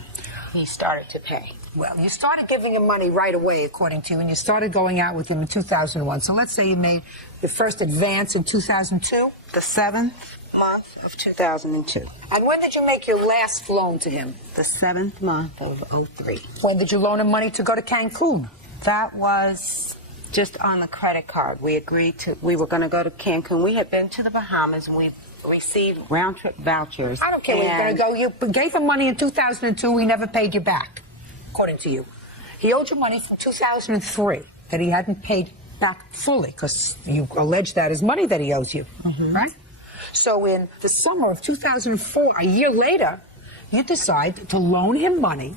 He started to pay. Well, you started giving him money right away, according to you, and you started going out with him in 2001. So let's say you made the first advance in 2002? The 7th month of 2002. And when did you make your last loan to him? The 7th month of 03. When did you loan him money to go to Cancun? That was just on the credit card. We agreed to, we were going to go to Cancun. We had been to the Bahamas, and we received round-trip vouchers. I don't care where you're going to go. You gave him money in 2002. He never paid you back, according to you. He owed you money from 2003 that he hadn't paid back fully, because you allege that is money that he owes you, right? So in the summer of 2004, a year later, you decide to loan him money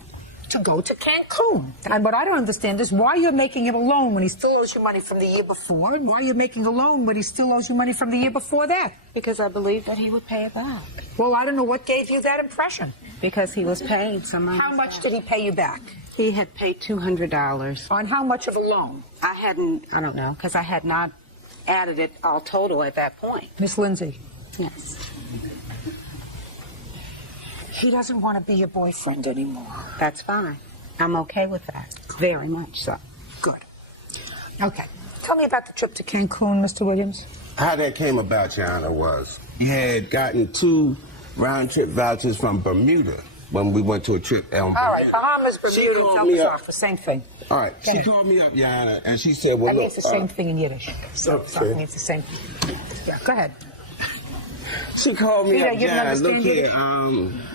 to go to Cancun. And what I don't understand is why you're making him a loan when he still owes you money from the year before, and why you're making a loan when he still owes you money from the year before that. Because I believed that he would pay it back. Well, I don't know what gave you that impression. Because he was paid some money. How much did he pay you back? He had paid $200. On how much of a loan? I don't know, because I had not added it all total at that point. Miss Lindsay. Yes. He doesn't want to be your boyfriend anymore. That's fine. I'm okay with that. Very much so. Good. Okay. Tell me about the trip to Cancun, Mr. Williams. How that came about, Your Honor, was he had gotten 2 round-trip vouchers from Bermuda when we went to a trip. All right, Bahamas, Bermuda, South the same thing. All right, she called me up, Your Honor, and she said, well, that look. means the same thing in Yiddish. So it means the same thing. Yeah, go ahead. She called me up, John, look here,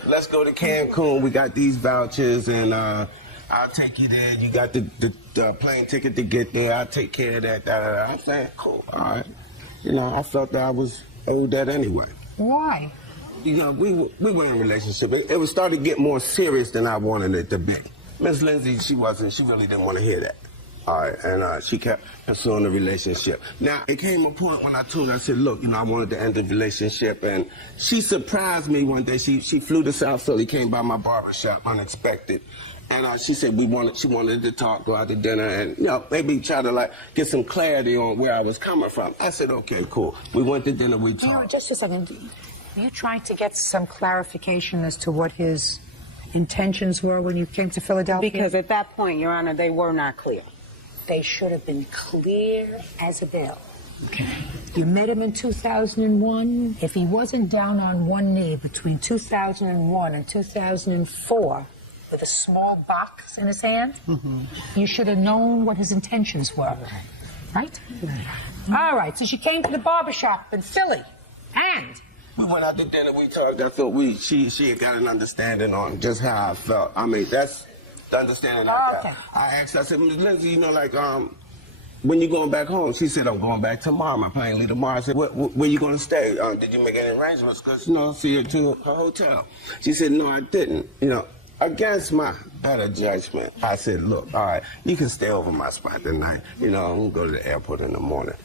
let's go to Cancun. We got these vouchers, and I'll take you there. You got the plane ticket to get there. I'll take care of that. I'm saying, cool, all right. You know, I felt that I was owed that anyway. Why? You know, we were in a relationship. It was starting to get more serious than I wanted it to be. Miss Lindsay, she really didn't want to hear that. All right, and she kept pursuing the relationship. Now, it came a point when I told her, I said, look, you know, I wanted to end the relationship, and she surprised me one day. She flew to South Philly, came by my barbershop unexpected, and she said she wanted to talk, go out to dinner, and, you know, maybe try to, like, get some clarity on where I was coming from. I said, okay, cool. We went to dinner, we talked. You know, just a second. Are you trying to get some clarification as to what his intentions were when you came to Philadelphia? Because at that point, Your Honor, they were not clear. They should have been clear as a bell. Okay. You met him in 2001. If he wasn't down on one knee between 2001 and 2004 with a small box in his hand, you should have known what his intentions were. Right? All right. So she came to the barbershop in Philly, and we went out to dinner, we talked. I thought she had got an understanding on just how I felt. I mean, that's the understanding I got. Okay. I asked, I said, Ms. Lindsay, you know, like, when you going back home? She said, I'm going back tomorrow. My plane leave tomorrow. I said, where you going to stay? Did you make any arrangements? Because, you know, see her to her hotel. She said, no, I didn't. You know, against my better judgment, I said, look, all right, you can stay over my spot tonight. You know, I'm going to go to the airport in the morning.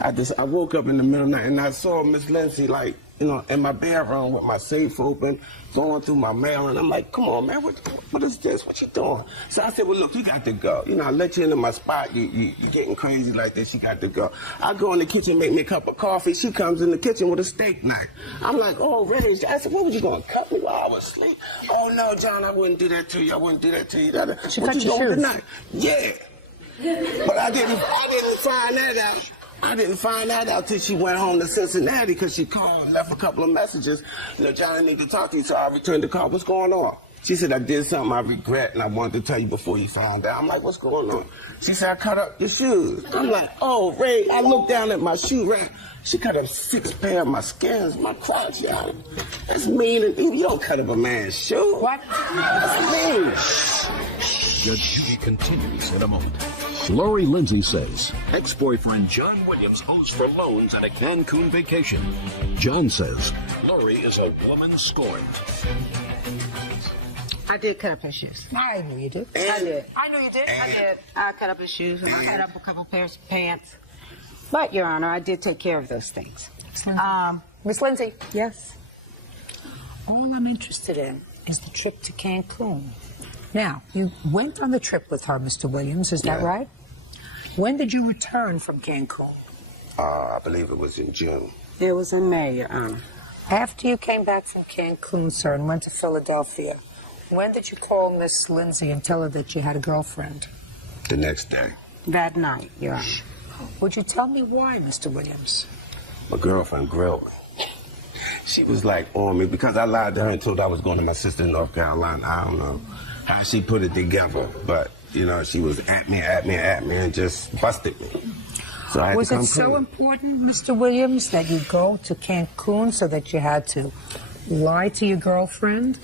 I woke up in the middle of the night, and I saw Miss Lindsay, like, you know, in my bedroom with my safe open, going through my mail, and I'm like, come on, man, what is this? What you doing? So I said, well, look, you got to go. You know, I let you into my spot. You're getting crazy like this. You got to go. I go in the kitchen, make me a cup of coffee. She comes in the kitchen with a steak knife. I'm like, oh, really? I said, what was you going to cut me while I was asleep? Oh, no, John, I wouldn't do that to you. I wouldn't do that to you. What you doing tonight? Yeah. But I didn't find that out. I didn't find that out till she went home to Cincinnati, because she called and left a couple of messages. You know, John, I need to talk to you, so I returned the call. What's going on? She said, I did something I regret, and I wanted to tell you before you found out. I'm like, what's going on? She said, I cut up your shoes. I'm like, oh, Ray. I looked down at my shoe rack. She cut up 6 pair of my skins, my Crocs, y'all. That's mean. And you don't cut up a man's shoe. What? That's mean. The Judy continues in a moment. Lori Lindsay says ex-boyfriend John Williams owes for loans on a Cancun vacation. John says Lori is a woman scorned. I did cut up his shoes. I knew you did. I did. I knew you did. I did. I cut up his shoes and I cut up a couple pairs of pants. But, Your Honor, I did take care of those things. Miss Lindsay. Yes. All I'm interested in is the trip to Cancun. Now, you went on the trip with her, Mr. Williams, is that right? When did you return from Cancun? I believe it was in June. It was in May, Your Honor. After you came back from Cancun, sir, and went to Philadelphia, when did you call Miss Lindsay and tell her that you had a girlfriend? The next day. That night, Your Honor. Would you tell me why, Mr. Williams? My girlfriend grilled me. She was like on me because I lied to her and told her I was going to my sister in North Carolina. I don't know how she put it together, but, you know, she was at me, and just busted me. So I had Was to come it so clean. important, Mr. Williams, that you go to Cancun so that you had to lie to your girlfriend,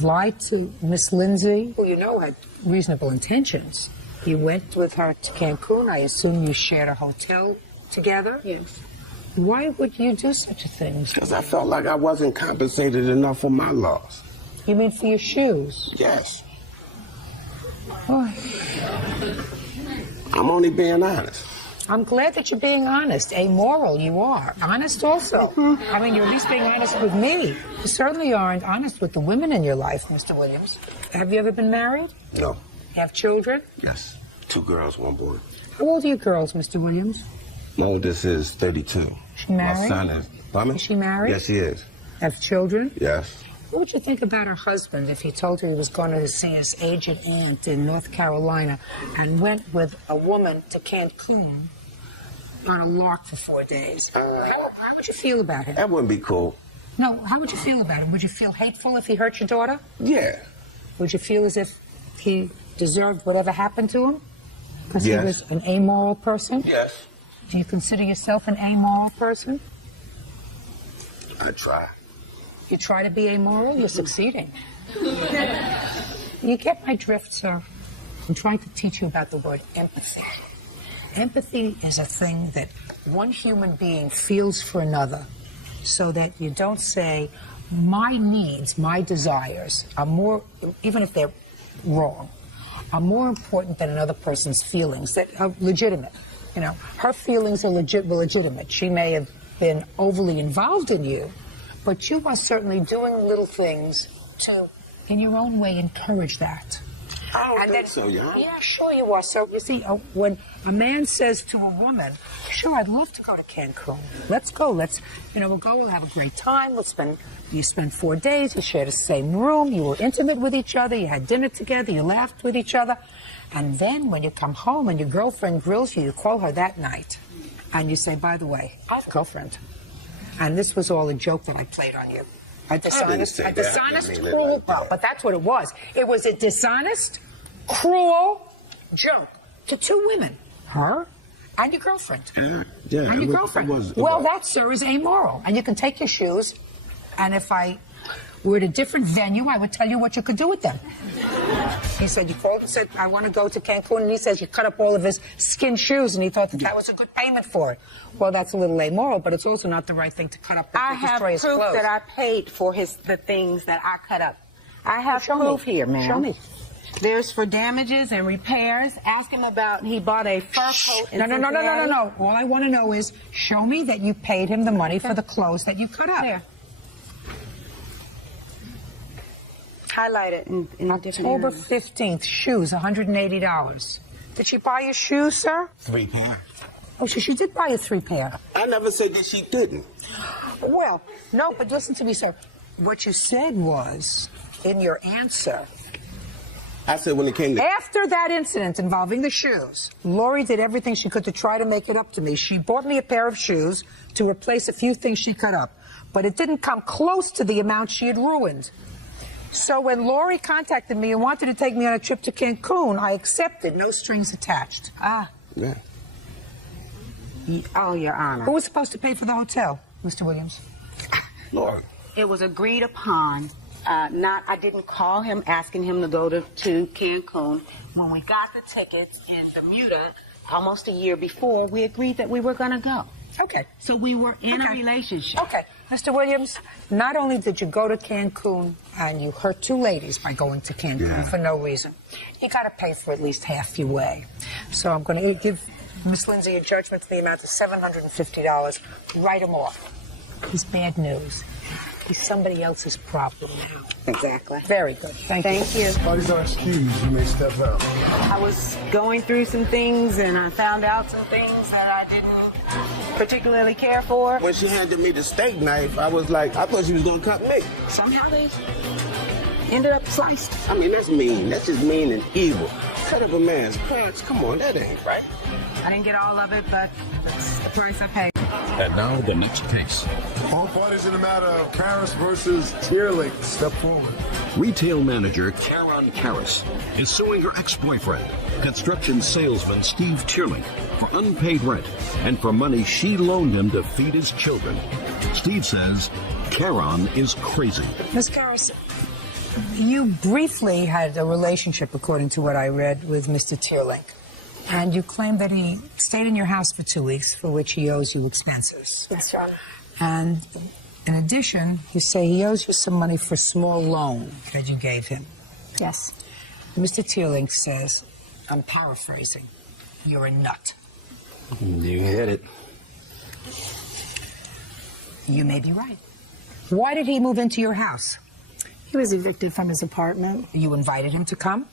lie to Miss Lindsay, who you know had reasonable intentions? You went with her to Cancun. I assume you shared a hotel together? Yes. Why would you do such a thing? Because I felt like I wasn't compensated enough for my loss. You mean for your shoes? Yes. Oh, I'm only being honest. I'm glad that you're being honest. Amoral, you are. Honest also. I mean, you're at least being honest with me. You certainly aren't honest with the women in your life, Mr. Williams. Have you ever been married? No. You have children? Yes. 2 girls, 1 boy. How old are your girls, Mr. Williams? My oldest is 32. She married? My son is... Pardon me? Is she married? Yes, she is. Have children? Yes. What would you think about her husband if he told her he was going to see his aged aunt in North Carolina and went with a woman to Cancun on a lark for 4 days? How would you feel about him? That wouldn't be cool. No, how would you feel about him? Would you feel hateful if he hurt your daughter? Yeah. Would you feel as if he deserved whatever happened to him? Because Yes. he was an amoral person? Yes. Do you consider yourself an amoral person? I try. You try to be amoral, you're succeeding. You get my drift, sir? I'm trying to teach you about the word empathy. Empathy is a thing that one human being feels for another, so that you don't say, my needs, my desires are more, even if they're wrong, are more important than another person's feelings that are legitimate. You know, her feelings are legitimate. She may have been overly involved in you, but you are certainly doing little things to, in your own way, encourage that. I don't think so, yeah. Yeah, sure you are. So, you see, when a man says to a woman, sure, I'd love to go to Cancun. Let's go. We'll go. We'll have a great time. You spend 4 days. You share the same room. You were intimate with each other. You had dinner together. You laughed with each other. And then when you come home and your girlfriend grills you, you call her that night. And you say, by the way, I have a girlfriend. And this was all a joke that I played on you. A dishonest, cruel, but that's what it was. It was a dishonest, cruel joke to 2 women, her and your girlfriend. Yeah, And your girlfriend. That, sir, is amoral. And you can take your shoes, and if I were at a different venue, I would tell you what you could do with them. He said, you called and said, I want to go to Cancun, and he says you cut up all of his skin shoes, and he thought that was a good payment for it. Well, that's a little amoral, but it's also not the right thing to cut up I and have destroy his proof clothes. that I paid for the things that I cut up. I have proof here, ma'am. Show me. There's for damages and repairs. Ask him about, he bought a fur coat. in No. Cincinnati. All I want to know is, show me that you paid him the money for the clothes that you cut up. There. Highlight it in different October areas. 15th, shoes, $180. Did she buy you shoes, sir? 3 pair. Oh, she did buy you 3 pair. I never said that she didn't. Well, no, but listen to me, sir. What you said was, in your answer, I said when it came to... after that incident involving the shoes, Lori did everything she could to try to make it up to me. She bought me a pair of shoes to replace a few things she cut up, but it didn't come close to the amount she had ruined. So when Lori contacted me and wanted to take me on a trip to Cancun, I accepted, no strings attached. Yeah. Oh, Your Honor. Who was supposed to pay for the hotel, Mr. Williams? Lord. It was agreed upon. I didn't call him asking him to go to Cancun. When we got the tickets in Bermuda, almost a year before, we agreed that we were going to go. Okay. So we were in a relationship. Okay. Mr. Williams, not only did you go to Cancun and you hurt two ladies by going to Cancun for no reason, you got to pay for at least half your way. So I'm going to give Miss Lindsay a judgment to the amount of $750. Write him off. He's bad news. He's somebody else's problem now. Exactly. Very good. Thank you. Parties are excused. You may step out. I was going through some things and I found out some things that I didn't particularly care for. When she handed me the steak knife, I was like, I thought she was going to cut me. Somehow they ended up sliced. I mean, that's mean. That's just mean and evil. Cut up a man's pants. Come on, that ain't right. I didn't get all of it, but that's the price I paid. And now the next case. All parties in the matter of Karis versus Tierlink. Step forward. Retail manager Karen Karis is suing her ex-boyfriend, construction salesman Steve Tierlink, for unpaid rent and for money she loaned him to feed his children. Steve says Karen is crazy. Ms. Karis, you briefly had a relationship, according to what I read, with Mr. Tierlink. And you claim that he stayed in your house for 2 weeks, for which he owes you expenses. Yes, Your Honor. And in addition, you say he owes you some money for a small loan that you gave him. Yes. Mr. Tierlink says, I'm paraphrasing, you're a nut. You hit it. You may be right. Why did he move into your house? He was evicted from his apartment. You invited him to come?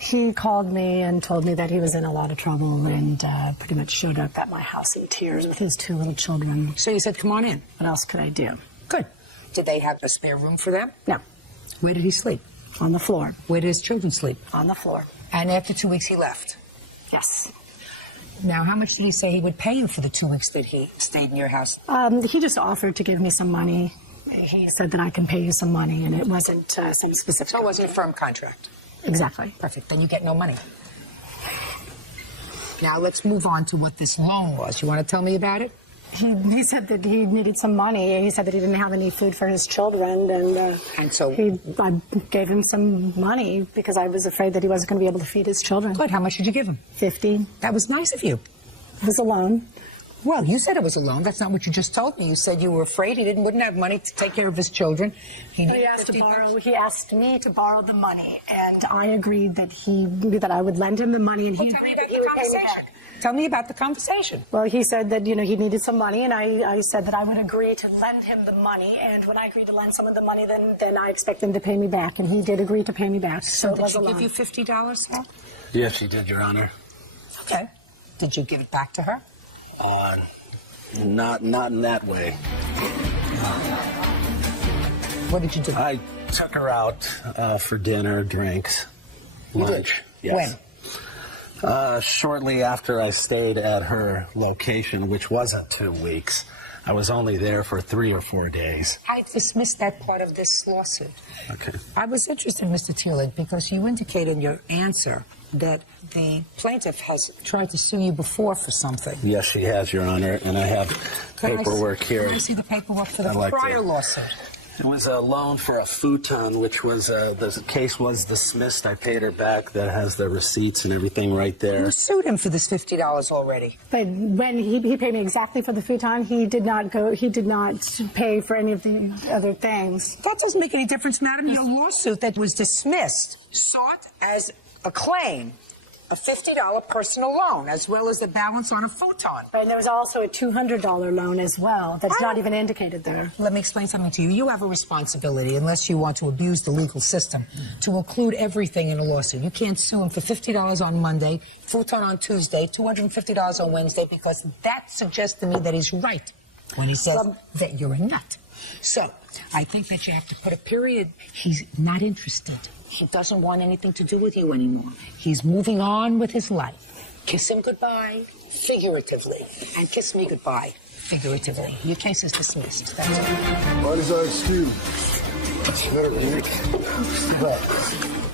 He called me and told me that he was in a lot of trouble and pretty much showed up at my house in tears with his 2 little children. So you said, come on in. What else could I do? Good. Did they have a spare room for them? No. Where did he sleep? On the floor. Where did his children sleep? On the floor. And after 2 weeks, he left? Yes. Now, how much did he say he would pay you for the 2 weeks that he stayed in your house? He just offered to give me some money. He said that I can pay you some money, and it wasn't some specific... So it wasn't a firm contract? Exactly. Perfect. Then you get no money. Now let's move on to what this loan was. You want to tell me about it? He said that he needed some money. He said that he didn't have any food for his children, and so I gave him some money because I was afraid that he wasn't going to be able to feed his children. Good. How much did you give him? $50. That was nice of you. It was a loan. Well, you said it was a loan. That's not what you just told me. You said you were afraid he wouldn't have money to take care of his children. He asked me to borrow the money, and I agreed that I would lend him the money, and he agreed that he would pay me back. Tell me about the conversation. Well, he said that, he needed some money, and I said that I would agree to lend him the money, and when I agreed to lend someone the money, then I expect them to pay me back, and he did agree to pay me back. So did she give you $50, sir? Yes, she did, Your Honor. Okay. Did you give it back to her? Not in that way. What did you do? I took her out for dinner, drinks, lunch. Yes. When? Shortly after I stayed at her location, which wasn't 2 weeks. I was only there for 3 or 4 days. I dismissed that part of this lawsuit. Okay. I was interested, Mr. Tierlink, because you indicated in your answer that the plaintiff has tried to sue you before for something. Yes, she has, Your Honor, and I have paperwork here. Can I see the paperwork for the prior lawsuit? It was a loan for a futon, which was, the case was dismissed. I paid her back. That has the receipts and everything right there. You sued him for this $50 already. But when he paid me exactly for the futon, he did not pay for any of the other things. That doesn't make any difference, madam. Your lawsuit that was dismissed sought as a claim a $50 personal loan, as well as the balance on a futon. And there was also a $200 loan as well that's not even indicated there. Let me explain something to you. You have a responsibility, unless you want to abuse the legal system, to include everything in a lawsuit. You can't sue him for $50 on Monday, futon on Tuesday, $250 on Wednesday, because that suggests to me that he's right when he says that you're a nut. So I think that you have to put a period. He's not interested. He doesn't want anything to do with you anymore. He's moving on with his life. Kiss him goodbye, figuratively, and kiss me goodbye, figuratively. Your case is dismissed. That's it. Parties are excused.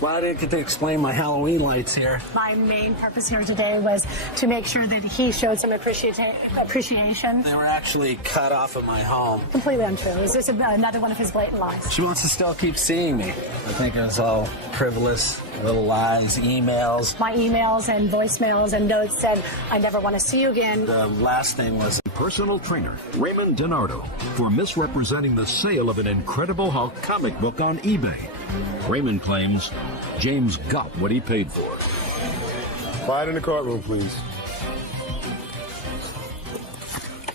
Well, I didn't get to explain my Halloween lights here. My main purpose here today was to make sure that he showed some appreciation. They were actually cut off of my home. Completely untrue. Is this another one of his blatant lies? She wants to still keep seeing me. I think it was all frivolous, little lies, emails. My emails and voicemails and notes said, I never want to see you again. The last thing was personal trainer, Raymond DiNardo, for misrepresenting the sale of an Incredible Hulk comic book on eBay. Raymond claims James got what he paid for. Quiet in the courtroom, please.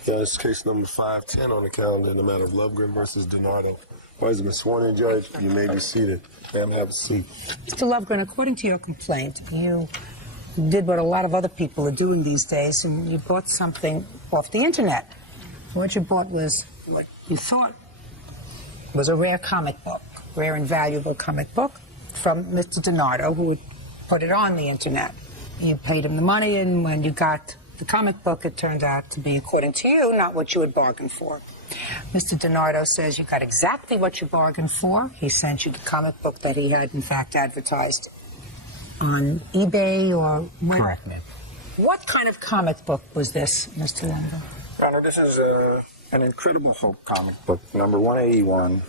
That's case number 510 on the calendar in the matter of Lovegren versus DiNardo. Parties have been sworn in, Judge. You may be seated. Ma'am, have a seat. Mr. Lovegren, according to your complaint, you did what a lot of other people are doing these days, and you bought something off the internet. What you bought was, you thought, was a rare comic book, rare and valuable comic book from Mr. DiNardo, who would put it on the internet. You paid him the money, and when you got the comic book, it turned out to be, according to you, not what you had bargained for. Mr. DiNardo says you got exactly what you bargained for. He sent you the comic book that he had, in fact, advertised on eBay or... Correct, ma'am. What kind of comic book was this, Mr. Lumber? Your Honor, this is an Incredible Hulk comic book, number 181.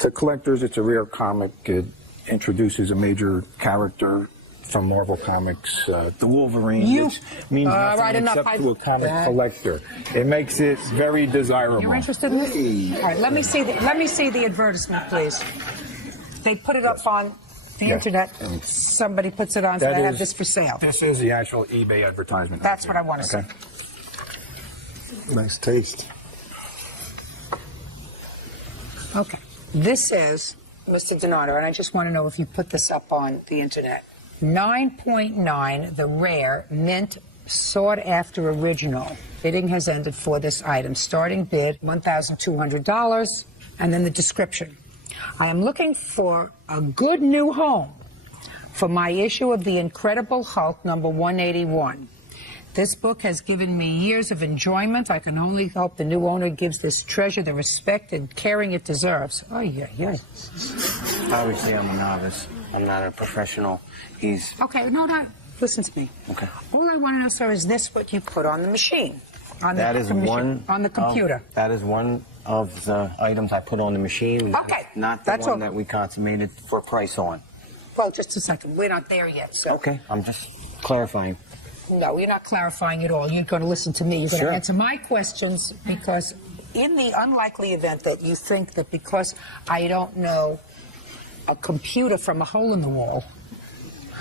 To collectors, it's a rare comic. It introduces a major character from Marvel Comics, the Wolverine, which means nothing except to a comic collector. It makes it very desirable. You're interested in this? All right, let me see the advertisement, please. They put it up on the internet. Somebody puts it on, so they have this for sale. This is the actual eBay advertisement. That's what I want to see. Nice taste. Okay. This is Mr. DiNardo, and I just want to know if you put this up on the internet. 9.9, the rare, mint, sought-after original. Bidding has ended for this item. Starting bid, $1,200, and then the description. I am looking for a good new home for my issue of the Incredible Hulk, number 181. This book has given me years of enjoyment. I can only hope the new owner gives this treasure the respect and caring it deserves. Oh, yeah. Obviously, I'm a novice. I'm not a professional. Okay, no. Listen to me. Okay. All I want to know, sir, is this what you put on the machine? On the computer? That is one of the items I put on the machine. Okay. Not the one that we consummated for price on. Well, just a second. We're not there yet, sir. Okay. I'm just clarifying. No, you're not clarifying at all. You're going to listen to me. You're going to answer my questions, because in the unlikely event that you think that because I don't know a computer from a hole in the wall,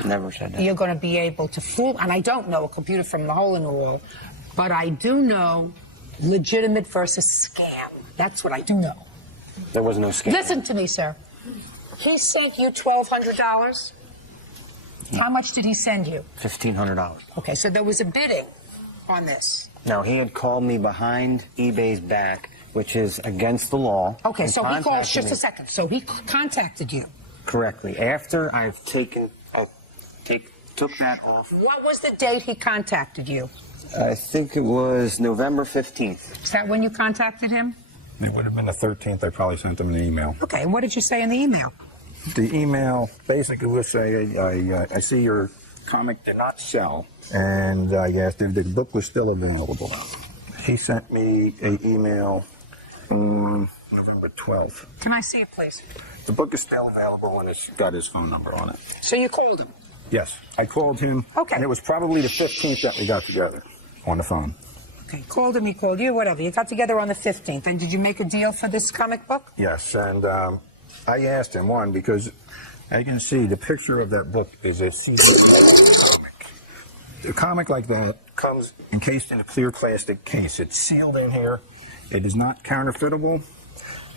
never said that, you're going to be able to fool. And I don't know a computer from the hole in the wall, but I do know legitimate versus scam. That's what I do know. There was no scam. Listen to me, sir. He sent you $1,200. How much did he send you? $1,500. Okay, so there was a bidding on this. Now, he had called me behind eBay's back, which is against the law. Okay, so he called, just a second. So he contacted you. Correctly. After I've took that off. What was the date he contacted you? I think it was November 15th. Is that when you contacted him? It would have been the 13th. I probably sent him an email. Okay, what did you say in the email? The email basically would say, I see your comic did not sell, and I asked if the book was still available. He sent me an email on November 12th. Can I see it, please? The book is still available when it's got his phone number on it. So you called him? Yes, I called him, and it was probably the 15th that we got together on the phone. Okay, called him, he called you, whatever. You got together on the 15th, and did you make a deal for this comic book? Yes, and I asked him, one, because I can see the picture of that book is a CD comic. A comic like that comes encased in a clear plastic case. It's sealed in here. It is not counterfeitable.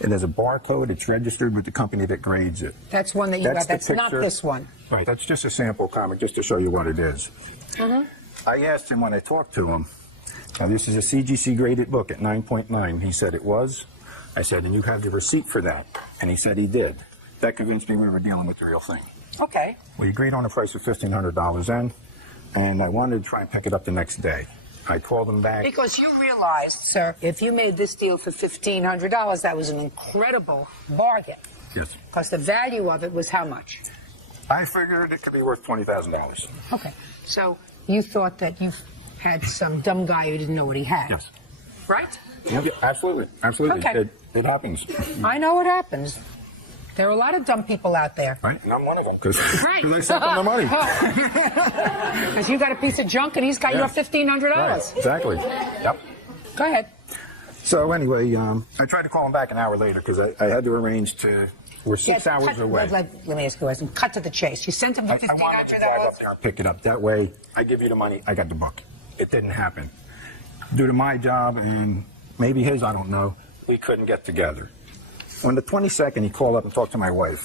It has a barcode. It's registered with the company that grades it. That's one that you got. That's not this one. Right. That's just a sample comic, just to show you what it is. Mm-hmm. I asked him when I talked to him, now this is a CGC graded book at 9.9. He said it was. I said, and you have the receipt for that? And he said he did. That convinced me we were dealing with the real thing. Okay. We agreed on a price of $1,500 then, and I wanted to try and pick it up the next day. I called him back. Because you realized, sir, if you made this deal for $1,500, that was an incredible bargain. Yes. Because the value of it was how much? I figured it could be worth $20,000. Okay. So you thought that you had some dumb guy who didn't know what he had. Yes. Right? Yeah, absolutely. Absolutely. Okay. It happens. I know it happens. There are a lot of dumb people out there. Right, and I'm one of them, because right. I sent them the money. Because you got a piece of junk and he's got your $1,500. Right, exactly. Yep. Go ahead. So anyway, I tried to call him back an hour later because I had to arrange to. We're 6 hours away. Let me ask you a question. Cut to the chase. You sent him the I wanted to drive up there and pick it up. That way, I give you the money. I got the book. It didn't happen. Due to my job and maybe his, I don't know, we couldn't get together. On the 22nd, he called up and talked to my wife.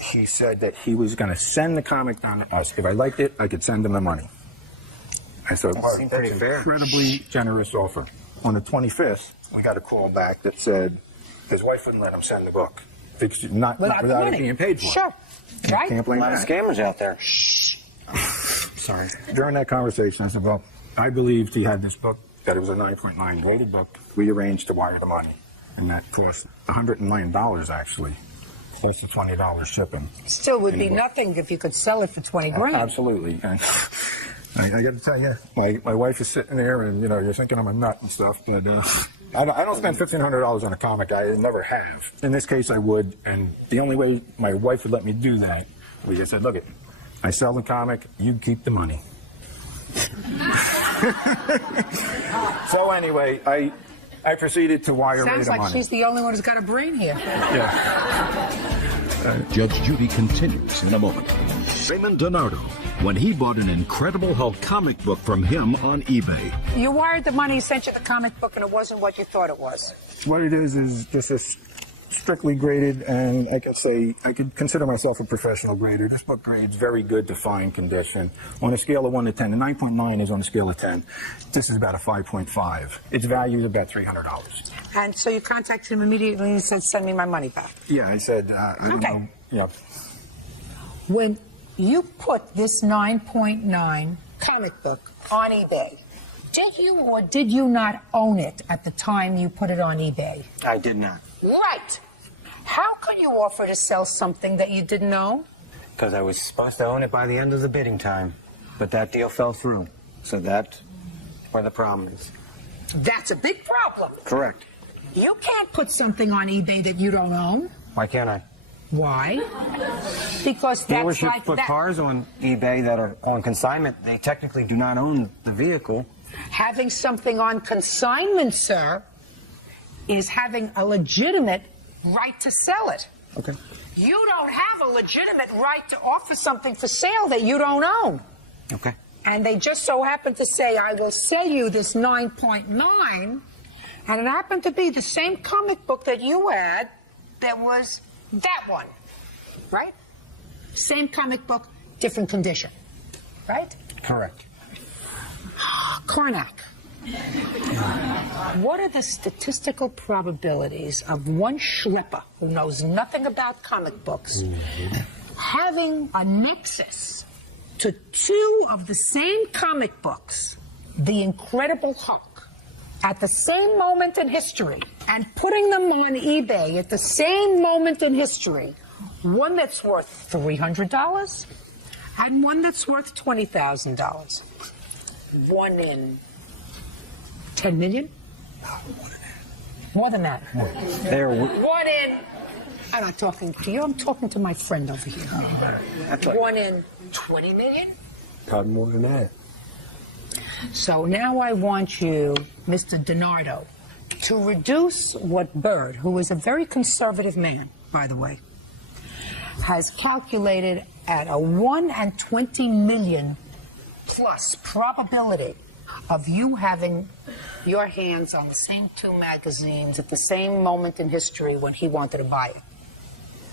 He said that he was going to send the comic down to us. If I liked it, I could send him the money. I said, well, that's an incredibly generous offer. On the 25th, we got a call back that said his wife wouldn't let him send the book. Not without it being paid for. Sure. Right? Can't blame A lot of that. scammers out there. Sorry. During that conversation, I said, well, I believed he had this book, that it was a 9.9 rated book. We arranged to wire the money, and that cost $109 actually, plus the $20 shipping. Still would be nothing if you could sell it for 20 grand. Absolutely. And I got to tell you, my wife is sitting there, and you're thinking I'm a nut and stuff, but I don't spend $1,500 on a comic. I never have. In this case, I would, and the only way my wife would let me do that, we just said, look, I sell the comic, you keep the money. So anyway, I proceeded to wire Sounds the like money. she's the only one who's got a brain here. Judge Judy continues in a moment. Raymond DiNardo, when he bought an Incredible Hulk comic book from him on eBay. You wired the money, sent you the comic book, and it wasn't what you thought it was. What it is just a strictly graded, and I could consider myself a professional grader. This book grades very good to fine condition. On a scale of 1 to 10, the 9.9 is on a scale of 10. This is about a 5.5. Its value is about $300. And so you contacted him immediately and said, send me my money back. Yeah, I said, Okay. Yeah. When you put this 9.9 comic book on eBay, did you or did you not own it at the time you put it on eBay? I did not. Right. How could you offer to sell something that you didn't own? Because I was supposed to own it by the end of the bidding time. But that deal fell through. So that's where the problem is. That's a big problem. Correct. You can't put something on eBay that you don't own. Why can't I? Why? Because that's Dealerships like put that. cars on eBay that are on consignment. They technically do not own the vehicle. Having something on consignment, sir, is having a legitimate right to sell it. Okay. You don't have a legitimate right to offer something for sale that you don't own. Okay. And they just so happen to say, I will sell you this 9.9, and it happened to be the same comic book that you had that was that one, right? Same comic book, different condition, right? Correct. Karnak, what are the statistical probabilities of one schlipper who knows nothing about comic books having a nexus to two of the same comic books, The Incredible Hulk, at the same moment in history, and putting them on eBay at the same moment in history, one that's worth $300 and one that's worth $20,000? 1 in 10 million? More than that. There. 1 in. I'm not talking to you. I'm talking to my friend over here. 1 in 20 million? Probably more than that. So now I want you, Mr. DiNardo, to reduce what Bird, who is a very conservative man, by the way, has calculated at a 1 in 20 million plus probability of you having your hands on the same two magazines at the same moment in history when he wanted to buy it.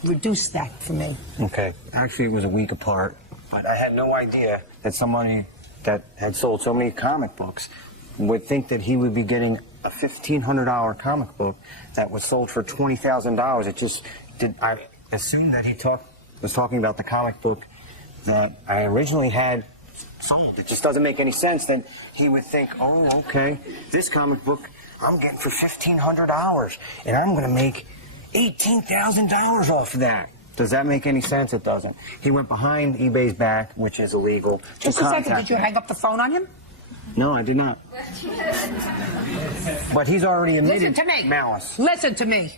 Reduce that for me. Okay. Actually, it was a week apart, but I had no idea that somebody that had sold so many comic books would think that he would be getting a $1,500 comic book that was sold for $20,000. It just did. I assumed that he was talking about the comic book that I originally had sold. It just doesn't make any sense. Then he would think, oh, okay, this comic book I'm getting for $1,500, and I'm going to make $18,000 off of that. Does that make any sense? It doesn't. He went behind eBay's back, which is illegal. Just a second, did you hang up the phone on him? No, I did not. But he's already admitted Listen to me. malice. Listen to me.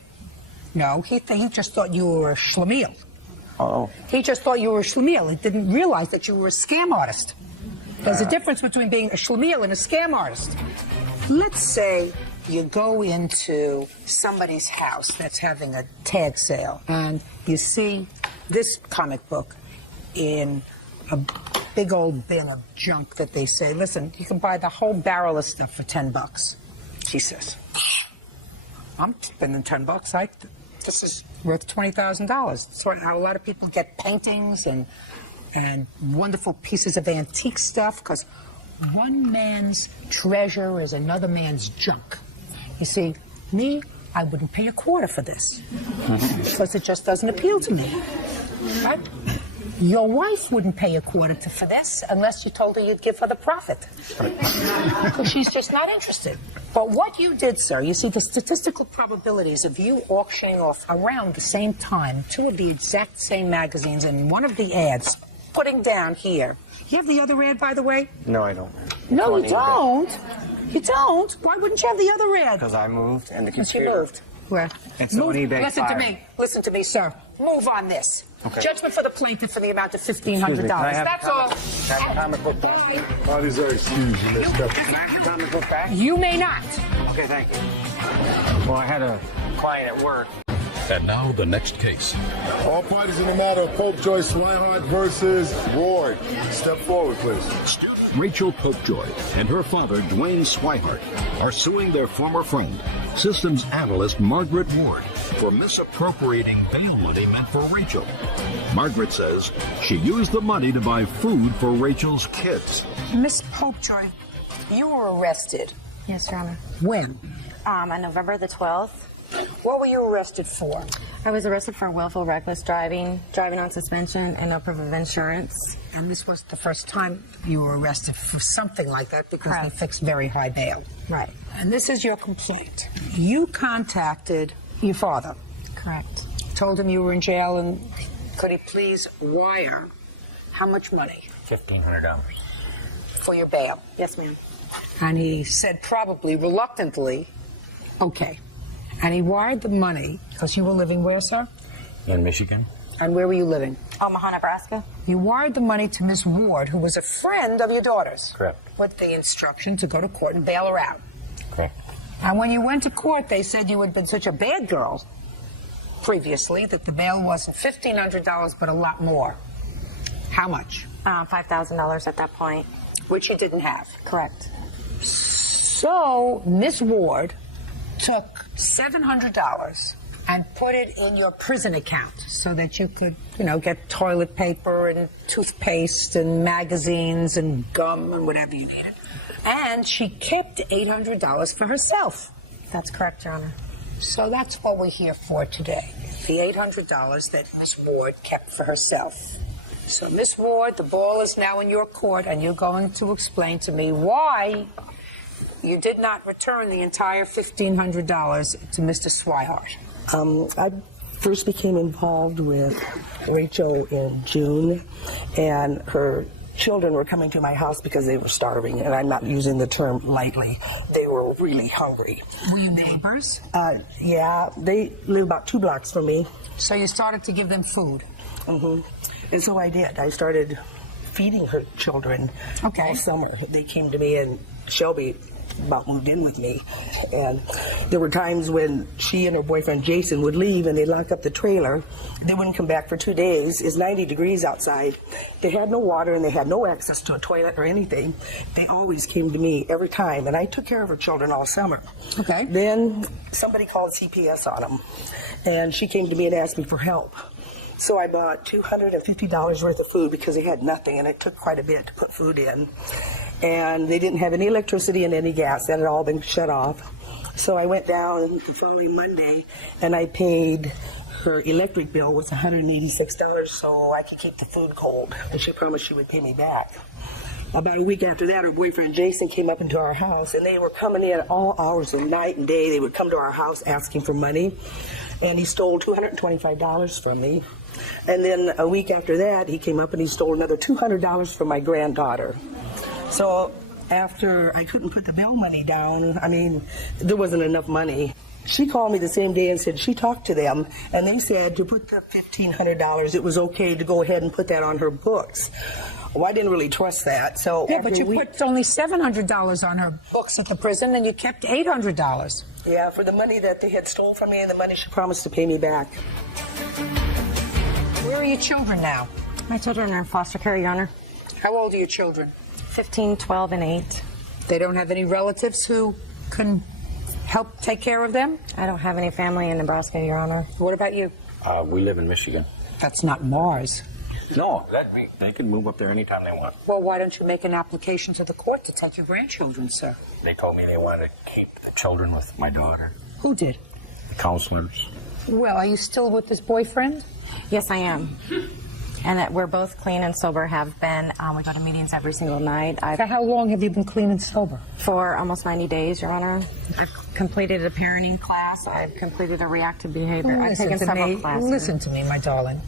No, he just thought you were a schlemiel. Oh. He just thought you were a schlemiel. He didn't realize that you were a scam artist. There's a difference between being a schlemiel and a scam artist. let's say you go into somebody's house that's having a tag sale and you see this comic book in a big old bin of junk that they say, listen, you can buy the whole barrel of stuff for $10. She says, I'm spending $10. This is worth $20,000. That's how a lot of people get paintings and wonderful pieces of antique stuff, because one man's treasure is another man's junk. You see, me, I wouldn't pay a quarter for this because it just doesn't appeal to me. Right? Your wife wouldn't pay a quarter for this unless you told her you'd give her the profit. Because she's just not interested. But what you did, sir, you see, the statistical probabilities of you auctioning off around the same time two of the exact same magazines and one of the ads, putting down here. You have the other ad, by the way? No, I don't. No, you don't. You don't? Why wouldn't you have the other ad? Because I moved and the Because computer. you moved. Where? It's on eBay. Listen to me, sir. Move on this. Okay. Judgment for the plaintiff for the amount of $1,500. Excuse me, can I have That's a all. Have a comic book back? Oh, these are huge. You missed up. Can I have a comic book back? You may not. Okay, thank you. Well, I had a client at work. And now the next case. All parties in the matter of Popejoy Swihart versus Ward. Step forward, please. Rachel Popejoy and her father, Dwayne Swihart, are suing their former friend, systems analyst Margaret Ward, for misappropriating bail money meant for Rachel. Margaret says she used the money to buy food for Rachel's kids. Miss Popejoy, you were arrested. Yes, Your Honor. When? On November the 12th. What were you arrested for? I was arrested for willful reckless driving, driving on suspension, and no proof of insurance. And this was the first time you were arrested for something like that because they fixed very high bail. Right. And this is your complaint. You contacted your father. Correct. Told him you were in jail and could he please wire how much money? $1,500. For your bail. Yes, ma'am. And he said probably reluctantly, okay. And he wired the money because you were living where, sir? In Michigan. And where were you living? Omaha, Nebraska. You wired the money to Miss Ward, who was a friend of your daughter's. Correct. With the instruction to go to court and bail her out. Correct. And when you went to court, they said you had been such a bad girl previously that the bail wasn't $1,500, but a lot more. How much? $5,000 at that point. Which you didn't have. Correct. So Miss Ward took $700 and put it in your prison account so that you could, get toilet paper and toothpaste and magazines and gum and whatever you needed. And she kept $800 for herself. That's correct, Your Honor. So that's what we're here for today. The $800 that Miss Ward kept for herself. So Miss Ward, the ball is now in your court and you're going to explain to me why you did not return the entire $1,500 to Mr. Swihart. I first became involved with Rachel in June, and her children were coming to my house because they were starving, and I'm not using the term lightly. They were really hungry. Were you neighbors? Yeah, they live about 2 blocks from me. So you started to give them food? Mm-hmm. And so I did. I started feeding her children all summer. They came to me, and Shelby about moved in with me, and there were times when she and her boyfriend Jason would leave and they'd lock up the trailer. They wouldn't come back for 2 days. It's 90 degrees outside. They had no water and they had no access to a toilet or anything. They always came to me every time, and I took care of her children all summer. Okay. Then somebody called CPS on them, and she came to me and asked me for help. So I bought $250 worth of food because they had nothing, and it took quite a bit to put food in. And they didn't have any electricity and any gas. That had all been shut off. So I went down the following Monday, and I paid her electric bill was $186 so I could keep the food cold. And she promised she would pay me back. About a week after that, her boyfriend Jason came up into our house, and they were coming in all hours of night and day. They would come to our house asking for money, and he stole $225 from me. And then a week after that, he came up and he stole another $200 from my granddaughter. So after I couldn't put the bail money down, there wasn't enough money. She called me the same day and said she talked to them, and they said to put the $1,500, it was okay to go ahead and put that on her books. Well, I didn't really trust that, so... Yeah, but you put only $700 on her books at the prison, and you kept $800. Yeah, for the money that they had stole from me and the money she promised to pay me back. Where are your children now? My children are in foster care, Your Honor. How old are your children? 15, 12, and 8. They don't have any relatives who can help take care of them? I don't have any family in Nebraska, Your Honor. What about you? We live in Michigan. That's not Mars. No, they can move up there anytime they want. Well, why don't you make an application to the court to take your grandchildren, sir? They told me they wanted to keep the children with my daughter. Who did? The counselors. Well, are you still with this boyfriend? Yes, I am. And that we're both clean and sober, have been. We go to meetings every single night. For how long have you been clean and sober? For almost 90 days, Your Honor. I've completed a parenting class. I've completed a reactive behavior. I've taken several classes. Listen to me, my darling.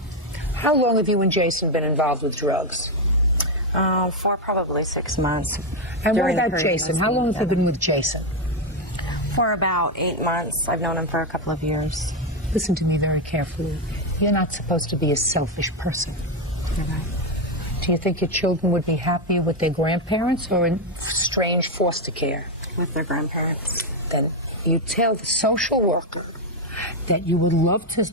How long have you and Jason been involved with drugs? For probably 6 months. And what about Jason? How long have you been with Jason? For about 8 months. I've known him for a couple of years. Listen to me very carefully. You're not supposed to be a selfish person. You're right. Do you think your children would be happy with their grandparents or in strange foster care? With their grandparents. Then you tell the social worker that you would love to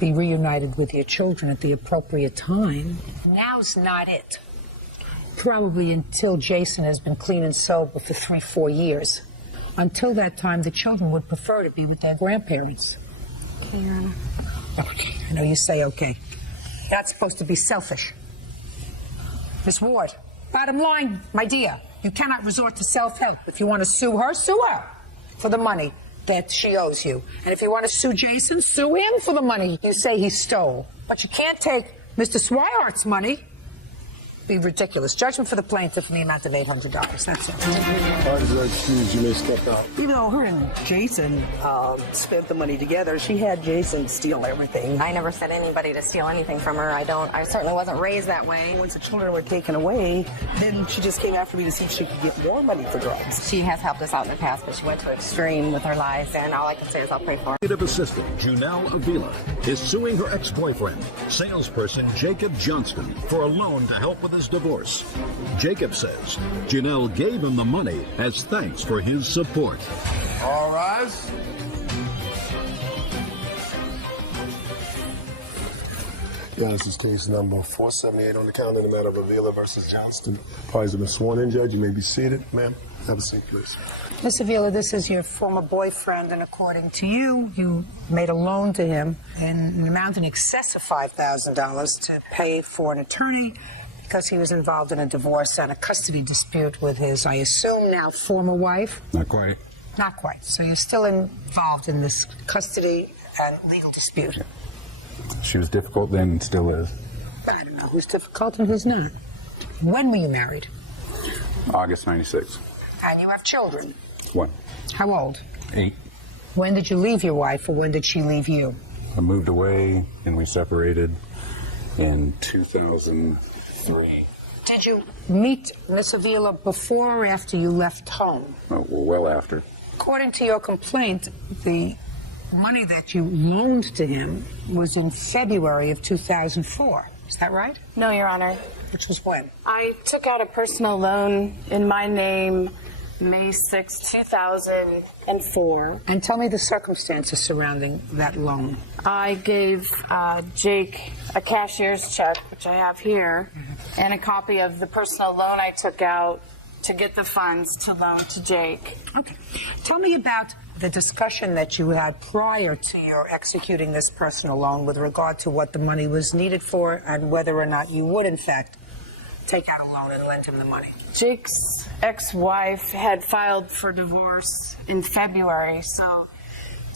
be reunited with your children at the appropriate time. Now's not it. Probably until Jason has been clean and sober for 3-4 years. Until that time, the children would prefer to be with their grandparents. Okay, Your Honor. Okay, I know you say okay. You're not supposed to be selfish. Miss Ward, bottom line, my dear, you cannot resort to self-help. If you want to sue her for the money that she owes you. And if you want to sue Jason, sue him for the money you say he stole. But you can't take Mr. Swihart's money. Be ridiculous. Judgment for the plaintiff in the amount of $800. That's it. All right, Judge, you may step out. Even though her and Jason spent the money together, she had Jason steal everything. I never said anybody to steal anything from her. I certainly wasn't raised that way. Once the children were taken away, then she just came after me to see if she could get more money for drugs. She has helped us out in the past, but she went to an extreme with her lies, and all I can say is I'll pray for her. Executive assistant Janelle Avila is suing her ex-boyfriend, salesperson Jacob Johnston, for a loan to help with his divorce. Jacob says Janelle gave him the money as thanks for his support. All rise. Yeah, this is case number 478 on the calendar in the matter of Avila versus Johnston. Parties have been sworn in, Judge. You may be seated. Ma'am, have a seat, please. Miss Avila, this is your former boyfriend, and according to you, you made a loan to him in an amount in excess of $5,000 to pay for an attorney because he was involved in a divorce and a custody dispute with his, I assume, now former wife? Not quite. Not quite. So you're still involved in this custody and legal dispute? She was difficult then and still is. I don't know who's difficult and who's not. When were you married? August 96. And you have children? 1. How old? 8. When did you leave your wife, or when did she leave you? I moved away and we separated in 2003. Did you meet Miss Avila before or after you left home? Well after. According to your complaint, the money that you loaned to him was in February of 2004. Is that right? No, Your Honor. Which was when? I took out a personal loan in my name May 6, 2004. And tell me the circumstances surrounding that loan. I gave Jake a cashier's check, which I have here, and a copy of the personal loan I took out to get the funds to loan to Jake. Okay. Tell me about the discussion that you had prior to your executing this personal loan with regard to what the money was needed for and whether or not you would, in fact, take out a loan and lend him the money. Jake's ex-wife had filed for divorce in February, so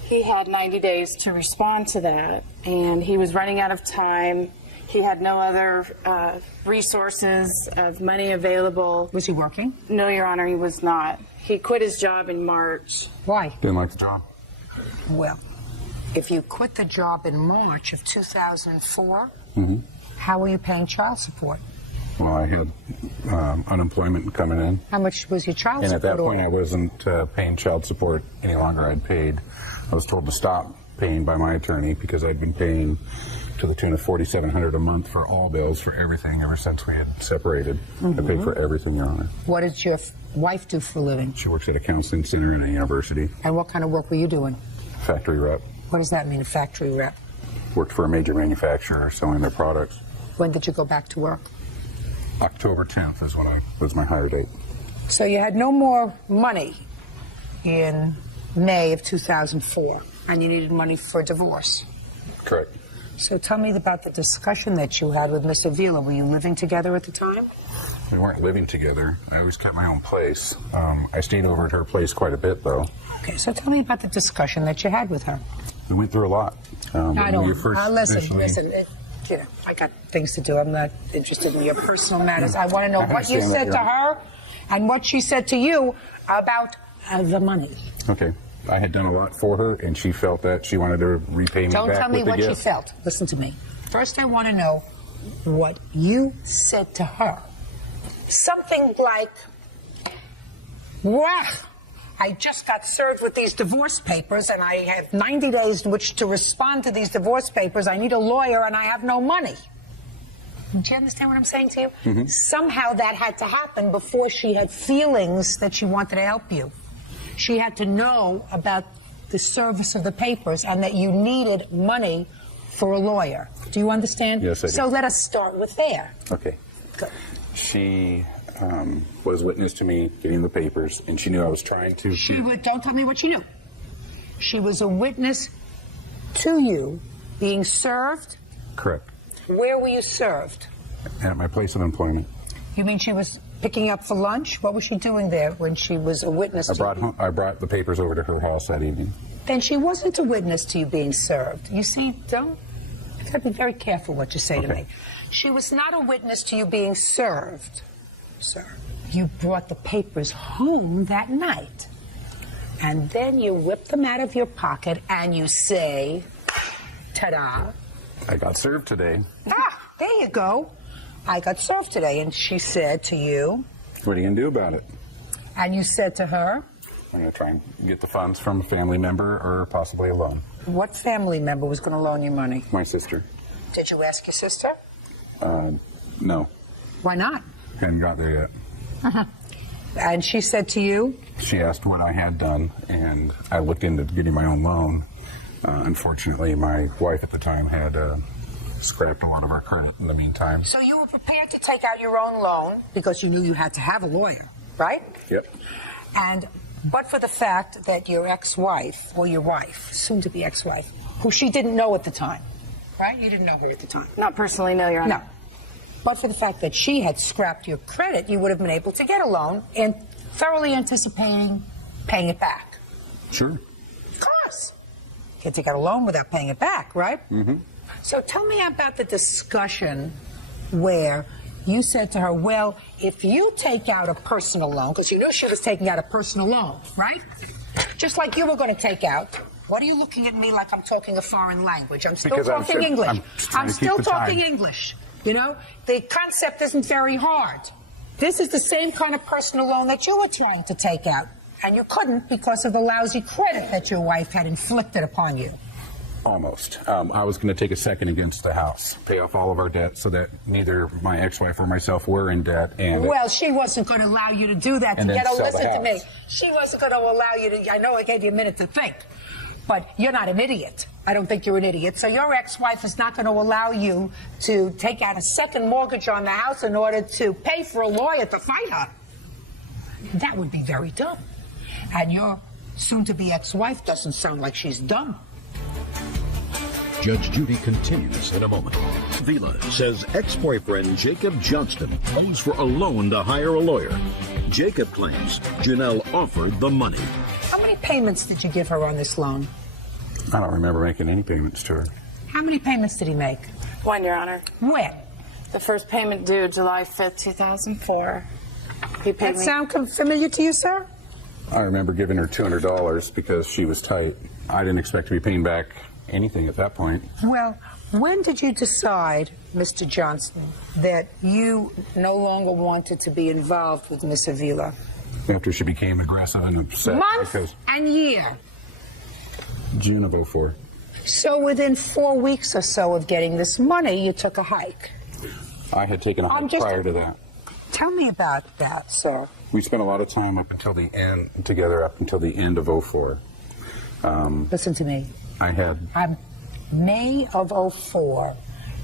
he had 90 days to respond to that, and he was running out of time. He had no other resources of money available. Was he working? No, Your Honor, he was not. He quit his job in March. Why? Didn't like the job. Well, if you quit the job in March of 2004, how were you paying child support? Well, I had unemployment coming in. How much was your child And support? at that point, I wasn't paying child support any longer. I'd paid I was told to stop paying by my attorney because I'd been paying to the tune of $4,700 a month for all bills for everything ever since we had separated. I paid for everything, Your Honor. What did your wife do for a living? She works at a counseling center in a university. And what kind of work were you doing? Factory rep. What does that mean, a factory rep? Worked for a major manufacturer selling their products. When did you go back to work? October 10th was my hire date. So you had no more money in May of 2004, and you needed money for divorce. Correct. So tell me about the discussion that you had with Miss Avila. Were you living together at the time? We weren't living together. I always kept my own place. I stayed over at her place quite a bit, though. Okay, so tell me about the discussion that you had with her. We went through a lot. I don't. Listen. initially- I got things to do. I'm not interested in your personal matters. I want to know what you said to her and what she said to you about the money. Okay. I had done a lot for her, and she felt that she wanted to repay me back Don't tell me with the what she gift. felt. Listen to me. First, I want to know what you said to her. Something like, "Wow, I just got served with these divorce papers, and I have 90 days in which to respond to these divorce papers. I need a lawyer, and I have no money." Do you understand what I'm saying to you? Mm-hmm. Somehow that had to happen before she had feelings that she wanted to help you. She had to know about the service of the papers and that you needed money for a lawyer. Do you understand? Yes, I do. So let us start with there. Okay. Good. She was witness to me getting the papers, and she knew I was trying to. Don't tell me what she knew. She was a witness to you being served. Correct. Where were you served? At my place of employment. You mean she was picking up for lunch? What was she doing there when she was a witness to you? I brought the papers over to her house that evening. Then she wasn't a witness to you being served. You see, you gotta be very careful what you say to me. She was not a witness to you being served, sir. You brought the papers home that night. And then you whip them out of your pocket and you say, ta-da. I got served today. Ah, there you go. I got served today. And she said to you. What are you going to do about it? And you said to her. I'm going to try and get the funds from a family member or possibly a loan. What family member was going to loan you money? My sister. Did you ask your sister? No. Why not? Hadn't got there yet. Uh-huh. And she said to you? She asked what I had done, and I looked into getting my own loan. Unfortunately, my wife at the time had scrapped a lot of our credit in the meantime. So you were prepared to take out your own loan because you knew you had to have a lawyer, right? Yep. But for the fact that your ex-wife, or your wife, soon-to-be ex-wife, who she didn't know at the time, right? You didn't know her at the time. Not personally, no, Your Honor. No. But for the fact that she had scrapped your credit, you would have been able to get a loan and thoroughly anticipating paying it back. Sure. Of course. Can't take out a loan without paying it back, right? Mm-hmm. So tell me about the discussion where you said to her, well, if you take out a personal loan, because you knew she was taking out a personal loan, right? Just like you were going to take out. What are you looking at me like I'm talking a foreign language? I'm still talking English. I'm still talking English. You know, the concept isn't very hard. This is the same kind of personal loan that you were trying to take out. And you couldn't because of the lousy credit that your wife had inflicted upon you. Almost. I was going to take a second against the house, pay off all of our debt so that neither my ex-wife or myself were in debt. And well, she wasn't going to allow you to do that. And then sell the Listen to me. house. She wasn't going to allow you to. I know I gave you a minute to think, but you're not an idiot. I don't think you're an idiot. So your ex-wife is not going to allow you to take out a second mortgage on the house in order to pay for a lawyer to fight her. That would be very dumb. And your soon-to-be ex-wife doesn't sound like she's dumb. Judge Judy continues in a moment. Vila says ex-boyfriend Jacob Johnston owes for a loan to hire a lawyer. Jacob claims Janelle offered the money. How many payments did you give her on this loan? I don't remember making any payments to her. How many payments did he make? One, Your Honor. When? The first payment due July 5th, 2004. He paid That me. sound familiar to you, sir? I remember giving her $200 because she was tight. I didn't expect to be paying back anything at that point. Well, when did you decide, Mr. Johnston, that you no longer wanted to be involved with Miss Avila? After she became aggressive and upset. Month because and year. June of 04. So within 4 weeks or so of getting this money, you took a hike. I had taken a hike prior to that. Tell me about that, sir. We spent a lot of time up until the end together, up until the end of 04. Listen to me. I had May of 04,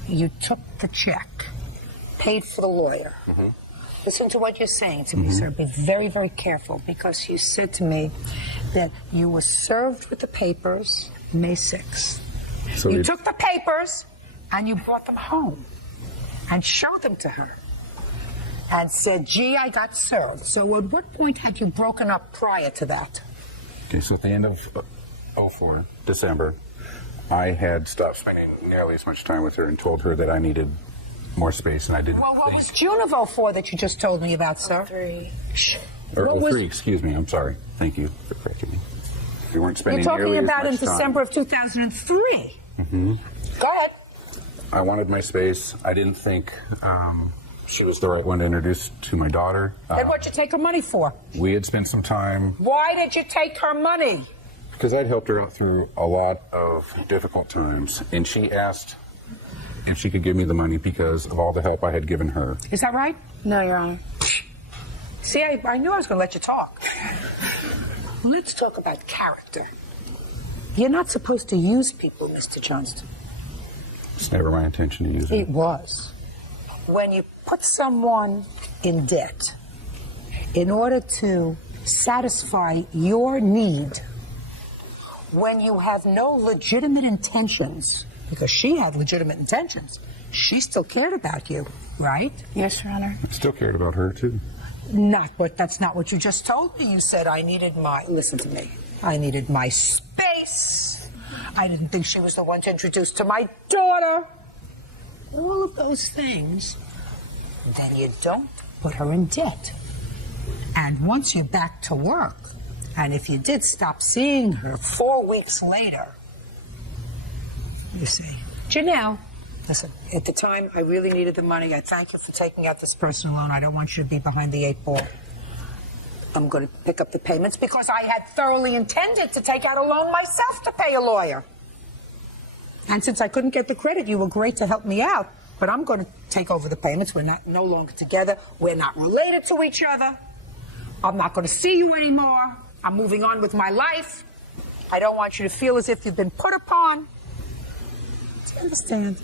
you took the check, paid for the lawyer. Listen to what you're saying to me, sir. Be very, very careful, because you said to me that you were served with the papers May 6th. So you took the papers and you brought them home and showed them to her and said, gee, I got served. So at what point had you broken up prior to that? Okay, so at the end of 04, December, I had stopped spending nearly as much time with her and told her that I needed more space, and I didn't Well, what was June of 04 that you just told me about, sir? 03. Or 03, excuse me, I'm sorry. Thank you for correcting me. We weren't spending You're talking nearly about as in much December of 2003. time. Go ahead. I wanted my space. I didn't think she was the right one to introduce to my daughter. Then what'd you take her money for? We had spent some time Why did you take her money? because I'd helped her out through a lot of difficult times, and she asked if she could give me the money because of all the help I had given her. Is that right? No, Your Honor. See, I knew I was going to let you talk. Let's talk about character. You're not supposed to use people, Mr. Johnston. It's never my intention to use it. It was. When you put someone in debt in order to satisfy your need, when you have no legitimate intentions, because she had legitimate intentions, she still cared about you, right? Yes, Your Honor. I still cared about her, too. But that's not what you just told me. You said listen to me. I needed my space. I didn't think she was the one to introduce to my daughter. All of those things. Then you don't put her in debt. And once you're back to work, and if you did stop seeing her 4 weeks later, you say, Janelle, listen, at the time, I really needed the money. I thank you for taking out this personal loan. I don't want you to be behind the 8 ball. I'm going to pick up the payments because I had thoroughly intended to take out a loan myself to pay a lawyer. And since I couldn't get the credit, you were great to help me out. But I'm going to take over the payments. We're no longer together. We're not related to each other. I'm not going to see you anymore. I'm moving on with my life. I don't want you to feel as if you've been put upon. Do you understand?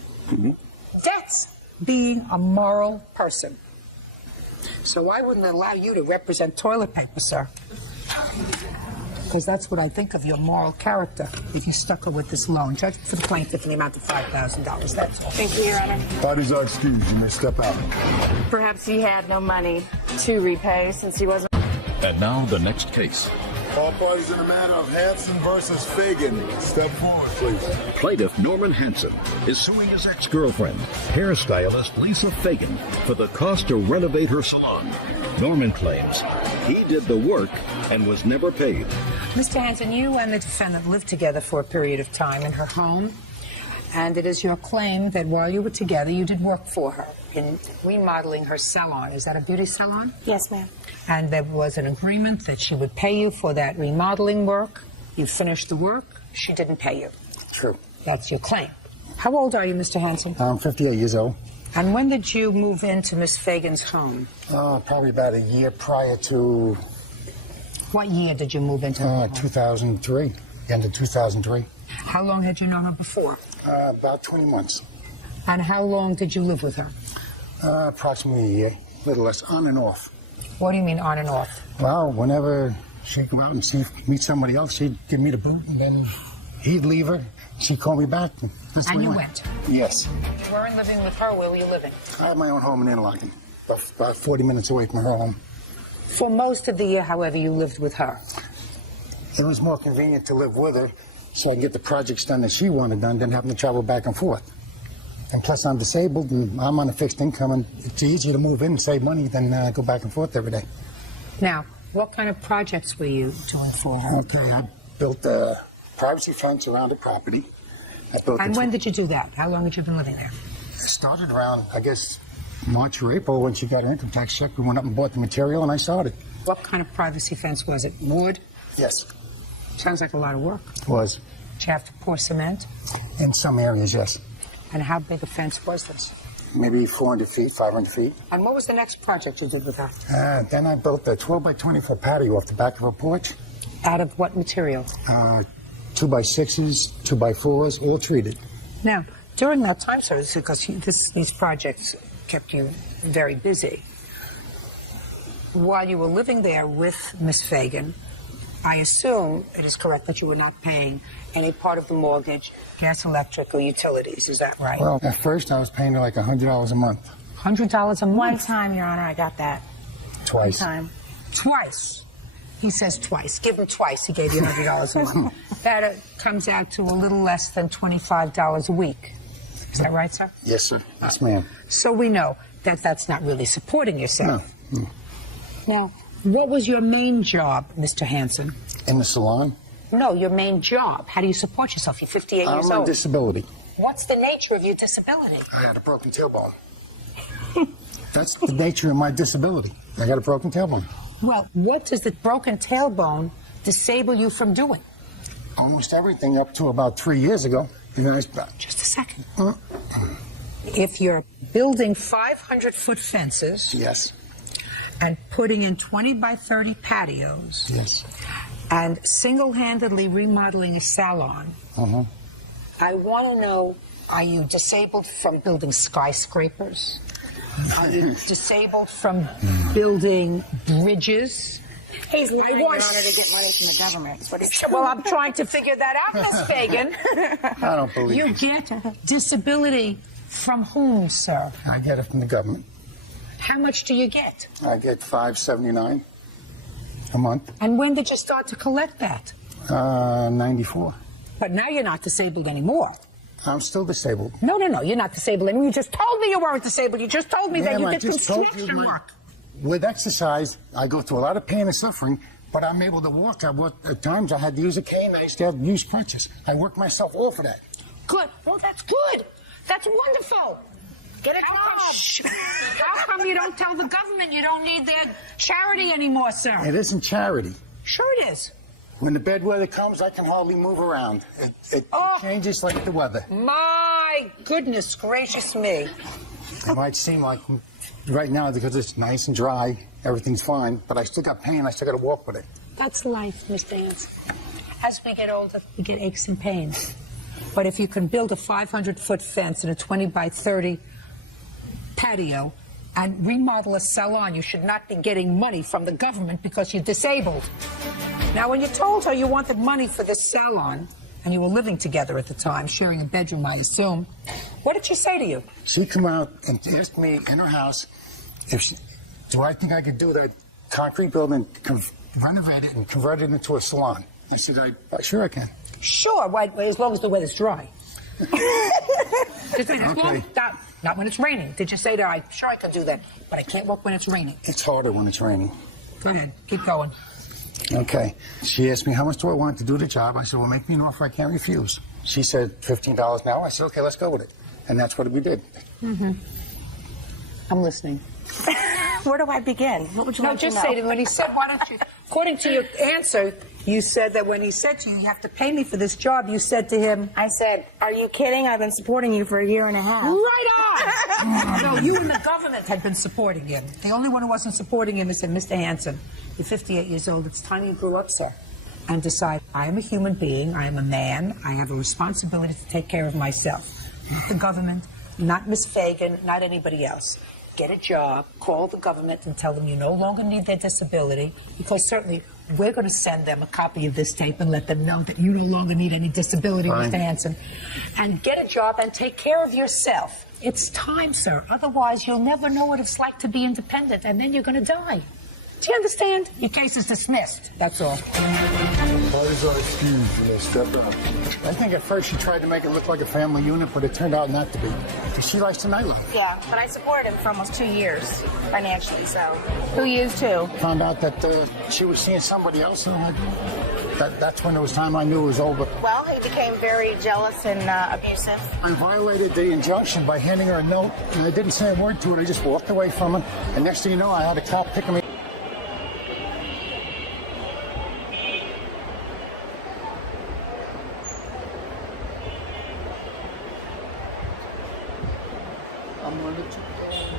That's being a moral person. So I wouldn't allow you to represent toilet paper, sir. Because that's what I think of your moral character if you stuck her with this loan. Judge for the plaintiff in the amount of $5,000. That's all. Thank you, Your Honor. Parties are excused. You may step out. Perhaps he had no money to repay since he wasn't. And now the next case. All parties in the matter of Hanson versus Fagan. Step forward, please. Plaintiff Norman Hanson is suing his ex-girlfriend, hairstylist Lisa Fagan, for the cost to renovate her salon. Norman claims he did the work and was never paid. Mr. Hanson, you and the defendant lived together for a period of time in her home, and it is your claim that while you were together, you did work for her in remodeling her salon. Is that a beauty salon? Yes, ma'am. And there was an agreement that she would pay you for that remodeling work. You finished the work. She didn't pay you. True. That's your claim. How old are you, Mr. Hanson? I'm 58 years old. And when did you move into Miss Fagan's home? Probably about a year prior to... What year did you move into her home? 2003. End of 2003. How long had you known her before? About 20 months. And how long did you live with her? Approximately a year. A little less, on and off. What do you mean on and off? Well, whenever she'd go out and meet somebody else, she'd give me the boot, and then he'd leave her. She'd call me back. And you went? Yes. You weren't living with her. Where were you living? I had my own home in Interlaken, about 40 minutes away from her home. For most of the year, however, you lived with her. It was more convenient to live with her so I could get the projects done that she wanted done than having to travel back and forth. And plus, I'm disabled and I'm on a fixed income, and it's easier to move in and save money than go back and forth every day. Now, what kind of projects were you doing for her? Okay, I built a privacy fence around the property. And when did you do that? How long had you been living there? It started around, I guess, March or April when she got her income tax check. We went up and bought the material and I started. What kind of privacy fence was it? Wood? Yes. Sounds like a lot of work. It was. Did you have to pour cement? In some areas, yes. And how big a fence was this? Maybe 400 feet, 500 feet. And what was the next project you did with that? Then I built a 12 by 24 patio off the back of a porch. Out of what material? 2 by 6s, 2 by 4s, all treated. Now, during that time, sir, because these projects kept you very busy, while you were living there with Miss Fagan, I assume it is correct that you were not paying any part of the mortgage, gas, electric, or utilities. Is that right? Well, at first I was paying her like $100 a month. $100 a month? One time, Your Honor, I got that. Twice. One time. Twice. He says twice. Give him twice. He gave you $100 a month. That comes out to a little less than $25 a week. Is that right, sir? Yes, sir. Yes, ma'am. So we know that that's not really supporting yourself. No. Now, what was your main job, Mr. Hansen? In the salon? No, your main job. How do you support yourself? You're 58 years I'm old. on disability. What's the nature of your disability? I had a broken tailbone. That's the nature of my disability. I got a broken tailbone. Well, what does the broken tailbone disable you from doing? Almost everything up to about 3 years ago. And then Just a second. If you're building 500-foot fences... Yes. And putting in 20 by 30 patios... Yes. And single-handedly remodeling a salon... I want to know, are you disabled from building skyscrapers? Are you disabled from building bridges? He's lying, Your Honor, to get money from the government. That's what he's Well, I'm trying to figure that out, Miss Fagan. I don't believe You it. get disability from whom, sir? I get it from the government. How much do you get? I get $5.79 a month. And when did you start to collect that? 94. But now you're not disabled anymore. I'm still disabled. No, you're not disabled anymore. You just told me you weren't disabled. You just told me that you I did just told you construction work. With exercise, I go through a lot of pain and suffering, but I'm able to walk. At times I had to use a cane. I used to have to use crutches. I worked myself off of that. Good. Well, that's good. That's wonderful. Get a job. How come you don't tell the government you don't need their charity anymore, sir? It isn't charity. Sure it is. When the bad weather comes, I can hardly move around. It changes like the weather. My goodness gracious me. It might seem like right now, because it's nice and dry, everything's fine, but I still got pain. I still got to walk with it. That's life, Mr. Hansen. As we get older, we get aches and pains. But if you can build a 500-foot fence and a 20 by 30 patio and remodel a salon, you should not be getting money from the government because you're disabled. Now, when you told her you wanted money for this salon, and you were living together at the time, sharing a bedroom, I assume, what did she say to you? She come out and asked me in her house do I think I could do that concrete building, renovate it, and convert it into a salon? I said, sure I can. Sure, as long as the weather's dry. Not when it's raining. Did you say to her, sure I could do that, but I can't work when it's raining? It's harder when it's raining. Go ahead, keep going. Okay. She asked me how much do I want to do the job. I said, well, make me an offer I can't refuse. She said $15 an hour. I said, okay, let's go with it. And that's what we did. Mm-hmm. I'm listening. Where do I begin? What would you like to know? No, just say to him, when he said, why don't you, according to your answer, you said that when he said to you, you have to pay me for this job, you said to him, I said, are you kidding? I've been supporting you for a year and a half. Right on! No, you and the government had been supporting him. The only one who wasn't supporting him is Mr. Hansen. You're 58 years old. It's time you grew up, sir, and decide, I am a human being. I am a man. I have a responsibility to take care of myself. Not the government, not Miss Fagan, not anybody else. Get a job, call the government and tell them you no longer need their disability, because certainly we're going to send them a copy of this tape and let them know that you no longer need any disability, Mr. Hansen. And get a job and take care of yourself. It's time, sir. Otherwise, you'll never know what it's like to be independent, and then you're going to die. Do you understand? Your case is dismissed. That's all. Parties are excused and they stepped up. I think at first she tried to make it look like a family unit, but it turned out not to be. Because she likes the nightlife. Yeah, but I supported him for almost 2 years financially, so 2 years too. Found out that she was seeing somebody else, and that's when it was time I knew it was over. Well, he became very jealous and abusive. I violated the injunction by handing her a note, and I didn't say a word to it. I just walked away from her, and next thing you know, I had a cop picking me. I'm gonna let you